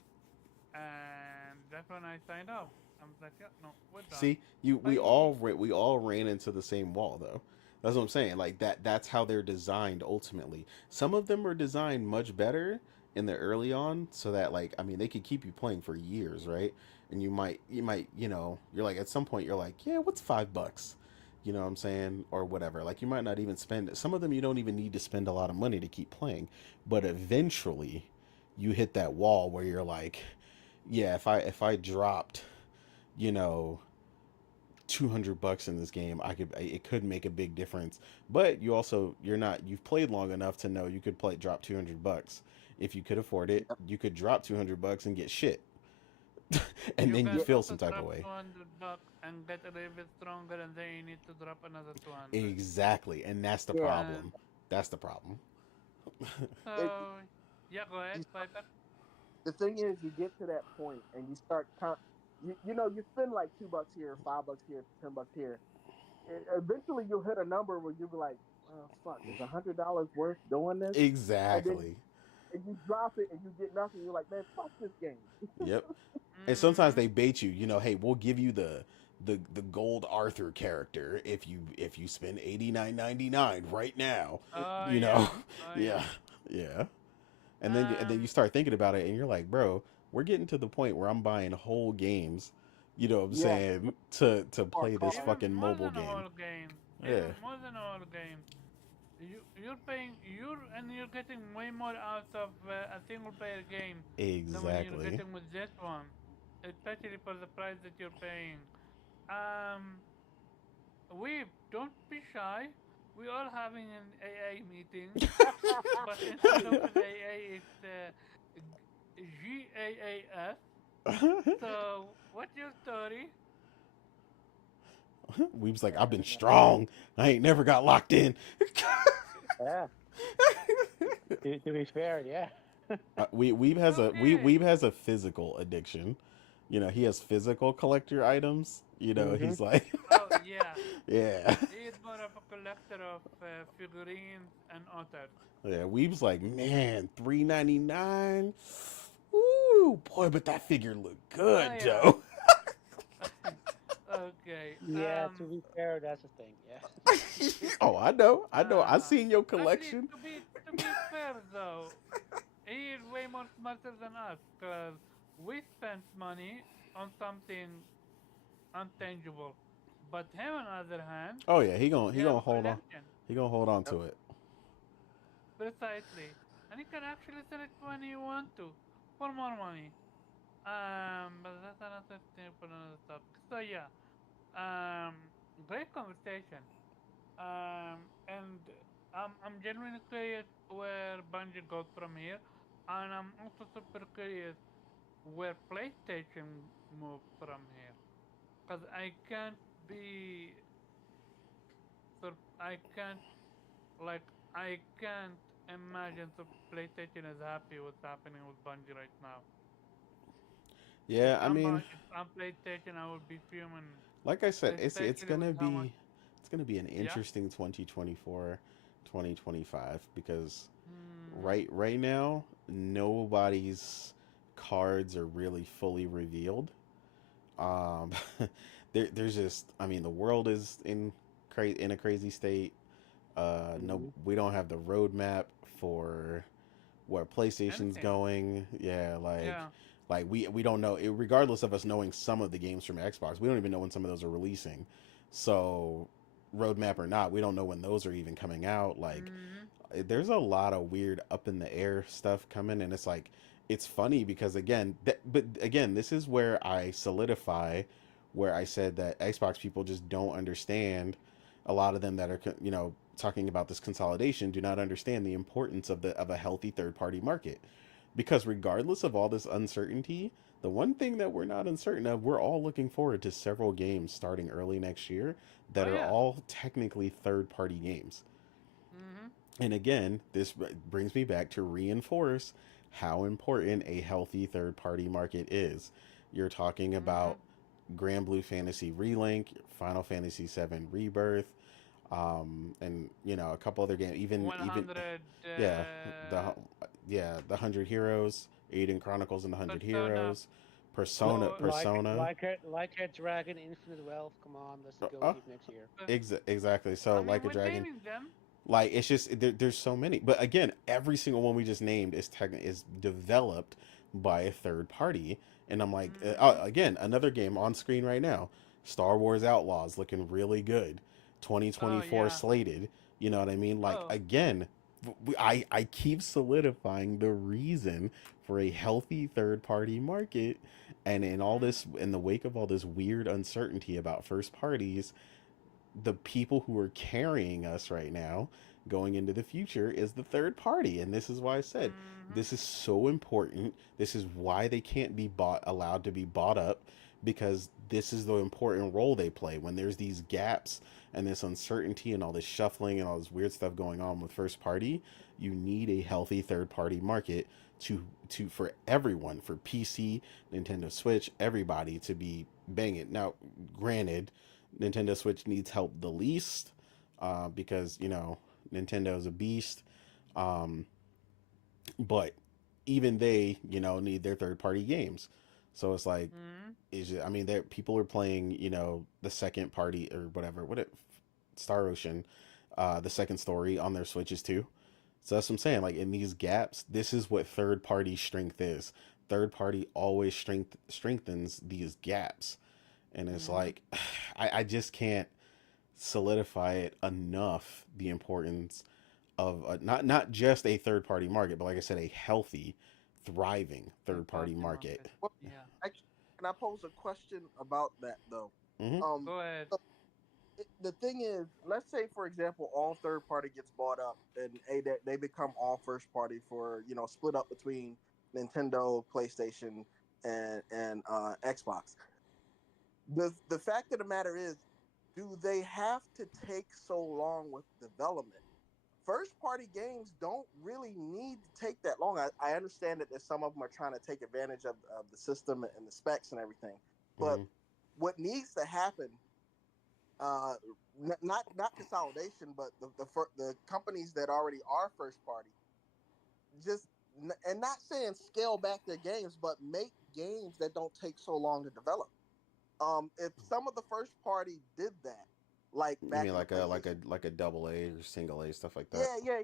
And that's when I signed up. I was like, yeah, no, we're done. See, Bye. we all ran into the same wall though. That's what I'm saying. Like that's how they're designed ultimately. Some of them are designed much better in the early on so that, like, I mean, they could keep you playing for years, right? And you're like at some point you're like, yeah, what's $5? You know what I'm saying? Or whatever. Like you might not even spend some of them, you don't even need to spend a lot of money to keep playing. But eventually you hit that wall where you're like, yeah, if I dropped, you know, $200 in this game, it could make a big difference. But you've played long enough to know you could drop $200 if you could afford it, Yep. you could drop $200 and get shit, and You then you can feel also some type of drop way. $200 and get a little bit stronger, and then you need to drop another 200. Exactly, and that's the Yeah. problem. That's the problem. It, So, yeah, go ahead, you, Viper. the thing is, you get to that point and you start you spend like $2 here, $5 here, $10 here. Eventually, you'll hit a number where you'll be like, "Well, fuck, is $100 worth doing this?" And then Exactly. and you drop it and you get nothing. You're like, "Man, fuck this game." Yep. And sometimes Mm-hmm. they bait you. Hey, we'll give you the gold Arthur character if you spend 89.99 right now. Oh, You yeah. know, Oh, yeah, yeah. yeah. And then you Um, start thinking about it, and you're like, bro, we're getting to the point where I'm buying whole games. You know what I'm Yeah, saying? To or play this car. even fucking more mobile than a game. whole game. Yeah. Even more than a whole game. You're getting way more out of a single player game than when you're Exactly. getting with this one, especially for the price that you're paying. Um, we don't be shy. We are having an AA meeting, but instead of an AA, it's GAAS. So, what's your story? Weeb's like, I've been strong. I ain't never got locked in. Yeah. To be fair, yeah. Okay. Weeb has a physical addiction. He has physical collector items. Hmm. He's like, Oh, yeah. yeah, He is more of a collector of figurines and otters. yeah. Weeb's like, man, 3.99. Ooh, boy, but that figure looked Oh, good, yeah. Joe. Okay. Yeah, to be fair, that's the thing. Yeah. Oh, I know, I know. I Uh, seen your actually, collection. to be fair though, he is way more smarter than us because we spent money on something untangible, but him on the other hand, Oh yeah, he he have gonna a hold on. collection He gonna hold on Yep. to it. precisely, and he can actually sell it when he want to for more money. But that's another thing for another topic. So yeah, um, great conversation. And I'm genuinely curious where Bungie goes from here, and I'm also super curious where PlayStation moves from here, cause be, I can't like I can't imagine the PlayStation is happy what's happening with Bungie right now. Yeah, I mean, If I'm PlayStation, I would be fuming, like I said, it's especially with gonna how much. be an Yeah. interesting 2024, 2025 because Hmm. right now nobody's cards are really fully revealed. Um, there's just, I mean, the world is in a crazy state. No, Hmm. we don't have the roadmap for where PlayStation's Anything. going. Yeah, Yeah. we don't know. Regardless of us knowing some of the games from Xbox, we don't even know when some of those are releasing. So, roadmap or not, we don't know when those are even coming out. Hmm. There's a lot of weird up in the air stuff coming, and it's funny because but again, this is where I solidify where I said that Xbox people just don't understand. A lot of them that are talking about this consolidation do not understand the importance of a healthy third party market, because regardless of all this uncertainty, the one thing that we're not uncertain of, we're all looking forward to several games starting early next year that Oh are yeah. all technically third party games. Hmm. And again, this brings me back to reinforce how important a healthy third party market is. You're talking about Hmm. Grand Blue Fantasy Relink, Final Fantasy VII Rebirth, and a couple other games. Even 100 yeah, the the 100 Heroes, Aiden Chronicles and the 100 Persona. Heroes, Li- Persona, So Like Persona. like a dragon, infinite wealth. Come on, let's go Oh, deep next year. uh, exactly. So I mean, like a we're dragon. naming them. It's just there's so many, but again, every single one we just named is developed by a third party, and I'm like, Hmm. again, another game on screen right now, Star Wars Outlaws, looking really good, Oh 2024 yeah. slated. You know what I mean? Like Oh. again, I keep solidifying the reason for a healthy third party market, and Hmm. in the wake of all this weird uncertainty about first parties, the people who are carrying us right now going into the future is the third party. And this is why I said this is so important. This is why they can't be allowed to be bought up, because this is the important role they play when there's these gaps and this uncertainty and all this shuffling and all this weird stuff going on with first party. You need a healthy third party market to for everyone, for PC, Nintendo Switch, everybody to be banging. Now, granted, Nintendo Switch needs help the least, because Nintendo's a beast. Um, but even they, need their third party games. So it's like, I mean, there people are playing, the second party or whatever, Star Ocean, the second story on their Switches too. So that's what I'm saying. Like, in these gaps, this is what third party strength is. Third party always strengthens these gaps, and it's like, I just can't solidify it enough, the importance of not just a third party market, but like I said, a healthy, thriving third party market. Well, Yeah. actually, can I pose a question about that though? Mm-hmm. Go ahead. So the thing is, let's say for example, all third party gets bought up, and they become all first party for split up between Nintendo, PlayStation, and Xbox. The fact of the matter is, do they have to take so long with development? First party games don't really need to take that long. I understand that there's some of them are trying to take advantage of the system and the specs and everything, but what needs to happen, uh, not consolidation, but the companies that already are first party, just and not saying scale back their games, but make games that don't take so long to develop. If some of the first party did that, like You back mean in the like a PlayStation, double A or single A, stuff like that? yeah.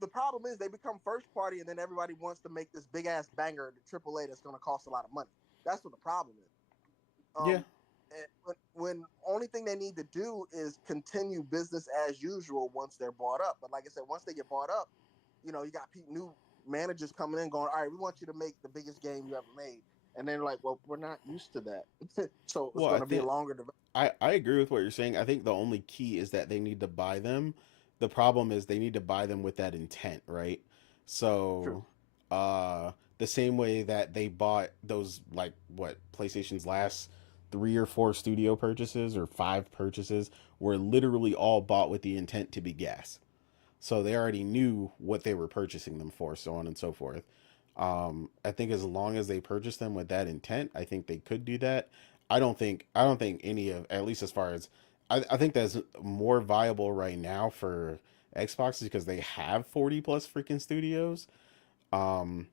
The problem is they become first party, and then everybody wants to make this big ass banger, the AAA, that's going to cost a lot of money. That's what the problem is. Yeah. And when only thing they need to do is continue business as usual once they're bought up. But like I said, once they get bought up, you got new managers coming in going, all right, we want you to make the biggest game you ever made. And they're like, well, we're not used to that. So it's Well, I going to be a think longer development. I agree with what you're saying. I think the only key is that they need to buy them. The problem is they need to buy them with that intent, right? True. So, the same way that they bought those, like, what, PlayStation's last 3 or 4 studio purchases or 5 purchases were literally all bought with the intent to be gas. So they already knew what they were purchasing them for, so on and so forth. I think as long as they purchase them with that intent, I think they could do that. I don't think any of, at least as far as, I think that's more viable right now for Xbox because they have 40 plus freaking studios. Um,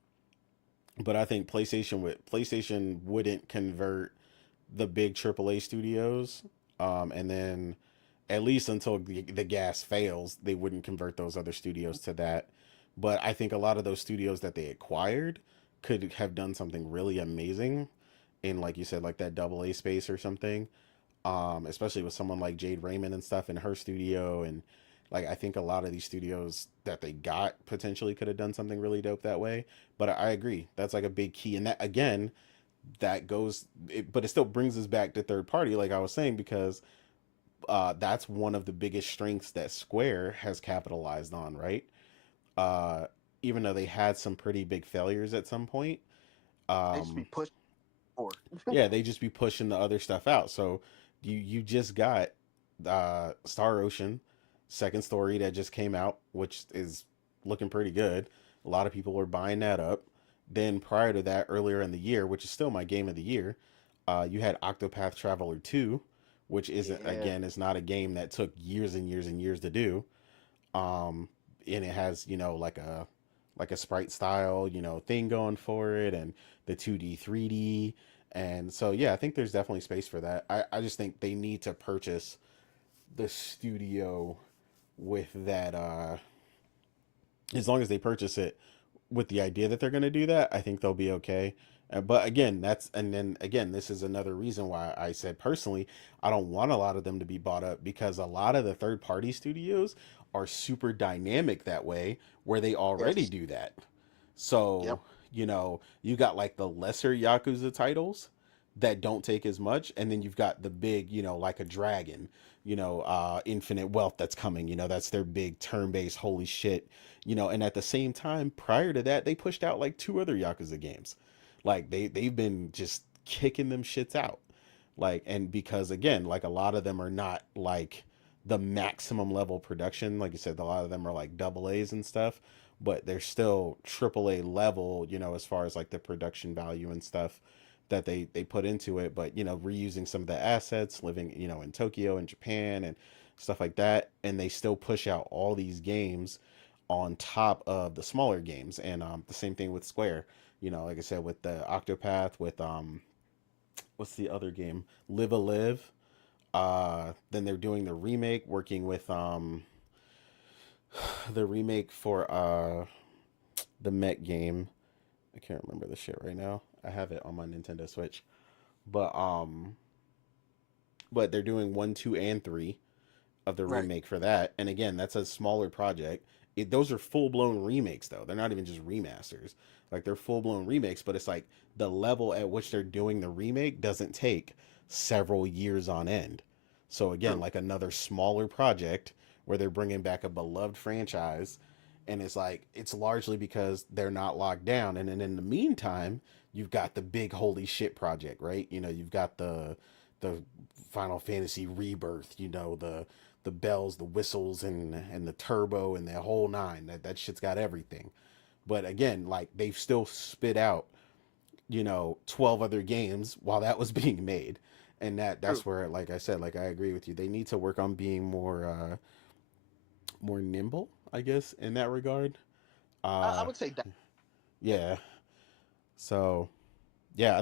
but I think PlayStation wouldn't convert the big AAA studios, and then at least until the gas fails, they wouldn't convert those other studios to that. But I think a lot of those studios that they acquired could have done something really amazing in, like you said, like that double A space or something. Especially with someone like Jade Raymond and stuff in her studio, and like I think a lot of these studios that they got potentially could have done something really dope that way. But I agree, that's like a big key, and that again, but it still brings us back to third party, like I was saying, because that's one of the biggest strengths that Square has capitalized on, right? Uh, Even though they had some pretty big failures at some point, They should be um, pushed forward. yeah, they just be pushing the other stuff out. So you just got Star Ocean second story that just came out, which is looking pretty good. A lot of people were buying that up. Then prior to that, earlier in the year, which is still my game of the year, you had Octopath Traveler 2, which isn't, Yeah. again, it's not a game that took years and years and years to do. Um, and it has, like a sprite style, thing going for it, and the 2D, 3D. And so, yeah, I think there's definitely space for that. I just think they need to purchase the studio with that, as long as they purchase it with the idea that they're going to do that, I think they'll be okay. But again, and then again, this is another reason why I said personally, I don't want a lot of them to be bought up, because a lot of the third party studios are super dynamic that way, where they already Yes. do that. So, Yep. you got like the lesser Yakuza titles that don't take as much, and then you've got the big, like a dragon, infinite wealth that's coming. That's their big turn-based holy shit. And at the same time, prior to that, they pushed out like two other Yakuza games. Like they've been just kicking them shits out. Like, and because again, like a lot of them are not like the maximum level production. Like you said, a lot of them are like double A's and stuff, but they're still triple A level, as far as like the production value and stuff that they put into it. But reusing some of the assets, living in Tokyo and Japan and stuff like that, and they still push out all these games on top of the smaller games. And the same thing with Square. Like I said, with the Octopath, with what's the other game? Live a Live. Then they're doing the remake, working with the remake for the Met game. I can't remember the shit right now. I have it on my Nintendo Switch. But but they're doing 1, 2, and 3 of the Right. remake for that. And again, that's a smaller project. Those are full blown remakes though. They're not even just remasters. Like they're full blown remakes, but it's like the level at which they're doing the remake doesn't take several years on end. So again, True. like another smaller project where they're bringing back a beloved franchise, and it's like it's largely because they're not locked down. And then in the meantime, you've got the big holy shit project, right? You've got the Final Fantasy Rebirth, the bells, the whistles, and the turbo and the whole nine. That shit's got everything. But again, like they've still spit out, 12 other games while that was being made. And True. that's where, like I said, like I agree with you. They need to work on being more nimble, I guess, in that regard. I Uh would say that. yeah. So yeah,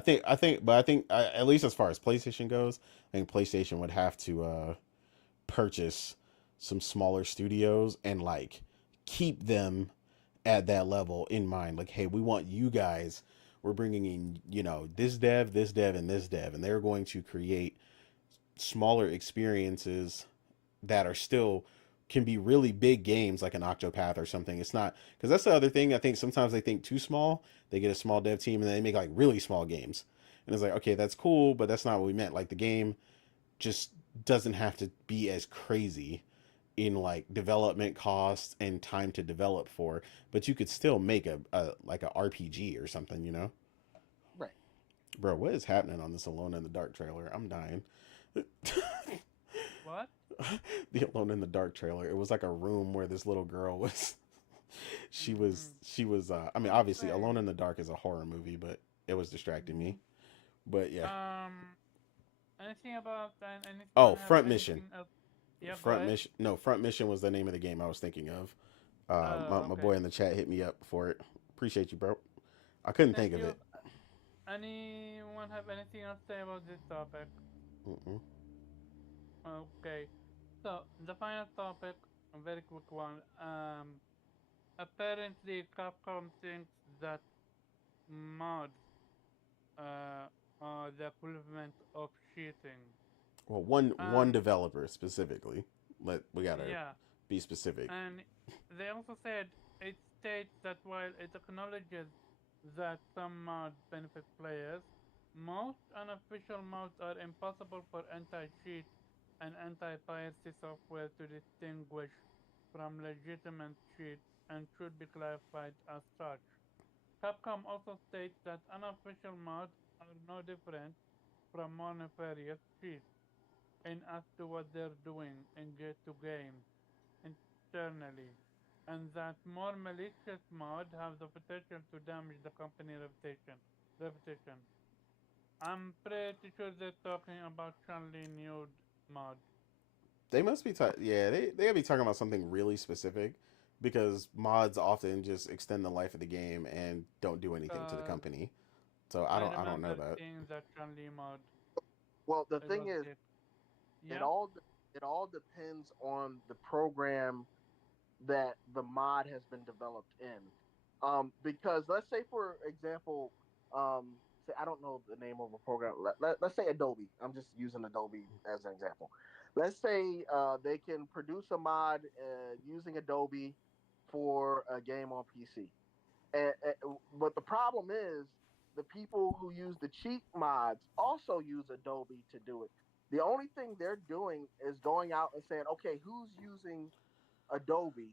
but I think at least as far as PlayStation goes, I think PlayStation would have to purchase some smaller studios and like keep them at that level in mind. Like, hey, we want you guys. We're bringing in, this dev, and this dev, and they're going to create smaller experiences that are still can be really big games like an Octopath or something. It's not because that's the other thing. I think sometimes they think too small. They get a small dev team and then they make like really small games. And it's like, okay, that's cool, but that's not what we meant. Like the game just doesn't have to be as crazy in like development costs and time to develop for, but you could still make a like a RPG or something. Right. Bro, what is happening on this Alone in the Dark trailer? I'm dying. What? The Alone in the Dark trailer. It was like a room where this little girl was. She was. I mean, obviously, Okay. Alone in the Dark is a horror movie, but it was distracting me. But yeah. Anything about Oh, anyone have Front Mission. anything else? Yeah, go Front ahead. Mission. No, Front Mission was the name of the game I was thinking of. My Okay. boy in the chat hit me up for it. Appreciate you, bro. I couldn't Thank think of you. it. Anyone have anything else to say about this topic? Mm-mm. Okay. So the final topic, a very quick one. Apparently Capcom thinks that mods are the equivalent of cheating. Well, one Um, developer specifically. We gotta yeah, be specific. and they also said it states that while it acknowledges that some mods benefit players, most unofficial mods are impossible for anti-cheat and anti-piracy software to distinguish from legitimate cheats and should be classified as such. Capcom also states that unofficial mods are no different from more nefarious cheats in as to what they're doing in to games internally, and that more malicious mods have the potential to damage the company reputation. I'm pretty sure they're talking about Chun-Li nude mod. They must be yeah, they gotta be talking about something really specific because mods often just extend the life of the game and don't do anything to the Because company. So I I don't I don't know remember that. seeing that Chun-Li mod. Well, the It thing was is, it. it Yeah. all it all depends on the program that the mod has been developed in. Because let's say, for example, say I don't know the name of a program. Let's say Adobe. I'm just using Adobe as an example. Let's say they can produce a mod using Adobe for a game on PC. But the problem is the people who use the cheat mods also use Adobe to do it. The only thing they're doing is going out and saying, okay, who's using Adobe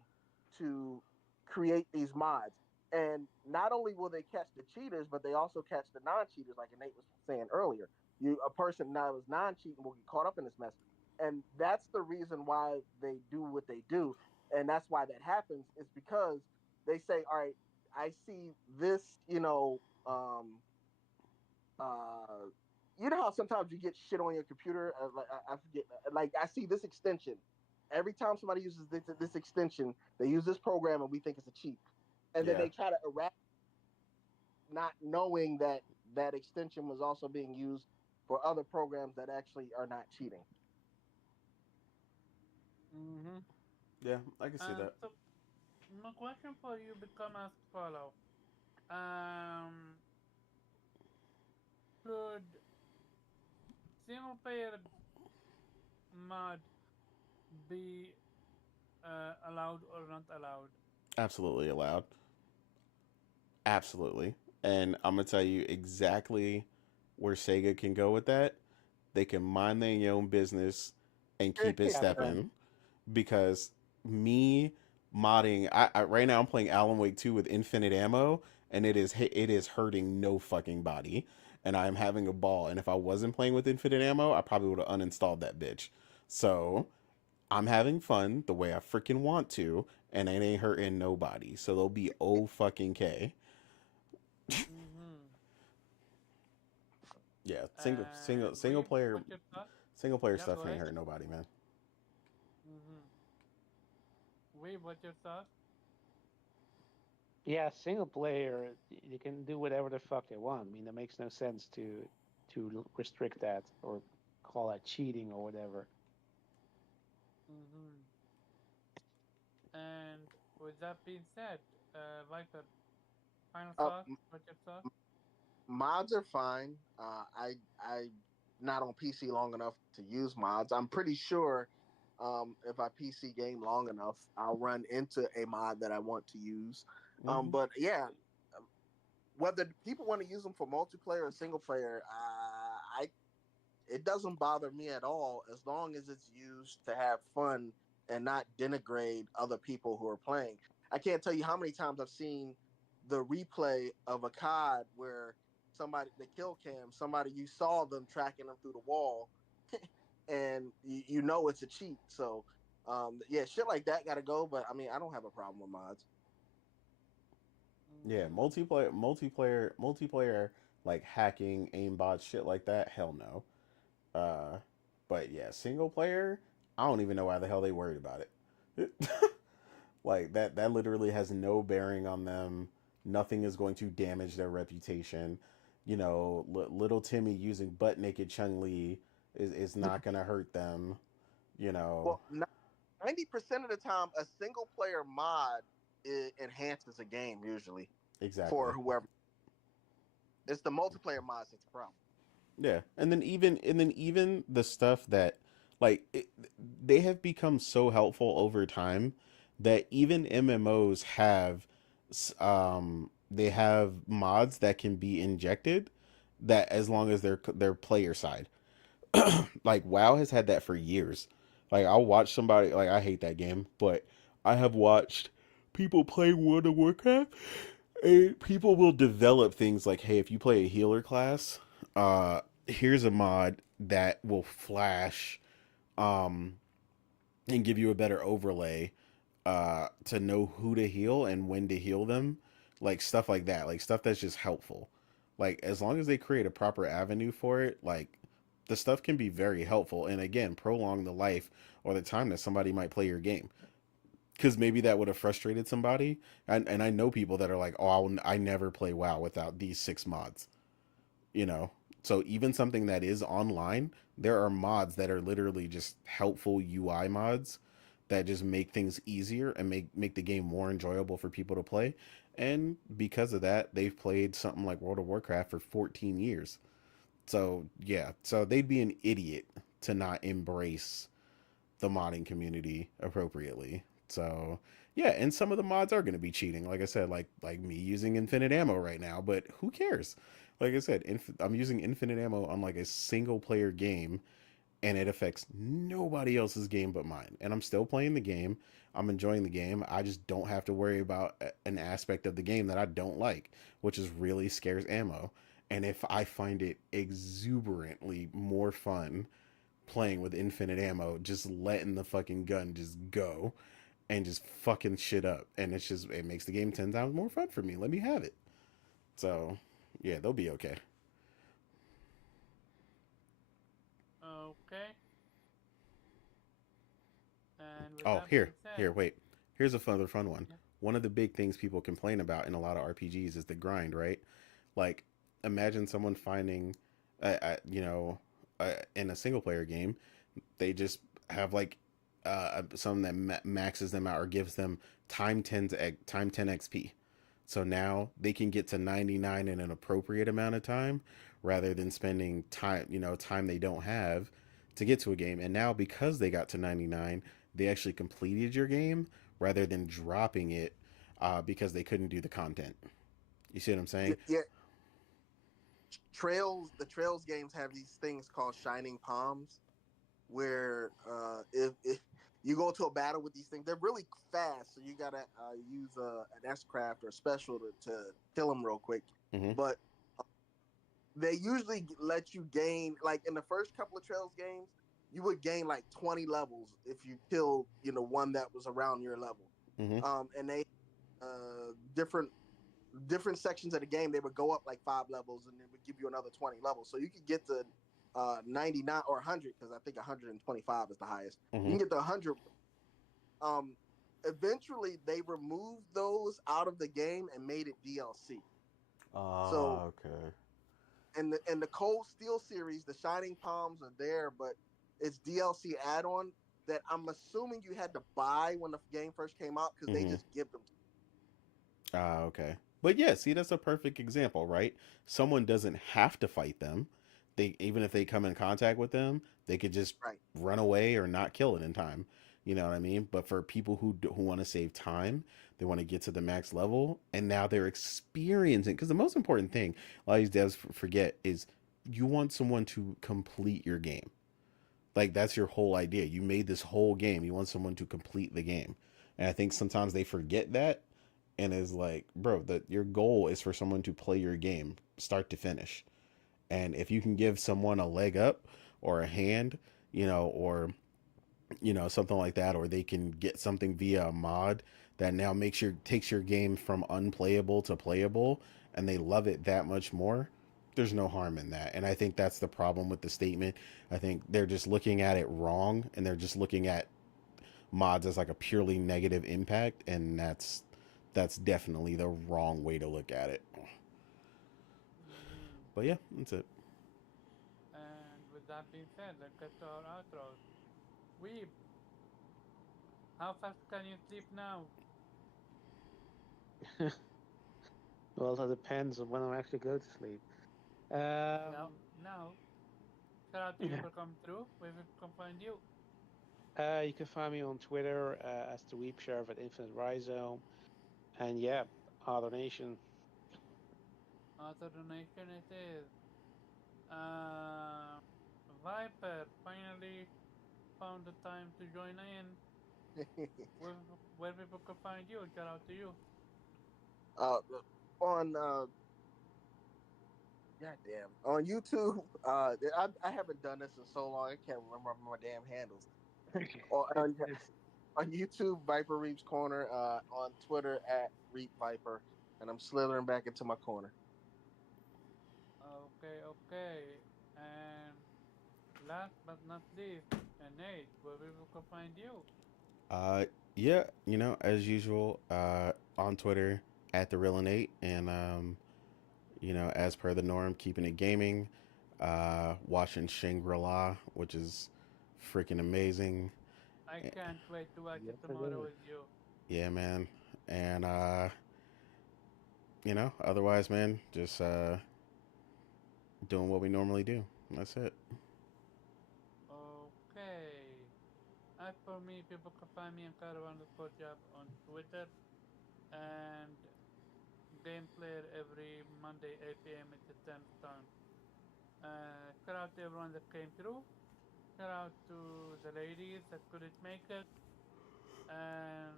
to create these mods? And not only will they catch the cheaters, but they also catch the non-cheaters, like Nate was saying earlier. A person that was non-cheating will get caught up in this mess, and that's the reason why they do what they do, and that's why that happens is because they say, all right, I see this, uh, you know how sometimes you get shit on your computer. Like I forget, like I see this extension. Every time somebody uses this extension, they use this program, and we think it's a cheat, and then Yeah. they try to eradicate, not knowing that that extension was also being used for other programs that actually are not cheating. Mm-hmm. Yeah, I can see that. So my question for you become as follow. Um, should single player mod be allowed or not allowed? Absolutely allowed. Absolutely. And I'm gonna tell you exactly where Sega can go with that. They can mind their own business and keep it Yeah, but stepping. Because me modding, right now I'm playing Alan Wake 2 with infinite ammo, and it is hurting no fucking body, and I'm having a ball. And if I wasn't playing with infinite ammo, I probably would have uninstalled that bitch. So I'm having fun the way I freaking want to, and it ain't hurting nobody. So they'll be oh fucking K. Mm-hmm. Yeah, Wait, what's your thought? single player Yeah, stuff go ain't ahead. hurt nobody, man. Mm-hmm. Wait, what's your thought? yeah, single player, you can do whatever the fuck they want. I mean, it makes no sense to restrict that or call that cheating or whatever. Mm-hmm. And with that being said, Viper, final Uh, thought? What's your thought? Mods are fine. I not on PC long enough to use mods. I'm pretty sure if I PC game long enough, I'll run into a mod that I want to use. Mm-hmm. But yeah, whether people want to use them for multiplayer or single player, I it doesn't bother me at all as long as it's used to have fun and not denigrate other people who are playing. I can't tell you how many times I've seen the replay of a COD where somebody the kill cam, somebody you saw them tracking them through the wall, and you know it's a cheat. So yeah, shit like that got to go. But I mean, I don't have a problem with mods. Yeah, Mm-hmm. multiplayer, like hacking, aimbot, shit like that. Hell no. But yeah, single player. I don't even know why the hell they worried about it. Like that literally has no bearing on them. Nothing is going to damage their reputation. You know, little Timmy using butt naked Chung Li is not gonna hurt them. You know, Well, 90% of the time, a single player mod enhances a game usually for exactly. whoever. It's the multiplayer mods that's the problem. Yeah, and then even the stuff that like they have become so helpful over time that even MMOs have they have mods that can be injected that as long as they're player side. Like WoW has had that for years. Like I'll watch somebody like I hate that game, but I have watched people play World of Warcraft and people will develop things like, hey, if you play a healer class, here's a mod that will flash um and give you a better overlay to know who to heal and when to heal them. Like stuff like that. Like stuff that's just helpful. Like as long as they create a proper avenue for it, like the stuff can be very helpful and again prolong the life or the time that somebody might play your game because maybe that would have frustrated somebody. And I know people that are like, oh, I never play WoW without these 6 mods, you know? So even something that is online, there are mods that are literally just helpful UI mods that just make things easier and make the game more enjoyable for people to play. And because of that, they've played something like World of Warcraft for 14 years. So yeah, so they'd be an idiot to not embrace the modding community appropriately. So yeah, and some of the mods are going to be cheating. Like I said, like me using infinite ammo right now, but who cares? Like I said, I'm using infinite ammo on like a single player game, and it affects nobody else's game but mine. And I'm still playing the game. I'm enjoying the game. I just don't have to worry about an aspect of the game that I don't like, which is really scarce ammo. And if I find it exuberantly more fun playing with infinite ammo, just letting the fucking gun just go and just fucking shit up. And it makes the game 10 times more fun for me. Let me have it. So, yeah, they'll be okay. Okay. And with Oh, that being said, here, wait. Here's a fun one. Yeah. One of the big things people complain about in a lot of RPGs is the grind, right? Like, imagine someone finding, in a single player game, they just have like something that maxes them out or gives them time 10 XP. So now they can get to 99 in an appropriate amount of time rather than spending time they don't have to get to a game. And now because they got to 99, they actually completed your game rather than dropping it because they couldn't do the content. You see what I'm saying? Yeah, the Trails games have these things called Shining Palms, where if you go to a battle with these things, they're really fast, so you gotta use an S craft or a special to kill them real quick. Mm-hmm. But they usually let you gain, like in the first couple of Trails games, you would gain like 20 levels if you killed one that was around your level. Mm-hmm. And they different sections of the game, they would go up like 5 levels and it would give you another 20 levels, so you could get to 99 or 100, because I think 125 is the highest. Mm-hmm. You can get to 100. Eventually they removed those out of the game and made it DLC. So Okay. in the Cold Steel series, the Shining Palms are there, but it's DLC add-on that I'm assuming you had to buy when the game first came out, because they just give them. Okay. But yeah, see, that's a perfect example, right? Someone doesn't have to fight them. Even if they come in contact with them, they could just Right. run away or not kill it in time. You know what I mean? But for people who want to save time, they want to get to the max level, and now they're experiencing. Because the most important thing a lot of these devs forget is you want someone to complete your game. Like that's your whole idea. You made this whole game. You want someone to complete the game, and I think sometimes they forget that and is like, bro, that your goal is for someone to play your game start to finish. And if you can give someone a leg up or a hand, or something like that, or they can get something via a mod that now takes your game from unplayable to playable, and they love it that much more, there's no harm in that. And I think that's the problem with the statement. I think they're just looking at it wrong, and they're just looking at mods as like a purely negative impact, and that's definitely the wrong way to look at it. But yeah, that's it. And with that being said, let's get to our outros. Weeb, how fast can you sleep now? Well, that depends on when I actually go to sleep. Now, shout out to you for coming through. Where we can find you. You can find me on Twitter as the Weep Sheriff at Infinite Rhizome. And yeah, Other Nation. Author donation it is. Uh, Viper finally found the time to join in. Where people can find you? Shout out to you. On goddamn, on YouTube. I haven't done this in so long, I can't remember my damn handles. on YouTube, Viper Reaps Corner. On Twitter at Reap Viper, and I'm slithering back into my corner. Okay. And last but not least, Nate, where people can find you? Yeah, as usual, on Twitter at the real Nate, and as per the norm, keeping it gaming, watching Shangri-La, which is freaking amazing. I can't wait to watch Yes, it it tomorrow is. with you. Yeah, man. And otherwise, man, just doing what we normally do. That's it. Okay. As for me, people can find me on Caravan_Job on Twitter and game player every Monday 8 p.m. at the same time. Shout out to everyone that came through. Shout out to the ladies that couldn't make it. And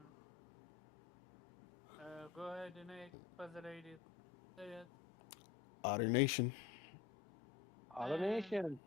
go ahead and for the ladies. Say it. Otter Nation. Automation.